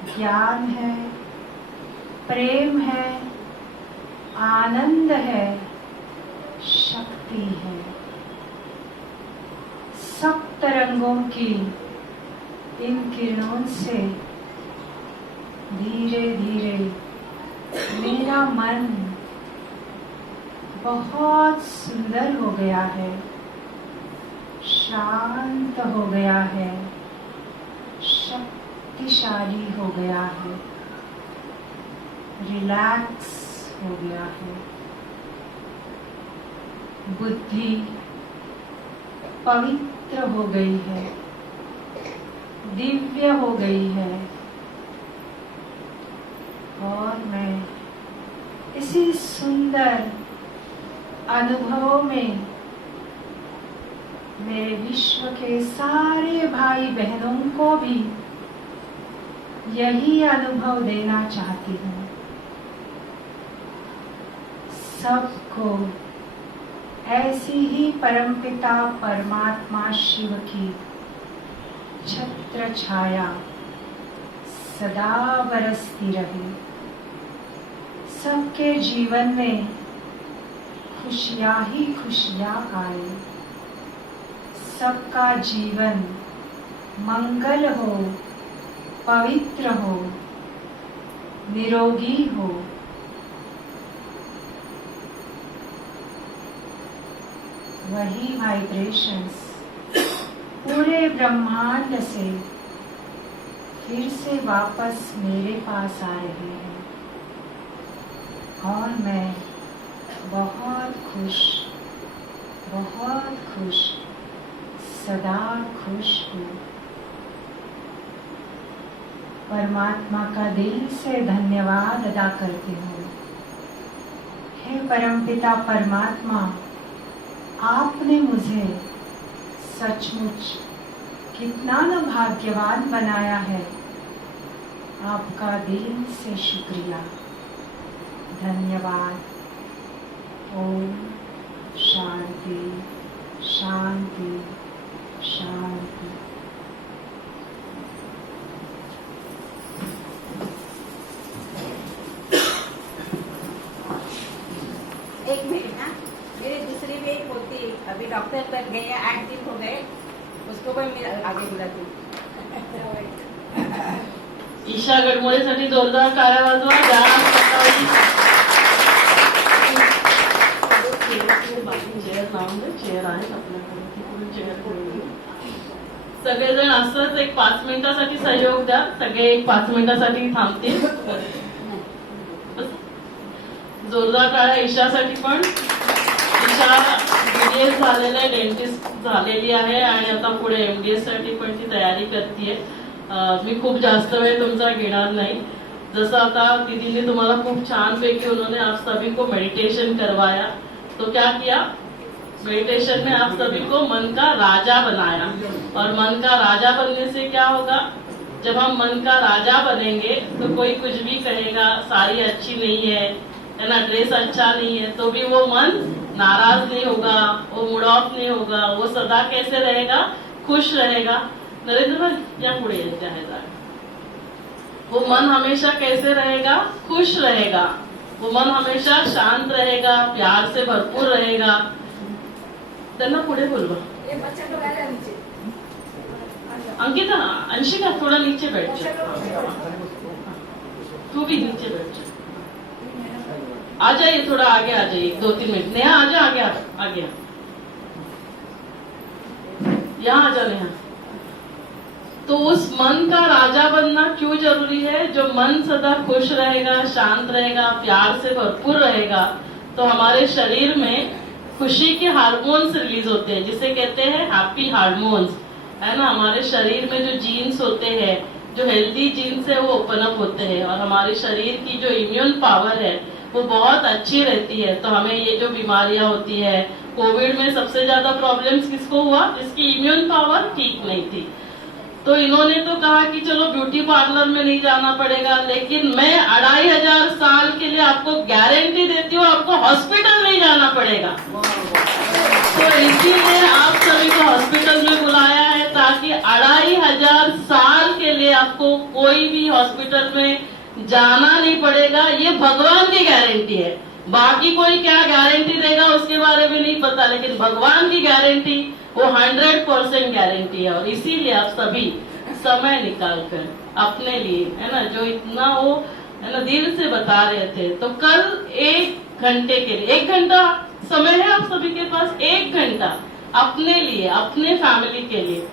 ज्ञान है, प्रेम है, आनंद है, शक्ति है। सप्त रंगों की इन किरणों से धीरे धीरे मेरा मन बहुत सुंदर हो गया है, शांत हो गया है, शक्तिशाली हो गया है, रिलैक्स हो गया है। बुद्धि पवित्र हो गई है, दिव्य हो गई है, और मैं इसी सुंदर अनुभवों में मेरे विश्व के सारे भाई बहनों को भी यही अनुभव देना चाहती हूँ। सबको ऐसी ही परमपिता परमात्मा शिव की छत्र छाया सदा बरसती रहे। सबके जीवन में खुशियाँ ही खुशियाँ आए, सबका जीवन मंगल हो, पवित्र हो, निरोगी हो। वही वाइब्रेशंस पूरे ब्रह्मांड से फिर से वापस मेरे पास आ रहे हैं, और मैं बहुत खुश, सदा खुश हूँ। परमात्मा का दिल से धन्यवाद अदा करती हूँ। हे परमपिता परमात्मा, आपने मुझे सचमुच कितना न भाग्यवान बनाया है। आपका दिल से शुक्रिया, धन्यवाद, ओम शांति शांति शांति। एक मिनट ना, मेरी दूसरी बेट होती, अभी डॉक्टर तक गए, 8 दिन हो गए, उसको पण मी आगे बुलाती। ईशा गडमुळेसाठी जोरदार टाळ्या वाजवा. ज्या सकाळी चेअर लावून दे, चेअर आहेत आपल्याकडे, तिकडून चेअर करून घेऊ. सगळेजण असंच एक 5 मिनिटासाठी सहयोग द्या. सगळे एक 5 मिनिटासाठी थांबतील. जोरदार टाळ्या ईशासाठी पण. ईशा BDS झालेलं आहे, डेंटिस्ट झालेली आहे आणि आता पुढे MDS साठी पण ती तयारी करतेय. मी खूप जास्त वेळ तुमचा घेणार नाही. जसं आता दीदी ने तुम्हाला खूप छान पैकी उन्होंने आप सभी को मेडिटेशन करवाया, तो क्या किया, मेडिटेशन में आप सभी को मन का राजा बनाया. और मन का राजा बनने से क्या होगा, जब हम मन का राजा बनेंगे तो कोई कुछ भी कहेगा, साड़ी अच्छी नहीं है ना, ड्रेस अच्छा नहीं है, तो भी वो मन नाराज नहीं होगा, वो मूड ऑफ नहीं होगा, वो सदा कैसे रहेगा, खुश रहेगा. नरेंद्र भाई या पुढे येते आहे जागा. वो मन हमेशा कैसे रहेगा, खुश रहेगा. वो मन हमेशा शांत रहेगा, प्यार से भरपूर रहेगा. त्यांना पुढे बोलवा. अंकिता, अंशिका थोड़ा नीचे बैठ जाओ. तू भी नीचे बैठ जाओ. आ जाइए, थोड़ा आगे आ जाइए, 2-3 मिनट. नेहा आ जा, आगे आगे यहाँ आ जा नेहा. तो उस मन का राजा बनना क्यों जरूरी है, जो मन सदा खुश रहेगा, शांत रहेगा, प्यार से भरपूर रहेगा, तो हमारे शरीर में खुशी के हार्मोन्स रिलीज होते हैं, जिसे कहते हैं हैप्पी हार्मोन्स, है ना. हमारे शरीर में जो जीन्स होते हैं, जो हेल्दी जीन्स है, वो ओपन अप होते हैं और हमारे शरीर की जो इम्यून पावर है वो बहुत अच्छी रहती है. तो हमें ये जो बीमारियां होती है, कोविड में सबसे ज्यादा प्रॉब्लम्स किसको हुआ, जिसकी इम्यून पावर ठीक नहीं थी. तो इन्होंने तो कहा कि चलो ब्यूटी पार्लर में नहीं जाना पड़ेगा, लेकिन मैं 2500 साल के लिए आपको गारंटी देती हूँ, आपको हॉस्पिटल नहीं जाना पड़ेगा. तो इसीलिए आप सभी को हॉस्पिटल में बुलाया है, ताकि 2500 साल के लिए आपको कोई भी हॉस्पिटल में जाना नहीं पड़ेगा. ये भगवान की गारंटी है. बाकी कोई क्या गारंटी देगा उसके बारे में नहीं पता, लेकिन भगवान की गारंटी वो 100% गारंटी है. और इसीलिए आप सभी समय निकाल कर अपने लिए, है ना, जो इतना वो है ना दिल से बता रहे थे, तो कल 1 घंटे के लिए, 1 घंटा समय है आप सभी के पास, 1 घंटा अपने लिए, अपने फैमिली के लिए,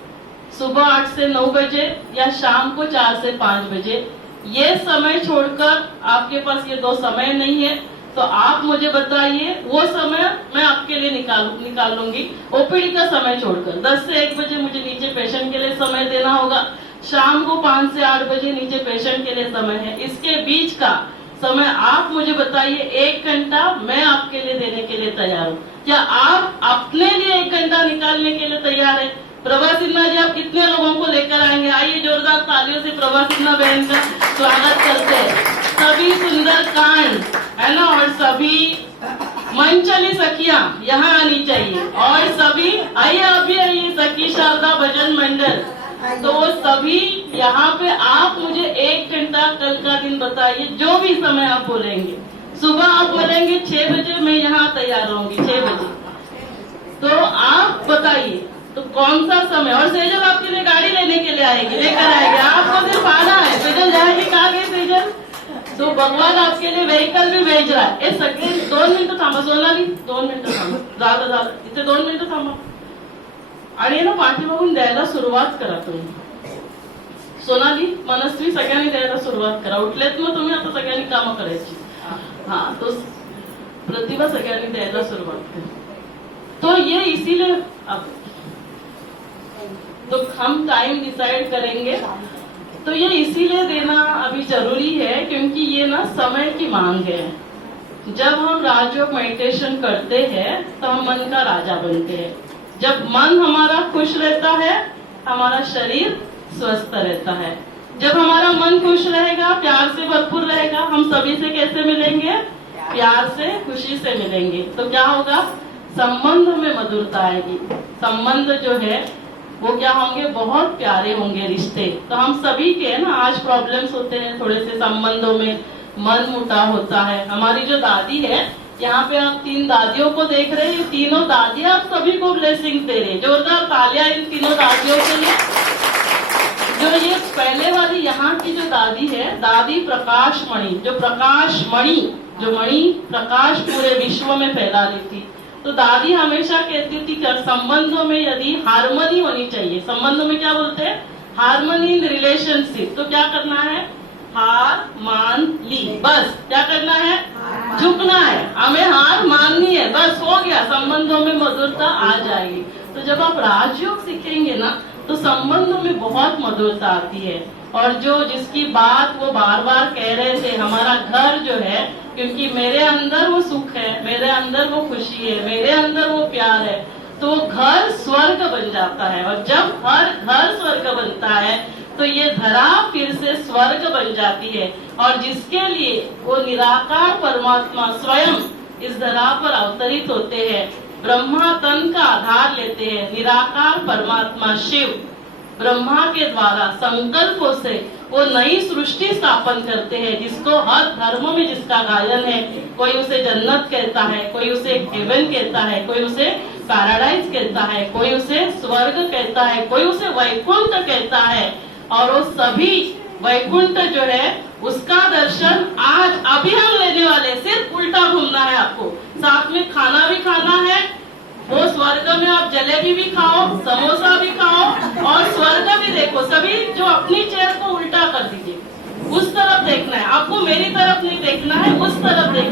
सुबह 8 से 9 बजे या शाम को 4 से 5 बजे. ये समय छोड़कर आपके पास ये 2 समय नहीं है, तो आप मुझे बताइए, वो समय मैं आपके लिए निकाल लूंगी. ओपीडी का समय छोड़कर 10 से 1 बजे मुझे नीचे पेशेंट के लिए समय देना होगा. शाम को 5 से 8 बजे नीचे पेशेंट के लिए समय है. इसके बीच का समय आप मुझे बताइए, 1 घंटा मैं आपके लिए देने के लिए तैयार हूँ. क्या आप अपने लिए 1 घंटा निकालने के लिए तैयार है? प्रभा सिन्हा जी, आप कितने लोगों को लेकर आएंगे? आइए, जोरदार तालियों से प्रभा सिन्हा बहन का स्वागत करते हैं. सभी सुंदर कांड, है ना, और सभी मंचली सखियां यहाँ आनी चाहिए. और सभी आइए, अभी आइए, सखी शारदा भजन मंडल, तो वो सभी यहाँ पे आप मुझे 1 घंटा कल का दिन बताइए, जो भी समय आप बोलेंगे. सुबह आप बोलेंगे 6 बजे, मैं यहाँ तैयार रहूंगी 6 बजे, तो आप बताइए तो कौन सा समय. और सेजल आपके लिए गाड़ी लेने के लिए आएगी, लेकर आएगी. आपको सिर्फ आना है. सेजल जाएगी, कहाँ गई सेजल? तो भगवान आपके लिए व्हेकल भी भेज रहा है. सगळे 2 मिनिटं थांबा. सोनाली 2 मिनिटं थांबा. झालं इथे 2 मिनिटं थांबा. आणि ना पाठीमागून द्यायला सुरुवात करा तुम्ही. सोनाली, मनस्वी, सगळ्यांनी द्यायला सुरुवात करा. उठलेत मग तुम्ही आता सगळ्यांनी कामं करायची. हा, तो प्रतिभा सगळ्यांनी द्यायला सुरुवात करा. तो ये इसीलिए अब तो हम टाइम डिसाइड करेंगे, तो ये इसीलिए देना अभी जरूरी है क्योंकि ये ना समय की मांग है. जब हम राजयोग मेडिटेशन करते हैं तो हम मन का राजा बनते हैं. जब मन हमारा खुश रहता है, हमारा शरीर स्वस्थ रहता है. जब हमारा मन खुश रहेगा, प्यार से भरपूर रहेगा, हम सभी से कैसे मिलेंगे? प्यार से खुशी से मिलेंगे तो क्या होगा, संबंध में मधुरता आएगी। संबंध जो है वो क्या होंगे, बहुत प्यारे होंगे रिश्ते। तो हम सभी के ना आज प्रॉब्लम्स होते हैं थोड़े से संबंधों में, मन मुटाव होता है। हमारी जो दादी है, यहाँ पे आप 3 दादियों को देख रहे हैं, तीनों दादियां आप सभी को ब्लेसिंग दे रहे हैं। जोरदार तालियां इन तीनों दादियों के लिए। जो ये पहले वाली यहाँ की जो दादी है, दादी प्रकाश मणि, जो प्रकाश मणि, जो मणि प्रकाश पूरे विश्व में फैला रही थी। तो दादी हमेशा कहती थी कि संबंधों में यदि हार्मनी होनी चाहिए, संबंधों में क्या बोलते हैं, हार्मनी इन रिलेशनशिप, तो क्या करना है, हार मान ली, बस क्या करना है, झुकना है, हमें हार माननी है, बस हो गया, संबंधों में मधुरता आ जाएगी। तो जब आप राजयोग सीखेंगे ना तो संबंधों में बहुत मधुरता आती है। और जो जिसकी बात वो बार बार कह रहे थे, हमारा घर जो है, क्योंकि मेरे अंदर वो सुख है, मेरे अंदर वो खुशी है, मेरे अंदर वो प्यार है, तो घर स्वर्ग बन जाता है। और जब हर घर स्वर्ग बनता है तो ये धरा फिर से स्वर्ग बन जाती है। और जिसके लिए वो निराकार परमात्मा स्वयं इस धरा पर अवतरित होते हैं, ब्रह्मा तन का आधार लेते हैं, निराकार परमात्मा शिव ब्रह्मा के द्वारा संकल्पों से वो नई सृष्टि स्थापन करते हैं, जिसको हर धर्मों में जिसका गायन है। कोई उसे जन्नत कहता है, कोई उसे हेवन कहता है, कोई उसे पैराडाइज कहता है, कोई उसे स्वर्ग कहता है, कोई उसे वैकुंठ कहता है। और वो सभी वैकुंठ जो है उसका दर्शन आज अभी हम लेने वाले, सिर्फ उल्टा घूमना है आपको, साथ में खाना भी खाना है। वो स्वर्ग में आप जलेबी भी खाओ, समोसा भी खाओ और स्वर्ग भी देखो। सभी जो अपनी चेयर को उल्टा कर दीजिए, उस तरफ देखना है आपको, मेरी तरफ नहीं देखना है, उस तरफ देखना है।